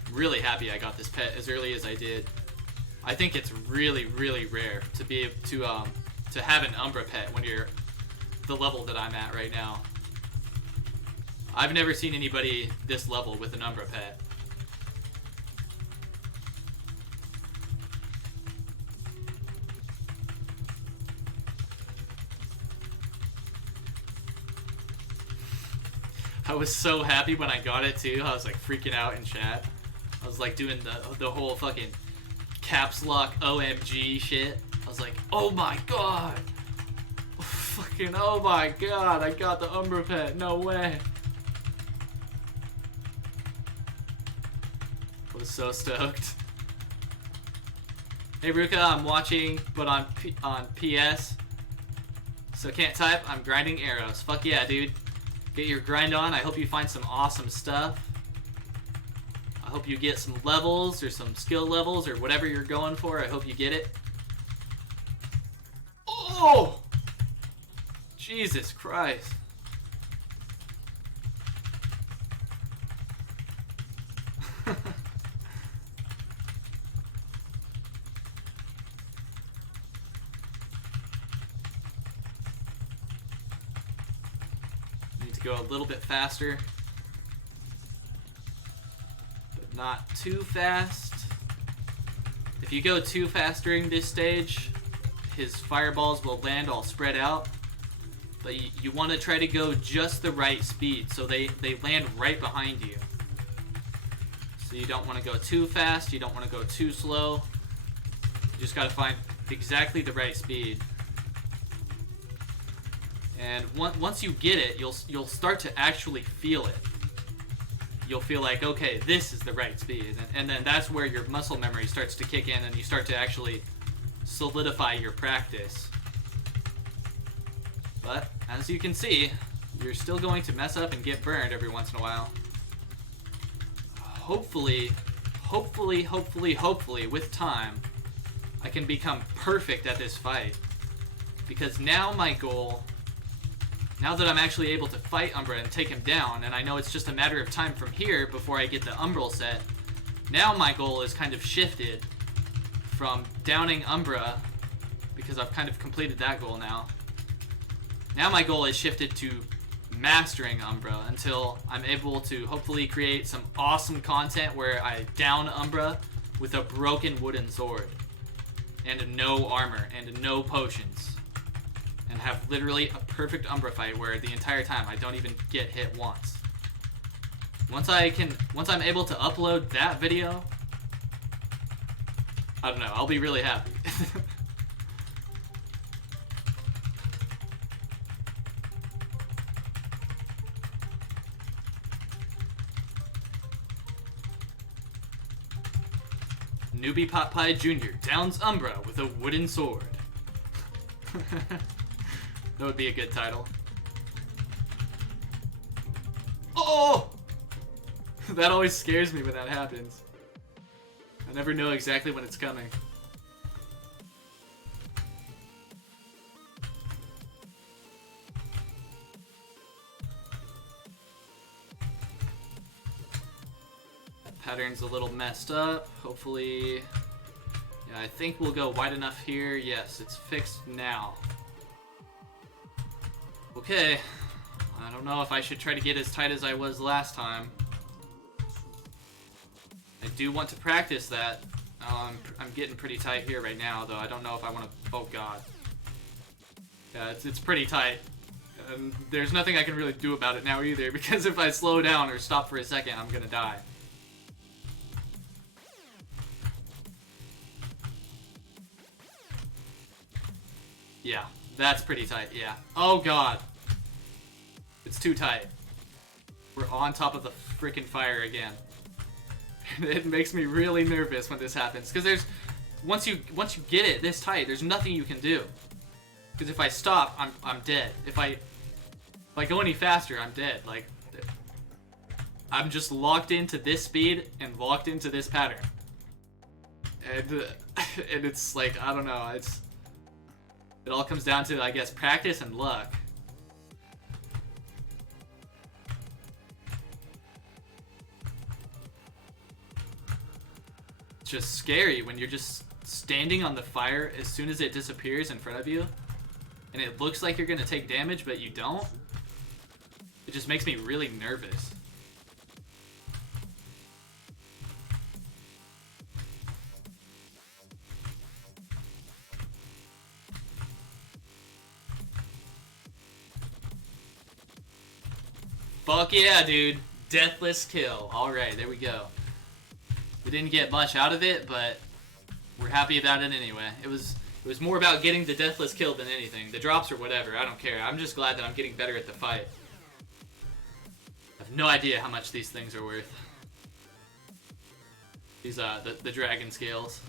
I'm really happy I got this pet as early as I did. I think it's really, really rare to be able to have an Umbra pet when you're the level that I'm at right now. I've never seen anybody this level with an Umbra pet. I was so happy when I got it too. I was like freaking out in chat. I was like doing the whole fucking caps lock OMG shit. I was like, oh my god! Fucking oh my god, I got the Umbra pet, no way. I was so stoked. Hey Ruka, I'm watching, but on PS. So can't type, I'm grinding Aros. Fuck yeah, dude. Get your grind on, I hope you find some awesome stuff. I hope you get some levels or some skill levels or whatever you're going for. I hope you get it. Oh! Jesus Christ. Need to go a little bit faster. But not too fast. If you go too fast during this stage, his fireballs will land all spread out. But you want to try to go just the right speed so they land right behind you. So you don't want to go too fast, you don't want to go too slow. You just got to find exactly the right speed. And once you get it, you'll start to actually feel it. You'll feel like, okay, this is the right speed. And then that's where your muscle memory starts to kick in and you start to actually solidify your practice. But, as you can see, you're still going to mess up and get burned every once in a while. Hopefully, with time, I can become perfect at this fight. Because now my goal, now that I'm actually able to fight Umbra and take him down, and I know it's just a matter of time from here before I get the Umbral set, now my goal is kind of shifted from downing Umbra, because I've kind of completed that goal now. Now my goal is shifted to mastering Umbra until I'm able to hopefully create some awesome content where I down Umbra with a broken wooden sword and no armor and no potions and have literally a perfect Umbra fight where the entire time I don't even get hit once. Once I'm able to upload that video, I don't know, I'll be really happy. Newbie Pot Pie Jr. downs Umbra with a wooden sword. That would be a good title. Oh! That always scares me when that happens. I never know exactly when it's coming. Pattern's a little messed up. Hopefully, yeah, I think we'll go wide enough here. Yes, it's fixed now. Okay, I don't know if I should try to get as tight as I was last time. I do want to practice that. I'm getting pretty tight here right now, though. I don't know if I want to. Oh God. Yeah, it's pretty tight. And there's nothing I can really do about it now either, because if I slow down or stop for a second, I'm gonna die. Yeah, that's pretty tight, yeah. Oh God. It's too tight. We're on top of the freaking fire again. It makes me really nervous when this happens, because there's once you get it this tight, there's nothing you can do. Because if I stop, I'm dead. If I go any faster, I'm dead. Like, I'm just locked into this speed and locked into this pattern. And it's like, I don't know, it all comes down to, I guess, practice and luck. It's just scary when you're just standing on the fire as soon as it disappears in front of you, and it looks like you're gonna take damage, but you don't. It just makes me really nervous. Fuck yeah, dude. Deathless kill. Alright, there we go. We didn't get much out of it, but we're happy about it anyway. It was more about getting the deathless kill than anything. The drops or whatever, I don't care. I'm just glad that I'm getting better at the fight. I have no idea how much these things are worth. These, the dragon scales.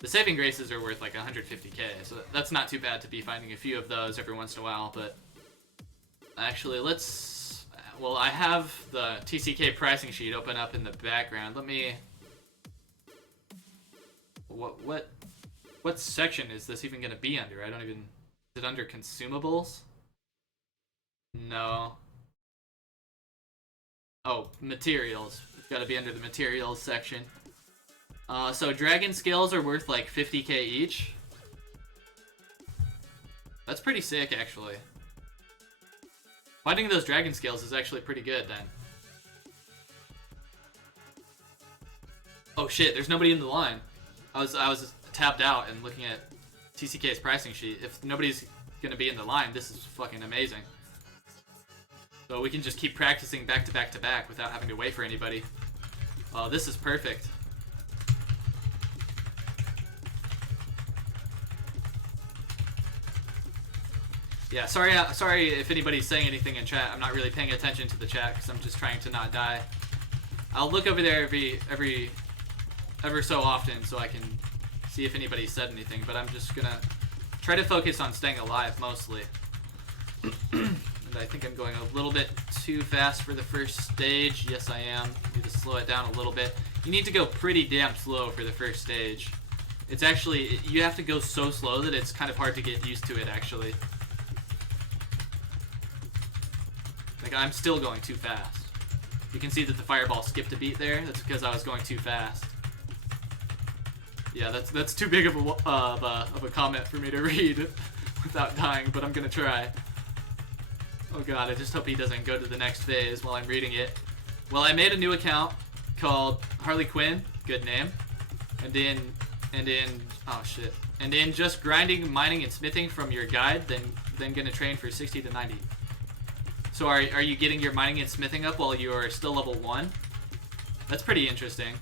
The saving graces are worth like 150k, so that's not too bad to be finding a few of those every once in a while, but actually, Well, I have the TCK pricing sheet open up in the background. Let me... What section is this even going to be under? I don't even... Is it under consumables? No. Oh, materials. It's got to be under the materials section. So dragon scales are worth like 50k each. That's pretty sick, actually. Finding those dragon scales is actually pretty good, then. Oh shit, there's nobody in the line. I was tapped out and looking at TCK's pricing sheet. If nobody's gonna be in the line, this is fucking amazing. So we can just keep practicing back to back to back without having to wait for anybody. Oh, this is perfect. Yeah, sorry if anybody's saying anything in chat. I'm not really paying attention to the chat because I'm just trying to not die. I'll look over there ever so often so I can see if anybody said anything, but I'm just gonna try to focus on staying alive mostly. And I think I'm going a little bit too fast for the first stage. Yes, I am. Need to slow it down a little bit. You need to go pretty damn slow for the first stage. It's actually, you have to go so slow that it's kind of hard to get used to it, actually. Like, I'm still going too fast. You can see that the fireball skipped a beat there. That's because I was going too fast. Yeah, that's too big of a comment for me to read without dying, but I'm gonna try. Oh god, I just hope he doesn't go to the next phase while I'm reading it. Well, I made a new account called Harley Quinn, good name, and in just grinding, mining, and smithing from your guide, then gonna train for 60 to 90. So are you getting your mining and smithing up while you are still level 1? That's pretty interesting.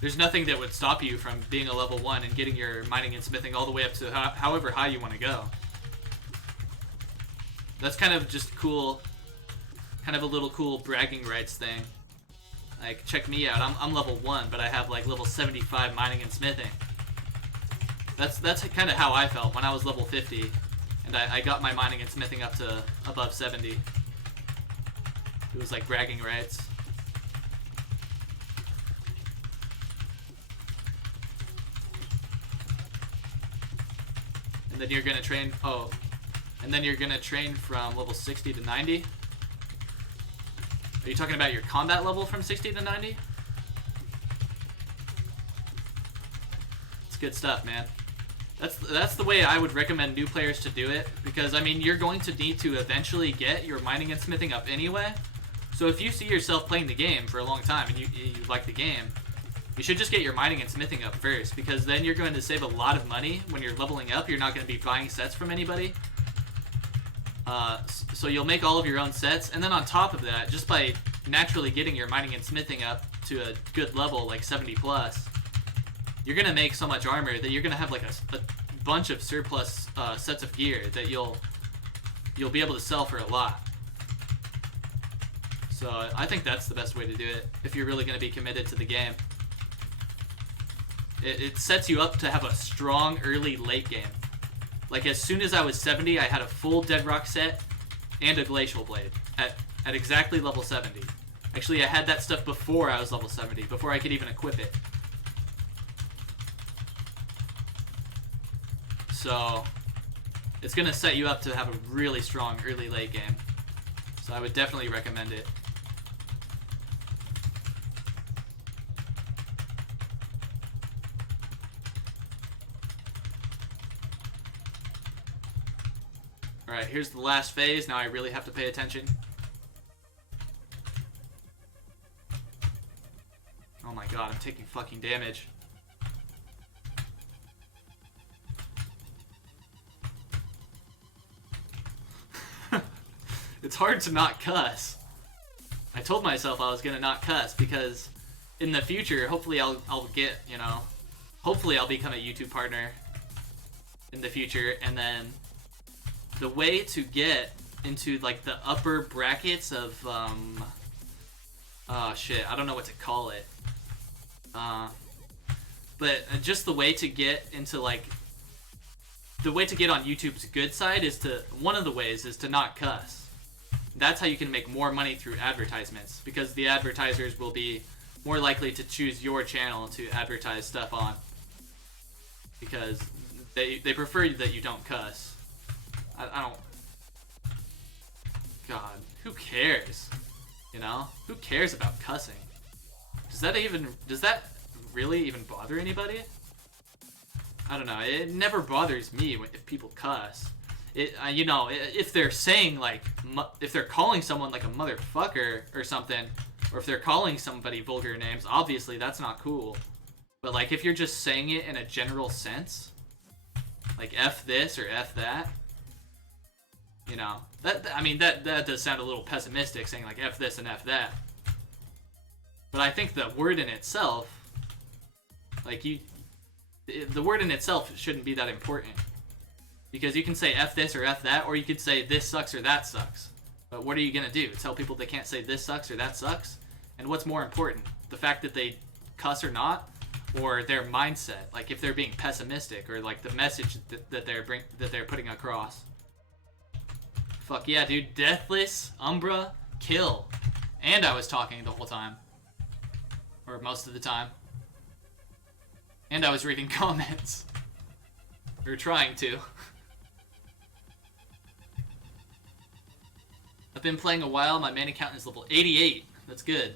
There's nothing that would stop you from being a level 1 and getting your mining and smithing all the way up to however high you want to go. That's kind of just cool, kind of a little cool bragging rights thing. Like, check me out, I'm level 1, but I have like level 75 mining and smithing. That's kind of how I felt when I was level 50, and I got my mining and smithing up to above 70. It was like bragging rights. And then you're gonna train, and then you're gonna train from level 60 to 90? Are you talking about your combat level from 60 to 90? It's good stuff, man. That's the way I would recommend new players to do it, because I mean, you're going to need to eventually get your mining and smithing up anyway. So if you see yourself playing the game for a long time and you like the game, you should just get your mining and smithing up first, because then you're going to save a lot of money when you're leveling up. You're not going to be buying sets from anybody. So you'll make all of your own sets, and then on top of that, just by naturally getting your mining and smithing up to a good level, like 70 plus, you're gonna make so much armor that you're gonna have like a bunch of surplus sets of gear that you'll be able to sell for a lot. So I think that's the best way to do it if you're really gonna be committed to the game. It sets you up to have a strong early late game. Like, as soon as I was 70, I had a full Dead Rock set and a Glacial Blade at exactly level 70. Actually, I had that stuff before I was level 70, before I could even equip it. So, it's going to set you up to have a really strong early late game. So I would definitely recommend it. Alright, here's the last phase. Now I really have to pay attention. Oh my god, I'm taking fucking damage. It's hard to not cuss. I told myself I was gonna not cuss because in the future, hopefully I'll get, you know, hopefully I'll become a YouTube partner in the future, and then the way to get into like the upper brackets of oh shit, I don't know what to call it. But just the way to get into like the way to get on YouTube's good side is one of the ways is to not cuss. That's how you can make more money through advertisements, because the advertisers will be more likely to choose your channel to advertise stuff on, because they prefer that you don't cuss. I don't. God, who cares? You know, who cares about cussing? Does that really even bother anybody? I don't know. It never bothers me if people cuss. You know, if they're saying like, if they're calling someone like a motherfucker or something, or if they're calling somebody vulgar names, obviously that's not cool. But like, if you're just saying it in a general sense, like F this or F that, you know, that does sound a little pessimistic, saying like F this and F that. But I think the word in itself, like the word in itself shouldn't be that important. Because you can say F this or F that, or you could say this sucks or that sucks. But what are you gonna do? Tell people they can't say this sucks or that sucks? And what's more important? The fact that they cuss or not? Or their mindset? Like if they're being pessimistic, or like the message that they're putting across. Fuck yeah, dude. Deathless, Umbra, kill. And I was talking the whole time. Or most of the time. And I was reading comments. Or trying to. I've been playing a while. My main account is level 88. That's good.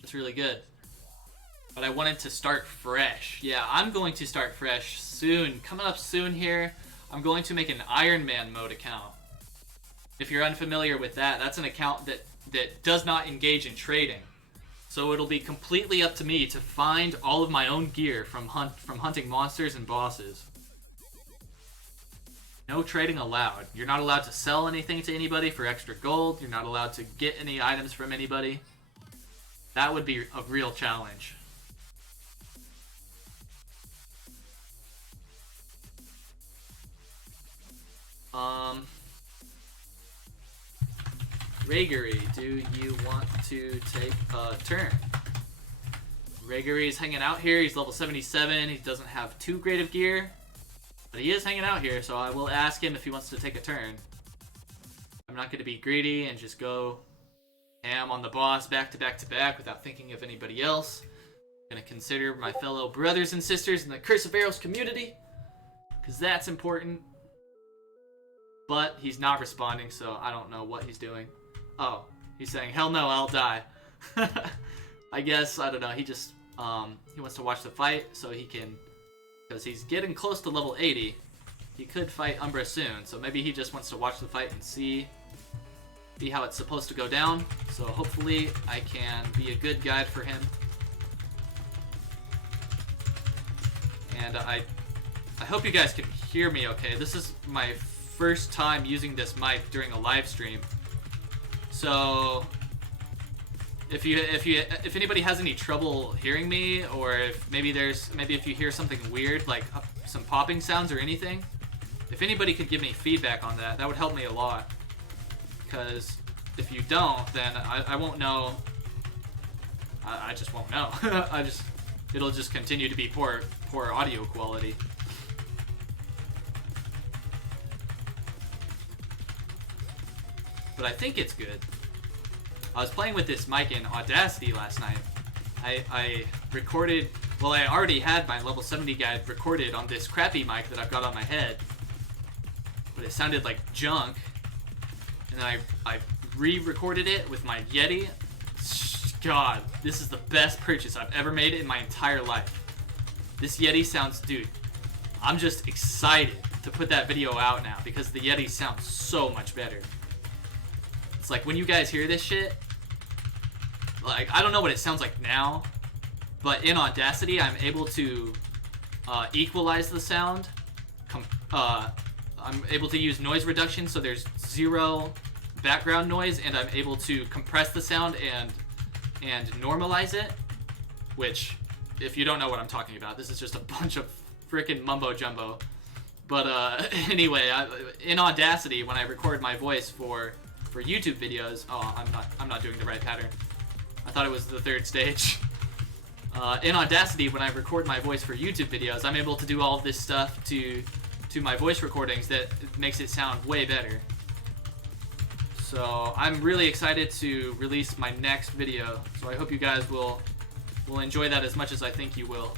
That's really good. But I wanted to start fresh. Yeah, I'm going to start fresh soon. Coming up soon here, I'm going to make an Iron Man mode account. If you're unfamiliar with that, that's an account that does not engage in trading. So it'll be completely up to me to find all of my own gear from hunting monsters and bosses. No trading allowed. You're not allowed to sell anything to anybody for extra gold. You're not allowed to get any items from anybody. That would be a real challenge. Ragery, do you want to take a turn? Ragery's hanging out here. He's level 77. He doesn't have too great of gear. But he is hanging out here, so I will ask him if he wants to take a turn. I'm not going to be greedy and just go ham on the boss back to back to back without thinking of anybody else. I'm going to consider my fellow brothers and sisters in the Curse of Aros community, because that's important. But he's not responding, so I don't know what he's doing. Oh, he's saying, hell no, I'll die. I guess, I don't know, he just, he wants to watch the fight so he can... Because he's getting close to level 80. He could fight Umbra soon, so maybe he just wants to watch the fight and see how it's supposed to go down. So hopefully I can be a good guide for him. And I hope you guys can hear me okay. This is my first time using this mic during a live stream. So if anybody has any trouble hearing me, or if maybe if you hear something weird like some popping sounds or anything, if anybody could give me feedback on that, that would help me a lot. Because if you don't, then I won't know. I just won't know. It'll just continue to be poor audio quality. But I think it's good. I was playing with this mic in Audacity last night. I recorded, well, I already had my level 70 guide recorded on this crappy mic that I've got on my head, but it sounded like junk. And then I re-recorded it with my Yeti. God, this is the best purchase I've ever made in my entire life. This Yeti sounds, dude, I'm just excited to put that video out now because the Yeti sounds so much better. It's like when you guys hear this shit, like, I don't know what it sounds like now, but in Audacity, I'm able to equalize the sound. I'm able to use noise reduction, so there's zero background noise, and I'm able to compress the sound and normalize it, which, if you don't know what I'm talking about, this is just a bunch of freaking mumbo jumbo. But anyway, in Audacity, when I record my voice for YouTube videos, I'm not doing the right pattern. I thought it was the third stage. In Audacity, when I record my voice for YouTube videos, I'm able to do all of this stuff to to my voice recordings that makes it sound way better. So I'm really excited to release my next video. So I hope you guys will enjoy that as much as I think you will.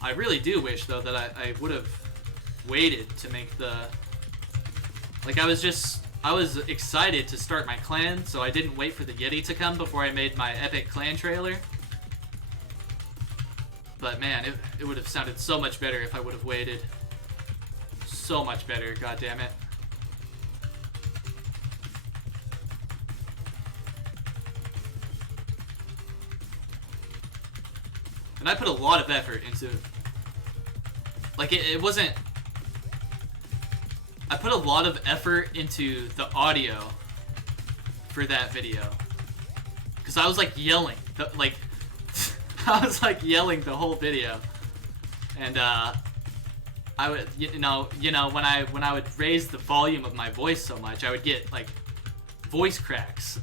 I really do wish, though, that I would have waited to make the... Like, I was excited to start my clan, so I didn't wait for the Yeti to come before I made my epic clan trailer. But, man, it would have sounded so much better if I would have waited. So much better, goddammit. And I put a lot of effort into... Like, it wasn't... I put a lot of effort into the audio for that video. Because I was, like, yelling. I was, like, yelling the whole video. And, I would, you know, when I would raise the volume of my voice so much, I would get, like, voice cracks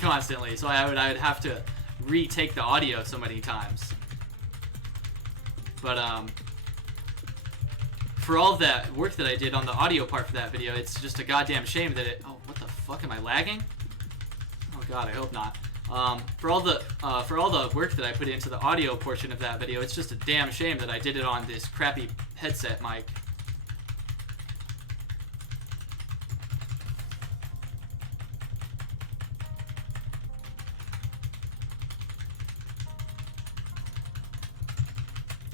constantly. So I would have to retake the audio so many times. But, for all of that work that I did on the audio part for that video, it's just a goddamn shame that it... Oh, what the fuck? Am I lagging? Oh god, I hope not. For all the work that I put into the audio portion of that video, it's just a damn shame that I did it on this crappy headset mic.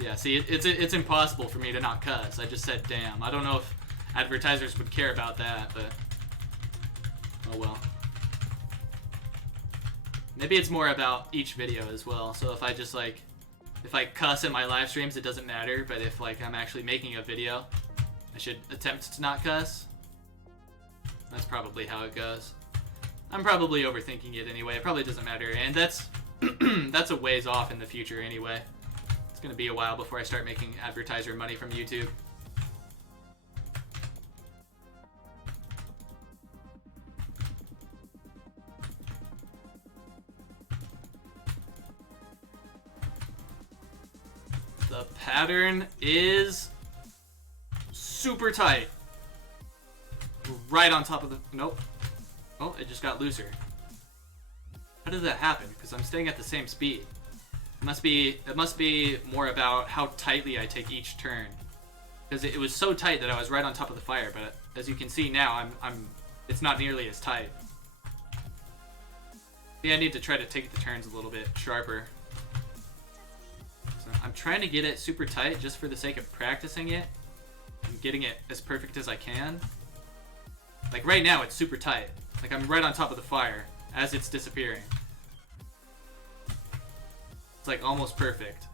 Yeah, see, it's impossible for me to not cuss. I just said damn. I don't know if advertisers would care about that, but oh well. Maybe it's more about each video as well. So if I just like, if I cuss in my live streams, it doesn't matter. But if like I'm actually making a video, I should attempt to not cuss. That's probably how it goes. I'm probably overthinking it anyway. It probably doesn't matter, and that's that's a ways off in the future anyway. It's gonna be a while before I start making advertiser money from YouTube. The pattern is super tight. Right on top of the... Nope. Oh, it just got looser. How did that happen? Because I'm staying at the same speed. It must be more about how tightly I take each turn. Because it was so tight that I was right on top of the fire, but as you can see now, it's not nearly as tight. Yeah, I need to try to take the turns a little bit sharper. So I'm trying to get it super tight just for the sake of practicing it. I'm getting it as perfect as I can. Like right now, it's super tight. Like I'm right on top of the fire as it's disappearing. It's like almost perfect.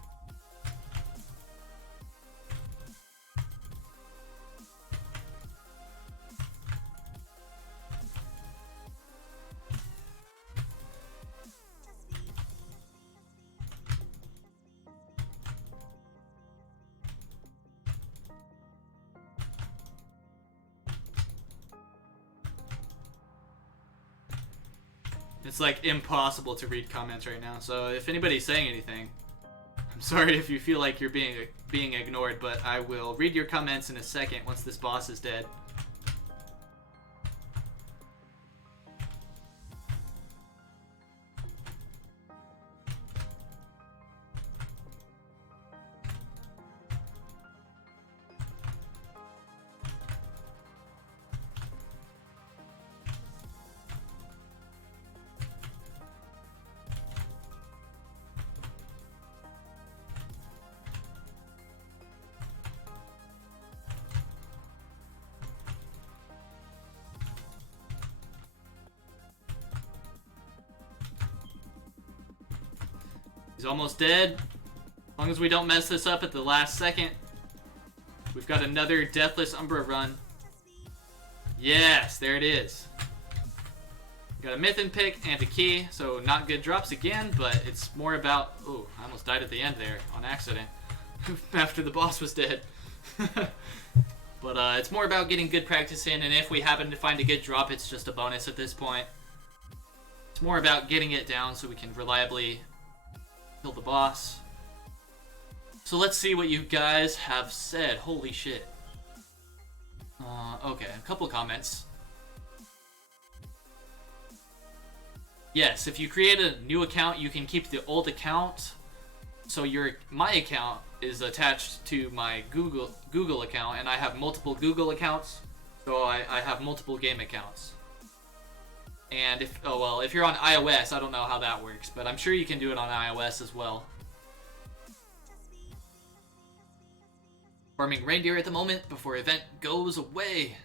It's like impossible to read comments right now, so if anybody's saying anything, I'm sorry if you feel like you're being ignored, but I will read your comments in a second once this boss is dead. He's almost dead. As long as we don't mess this up at the last second. We've got another Deathless Umbra run. Yes, there it is. Got a Mythic pick and a key, so not good drops again, but it's more about... Ooh, I almost died at the end there on accident. After the boss was dead. But it's more about getting good practice in, and if we happen to find a good drop, it's just a bonus at this point. It's more about getting it down so we can reliably kill the boss. So let's see what you guys have said. Holy shit. Okay, a couple comments. Yes, if you create a new account, you can keep the old account. So my account is attached to my Google account, and I have multiple Google accounts, so I have multiple game accounts. And if you're on iOS, I don't know how that works, but I'm sure you can do it on iOS as well. Farming reindeer at the moment before event goes away.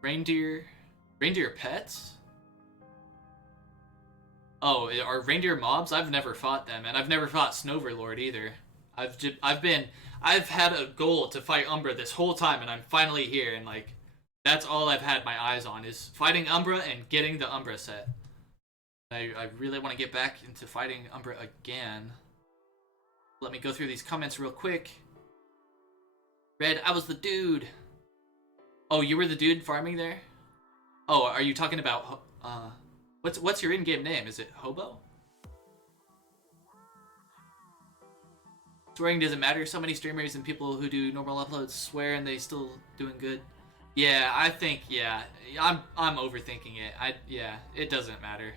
Reindeer pets? Oh, are reindeer mobs? I've never fought them, and I've never fought Snoverlord either. I've had a goal to fight Umbra this whole time, and I'm finally here, and like, that's all I've had my eyes on, is fighting Umbra and getting the Umbra set. I really want to get back into fighting Umbra again. Let me go through these comments real quick. Red, I was the dude. Oh, you were the dude farming there? Oh, are you talking about, what's your in-game name? Is it Hobo? Swearing doesn't matter. So many streamers and people who do normal uploads swear and they still doing good. Yeah, I think, yeah. I'm overthinking it. Yeah, it doesn't matter.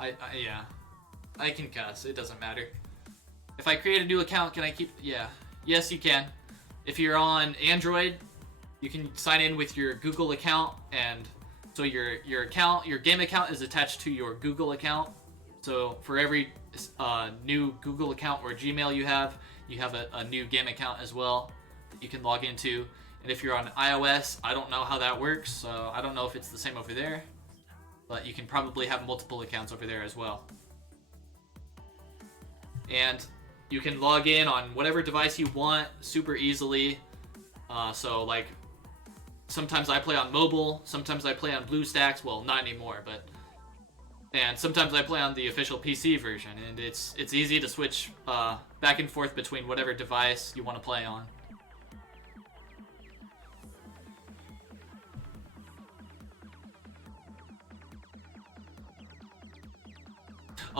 Yeah. I can cuss. It doesn't matter. If I create a new account, can I keep... Yeah. Yes, you can. If you're on Android, you can sign in with your Google account, and so your game account is attached to your Google account. So for every new Google account or Gmail you have a new game account as well that you can log into. And if you're on iOS, I don't know how that works, so I don't know if it's the same over there, but you can probably have multiple accounts over there as well. And you can log in on whatever device you want super easily. So like, sometimes I play on mobile, sometimes I play on BlueStacks, well, not anymore, and sometimes I play on the official PC version, and it's easy to switch back and forth between whatever device you want to play on.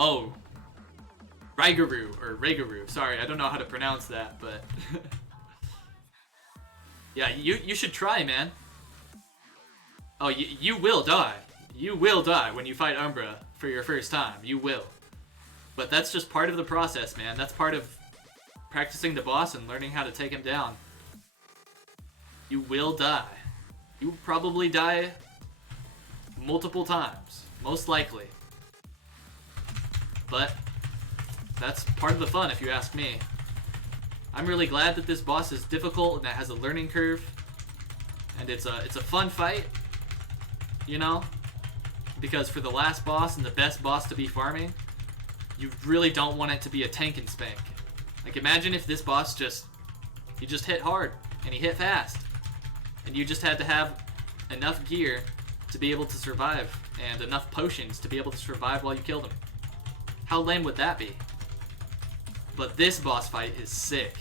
Oh, Raigaru, sorry, I don't know how to pronounce that, but yeah, you should try, man. Oh, you will die. You will die when you fight Umbra for your first time. You will. But that's just part of the process, man. That's part of practicing the boss and learning how to take him down. You will die. You will probably die multiple times, most likely. But that's part of the fun, if you ask me. I'm really glad that this boss is difficult and that has a learning curve, and it's a fun fight, you know, because for the last boss and the best boss to be farming, you really don't want it to be a tank and spank. Like, imagine if this boss he just hit hard and he hit fast, and you just had to have enough gear to be able to survive and enough potions to be able to survive while you killed him. How lame would that be? But this boss fight is sick,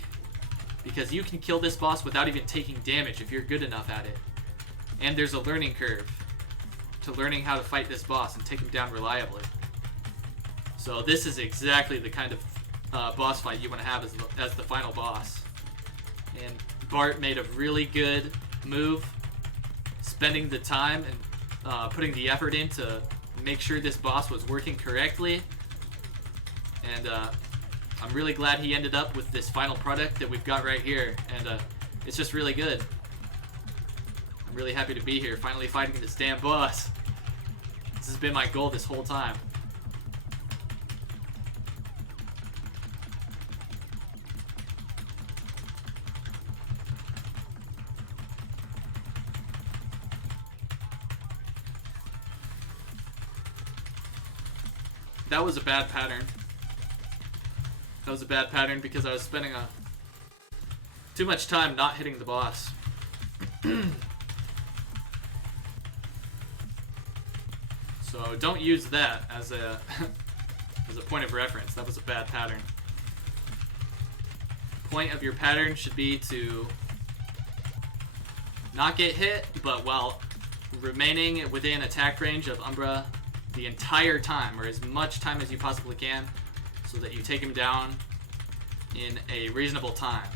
because you can kill this boss without even taking damage if you're good enough at it. And there's a learning curve to learning how to fight this boss and take him down reliably. So this is exactly the kind of boss fight you want to have as the final boss. And Bart made a really good move, spending the time and putting the effort in to make sure this boss was working correctly. And I'm really glad he ended up with this final product that we've got right here, and it's just really good. I'm really happy to be here, finally fighting this damn boss. This has been my goal this whole time. That was a bad pattern. That was a bad pattern because I was spending too much time not hitting the boss. So don't use that as a point of reference. That was a bad pattern. point of your pattern should be to not get hit, but while remaining within attack range of Umbra the entire time, or as much time as you possibly can, so that you take him down in a reasonable time.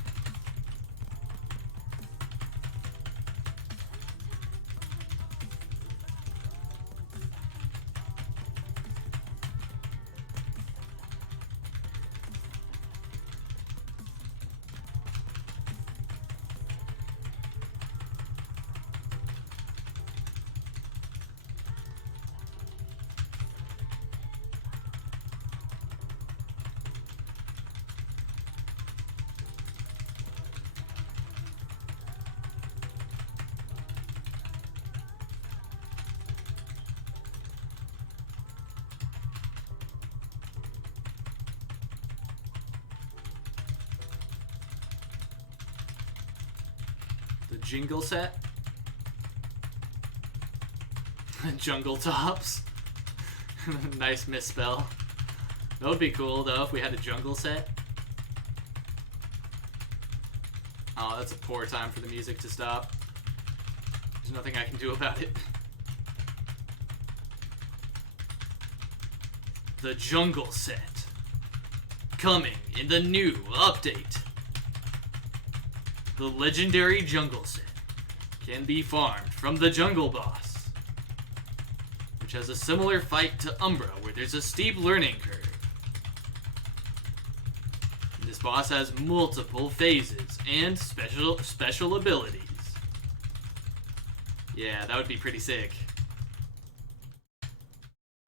The jingle set. Jungle tops. Nice misspell. That would be cool though if we had a jungle set. Oh, that's a poor time for the music to stop. There's nothing I can do about it. The jungle set. Coming in the new update. The legendary jungle set can be farmed from the jungle boss, which has a similar fight to Umbra where there's a steep learning curve. This boss has multiple phases and special abilities. Yeah, that would be pretty sick.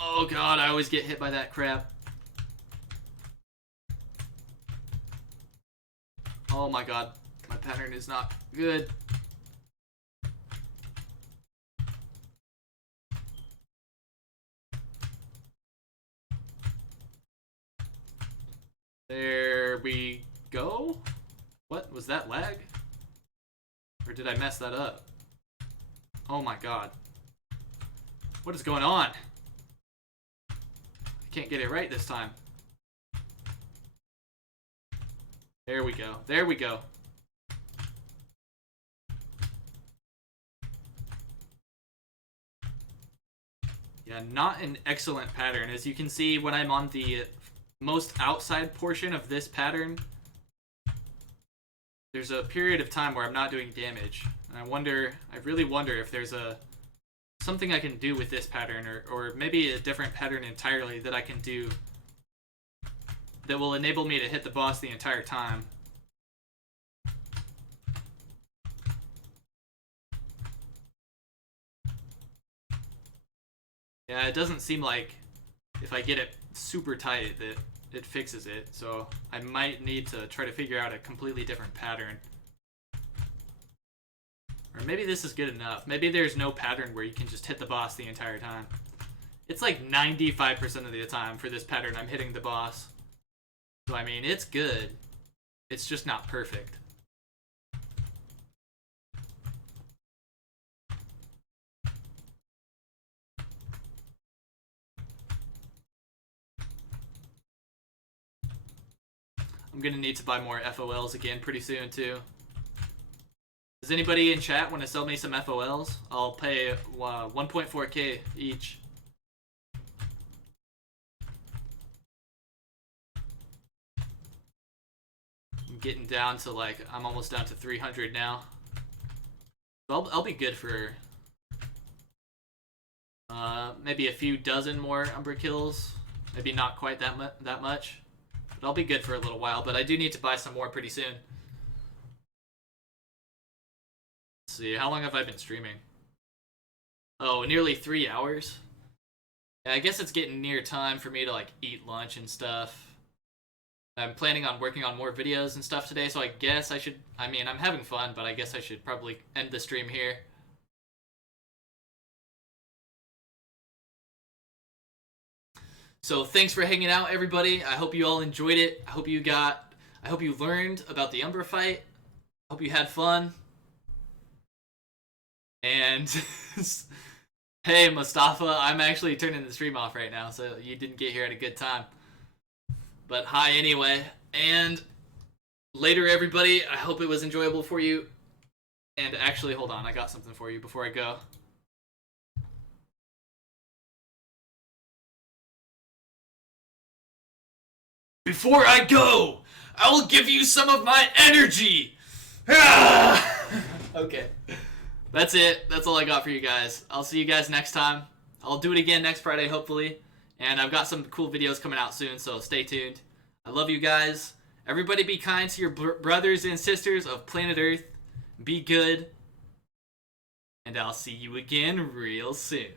Oh god, I always get hit by that crap. Oh my god. My pattern is not good. There we go. What? Was that lag? Or did I mess that up? Oh my god. What is going on? I can't get it right this time. There we go. There we go. Yeah, not an excellent pattern. As you can see, when I'm on the most outside portion of this pattern, there's a period of time where I'm not doing damage. And I really wonder if there's something I can do with this pattern, or maybe a different pattern entirely that I can do that will enable me to hit the boss the entire time. Yeah, it doesn't seem like if I get it super tight that it fixes it, so I might need to try to figure out a completely different pattern. Or maybe this is good enough. Maybe there's no pattern where you can just hit the boss the entire time. It's like 95% of the time for this pattern I'm hitting the boss. So I mean, it's good. It's just not perfect. I'm gonna need to buy more FOLs again pretty soon too. Does anybody in chat want to sell me some FOLs? I'll pay 1.4k each. I'm getting down to I'm almost down to 300 now. So I'll be good for maybe a few dozen more Umbra kills. Maybe not quite that much. But I'll be good for a little while, but I do need to buy some more pretty soon. Let's see, how long have I been streaming? Oh, nearly 3 hours? Yeah, I guess it's getting near time for me to eat lunch and stuff. I'm planning on working on more videos and stuff today, so I guess I should, I'm having fun, but I guess I should probably end the stream here. So thanks for hanging out, everybody. I hope you all enjoyed it. I hope you learned about the Umbra fight. I hope you had fun. And hey, Mustafa, I'm actually turning the stream off right now, so you didn't get here at a good time. But hi anyway, and later, everybody. I hope it was enjoyable for you. And actually, hold on. I got something for you before I go. Before I go, I will give you some of my energy. Okay. That's it. That's all I got for you guys. I'll see you guys next time. I'll do it again next Friday, hopefully. And I've got some cool videos coming out soon, so stay tuned. I love you guys. Everybody be kind to your brothers and sisters of planet Earth. Be good. And I'll see you again real soon.